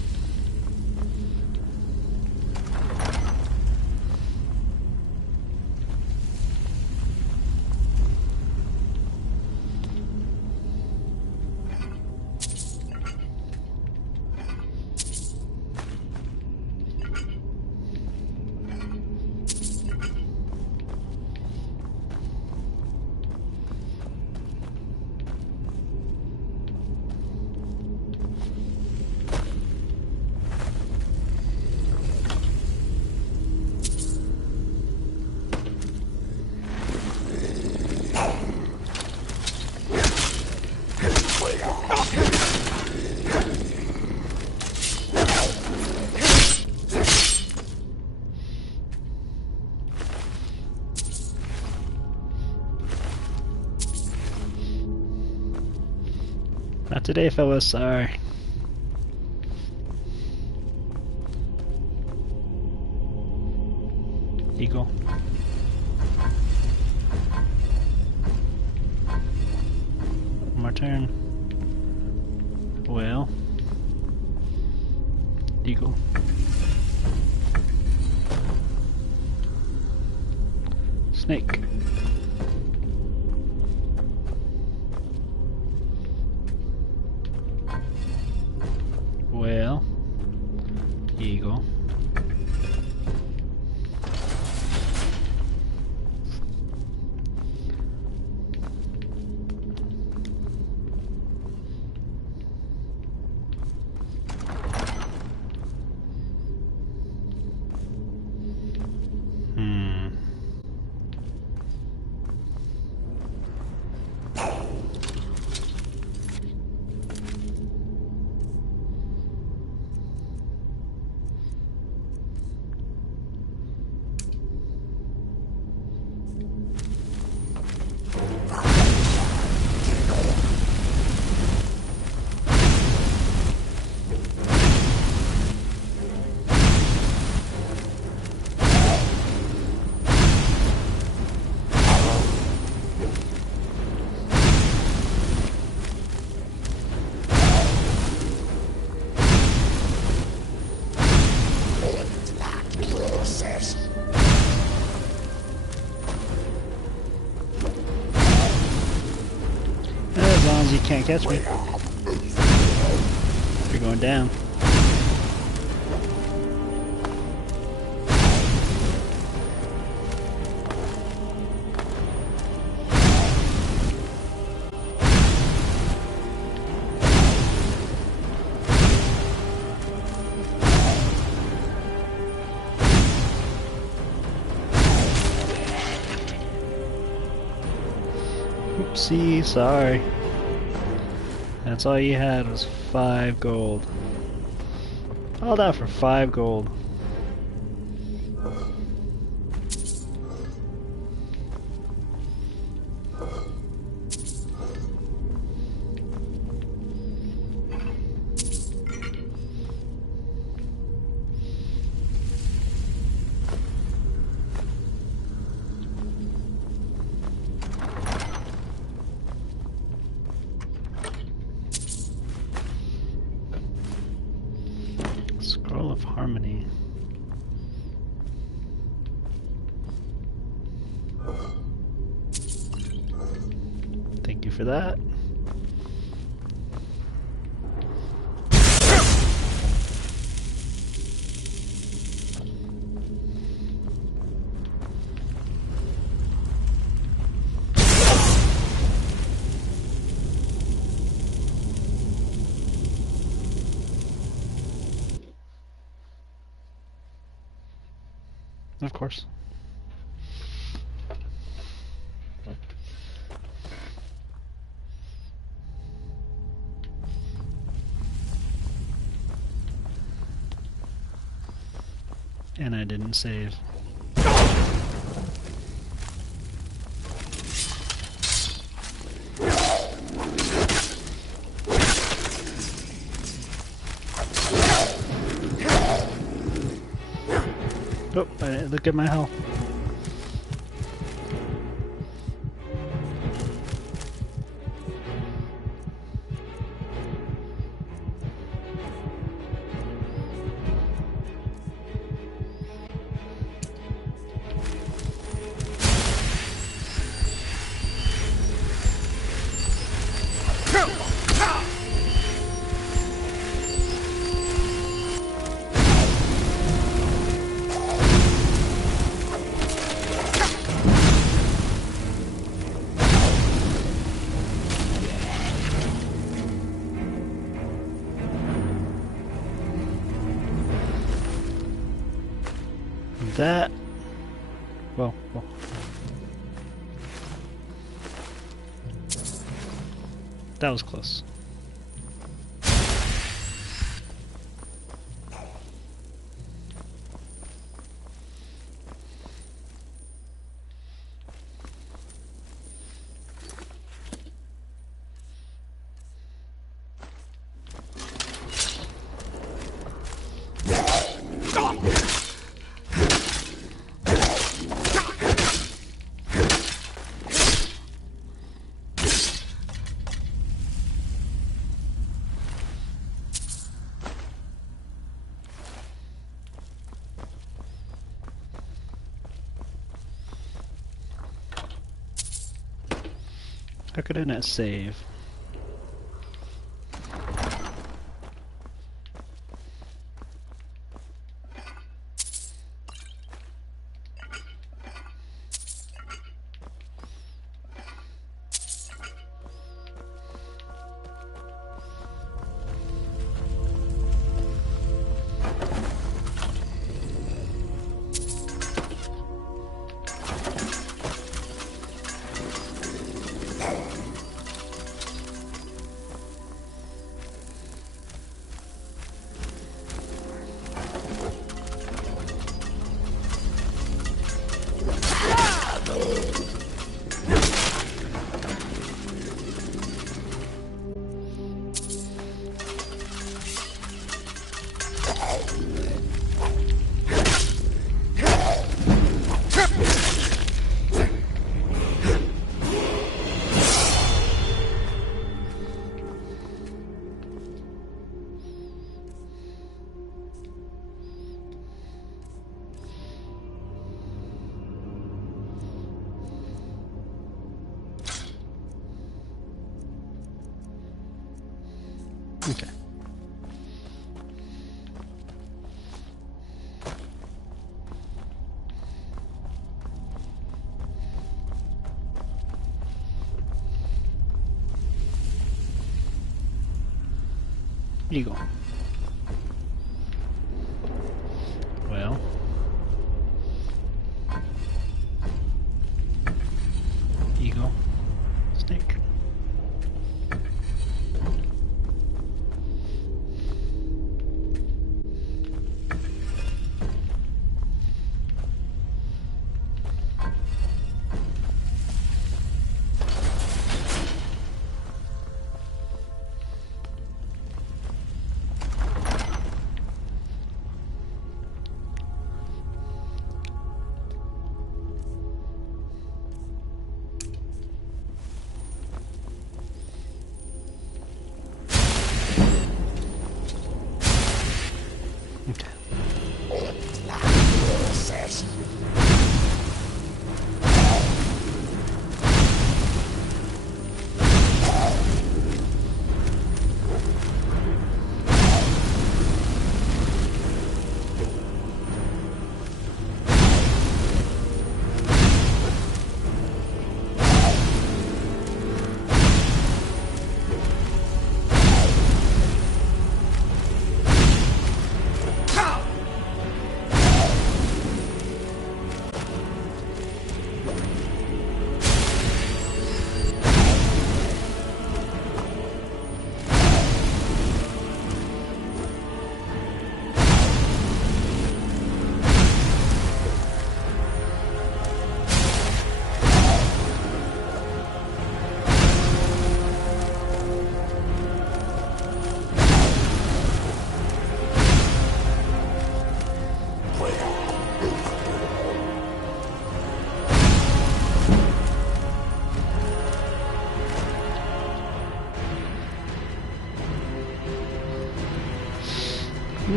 Not today, fellas, sorry. Eagle. One more turn. Well. Eagle. Snake. Well, eagle. can't catch me. You're going down. Oopsie, sorry. That's all you had was 5 gold. All that for 5 gold. Scroll of Harmony. Thank you for that. Of course. And I didn't save. Oh, look at my health. That, well, that was close. How could I not save? Okay. Eagle. Well. Eagle. Snake.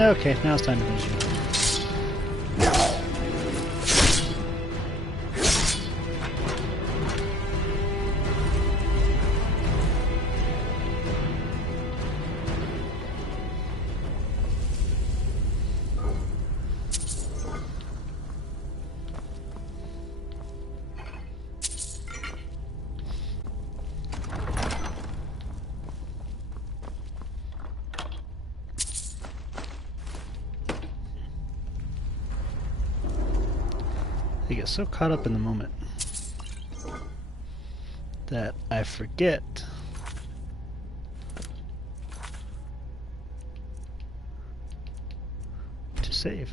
Okay, now it's time to finish it. I get so caught up in the moment that I forget to save.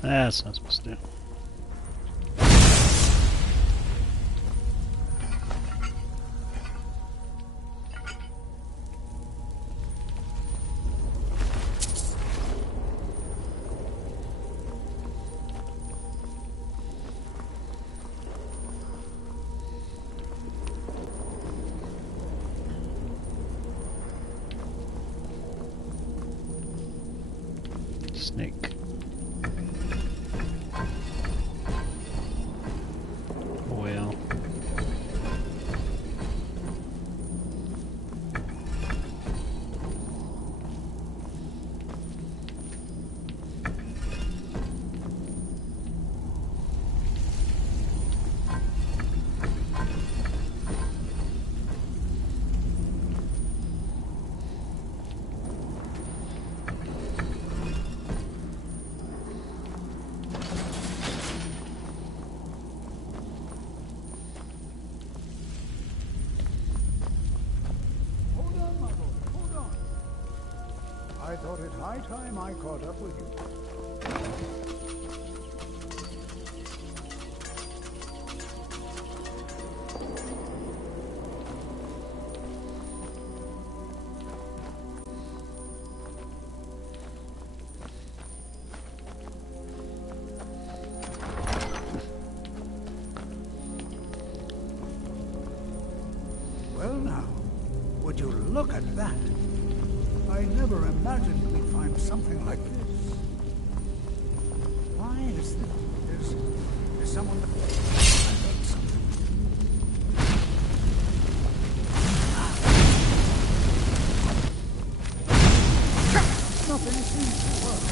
That's not supposed to do. Snake. Well. I thought it high time I caught up with you. Well now, would you look at that? I never imagined we'd find something like this. Why is this? There's someone... I heard something. Nothing seems to work.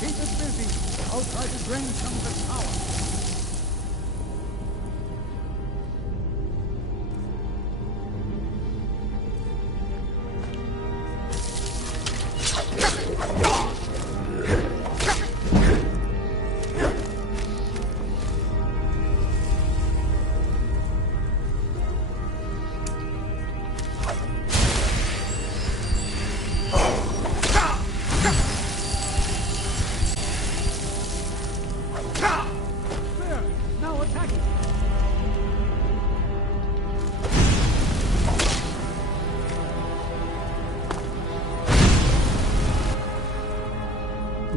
Keep it busy. I'll try to drain some of the power.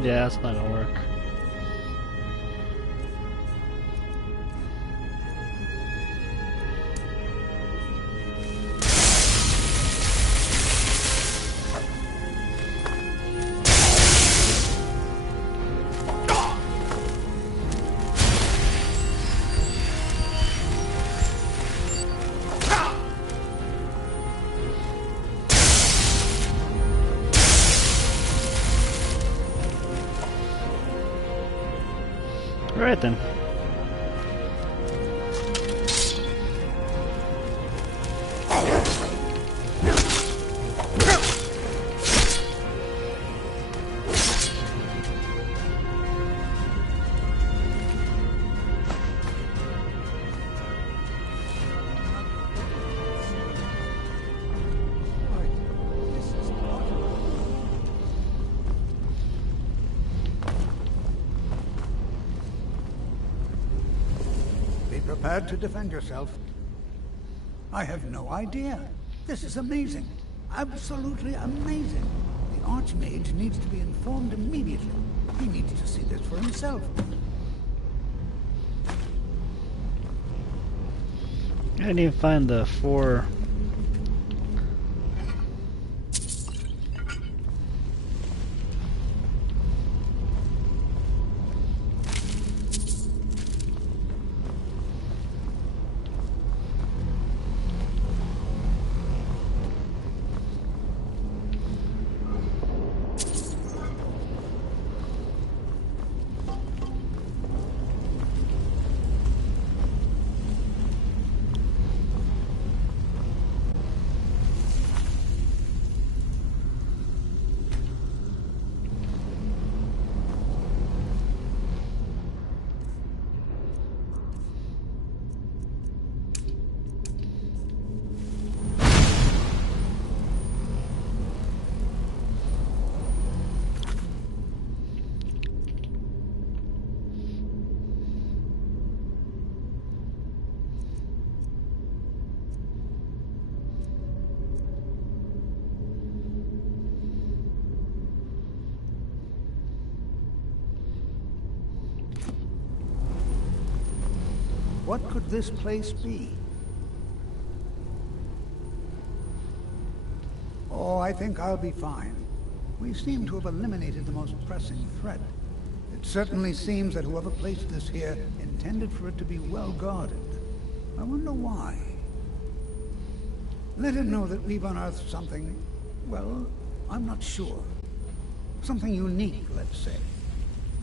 Yeah, it's not gonna work. Alright then. Prepared to defend yourself. I have no idea. This is amazing. Absolutely amazing. The Archmage needs to be informed immediately. He needs to see this for himself. I didn't even find the 4... What could this place be? Oh, I think I'll be fine. We seem to have eliminated the most pressing threat. It certainly seems that whoever placed this here intended for it to be well guarded. I wonder why. Let it know that we've unearthed something, well, I'm not sure. Something unique, let's say.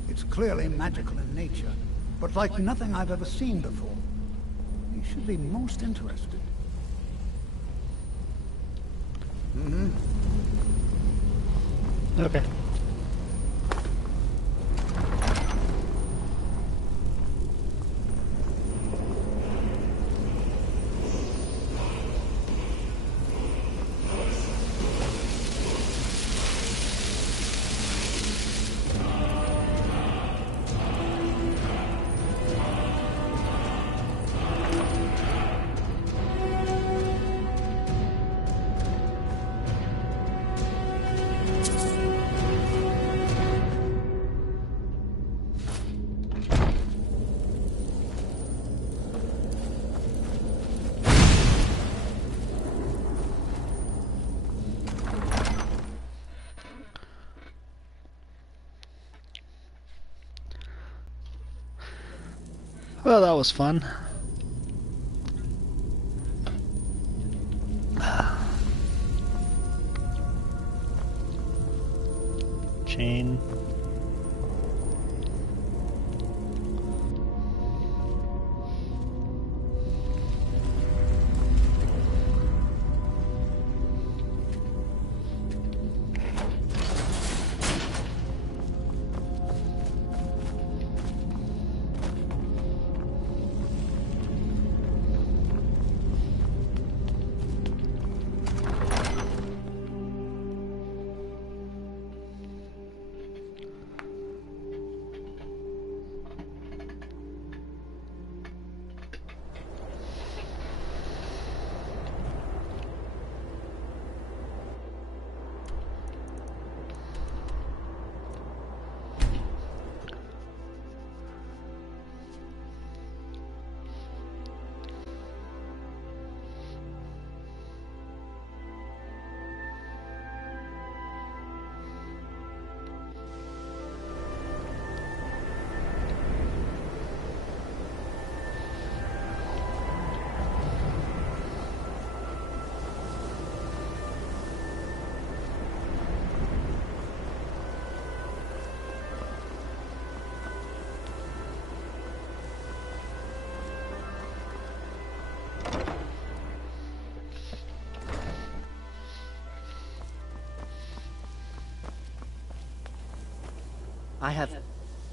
It's clearly magical in nature, but like nothing I've ever seen before. You should be most interested. Okay. Well, that was fun. Chain.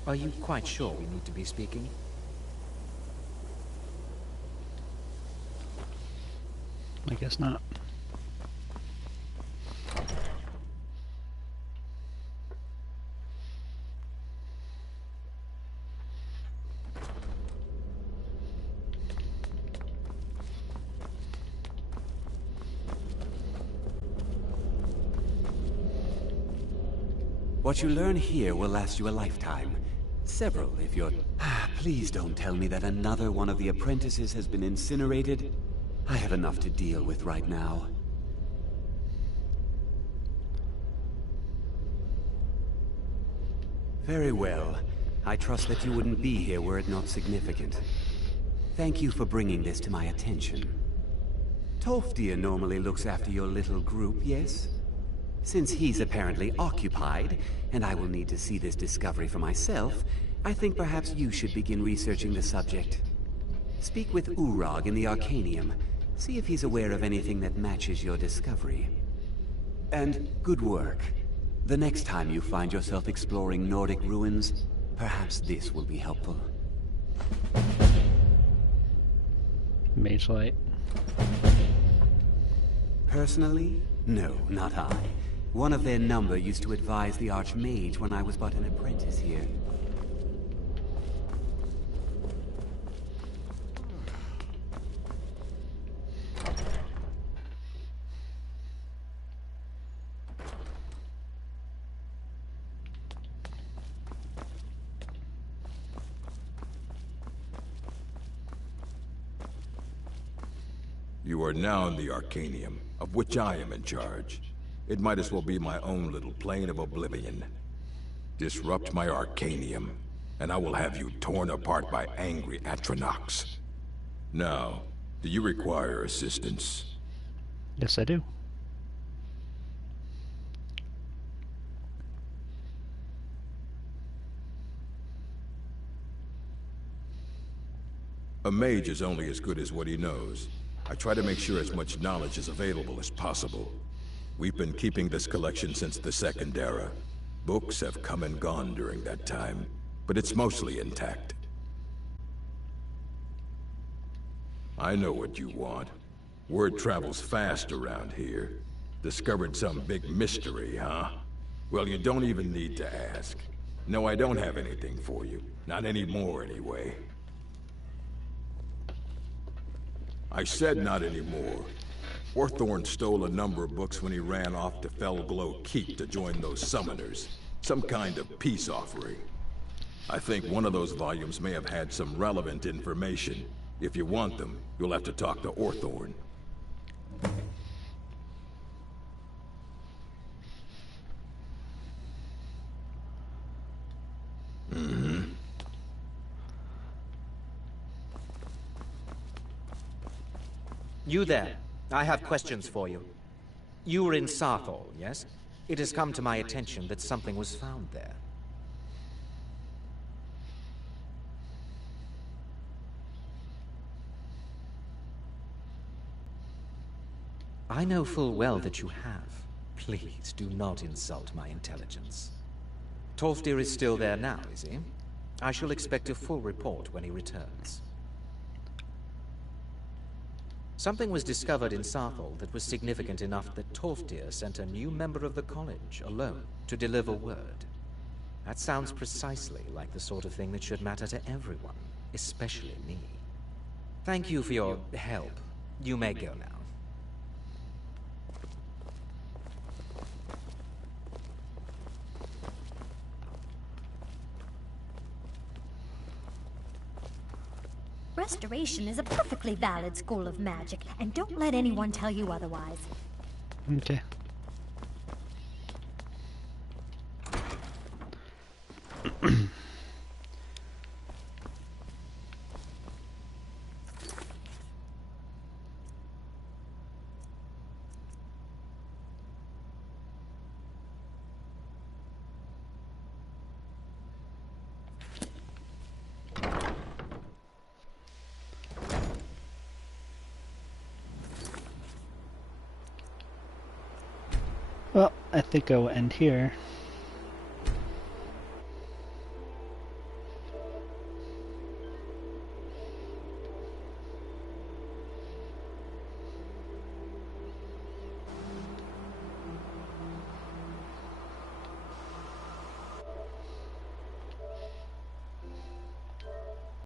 Are you quite sure we need to be speaking? I guess not. What you learn here will last you a lifetime. Several, if you're... Please don't tell me that another one of the apprentices has been incinerated. I have enough to deal with right now. Very well. I trust that you wouldn't be here were it not significant. Thank you for bringing this to my attention. Tolfdir normally looks after your little group, yes? Since he's apparently occupied, and I will need to see this discovery for myself, I think perhaps you should begin researching the subject. Speak with Urag in the Arcanium. See if he's aware of anything that matches your discovery. And good work. The next time you find yourself exploring Nordic ruins, perhaps this will be helpful. Mage Light. Personally? No, not I. One of their number used to advise the Archmage when I was but an apprentice here. You are now in the Arcanium, of which I am in charge. It might as well be my own little plane of oblivion. Disrupt my Arcanium, and I will have you torn apart by angry Atronachs. Now, do you require assistance? Yes, I do. A mage is only as good as what he knows. I try to make sure as much knowledge is available as possible. We've been keeping this collection since the Second Era. Books have come and gone during that time, but it's mostly intact. I know what you want. Word travels fast around here. Discovered some big mystery, huh? Well, you don't even need to ask. No, I don't have anything for you. Not anymore, anyway. I said not anymore. Orthorn stole a number of books when he ran off to Felglow Keep to join those summoners. Some kind of peace offering. I think one of those volumes may have had some relevant information. If you want them, you'll have to talk to Orthorn. You there. I have questions for you. You were in Sarthol, yes? It has come to my attention that something was found there. I know full well that you have. Please do not insult my intelligence. Tolfdir is still there now, is he? I shall expect a full report when he returns. Something was discovered in Sarthol that was significant enough that Tolfdir sent a new member of the college alone to deliver word. That sounds precisely like the sort of thing that should matter to everyone, especially me. Thank you for your help. You may go now. Restoration is a perfectly valid school of magic, and don't let anyone tell you otherwise. Okay. Well, I think I will end here.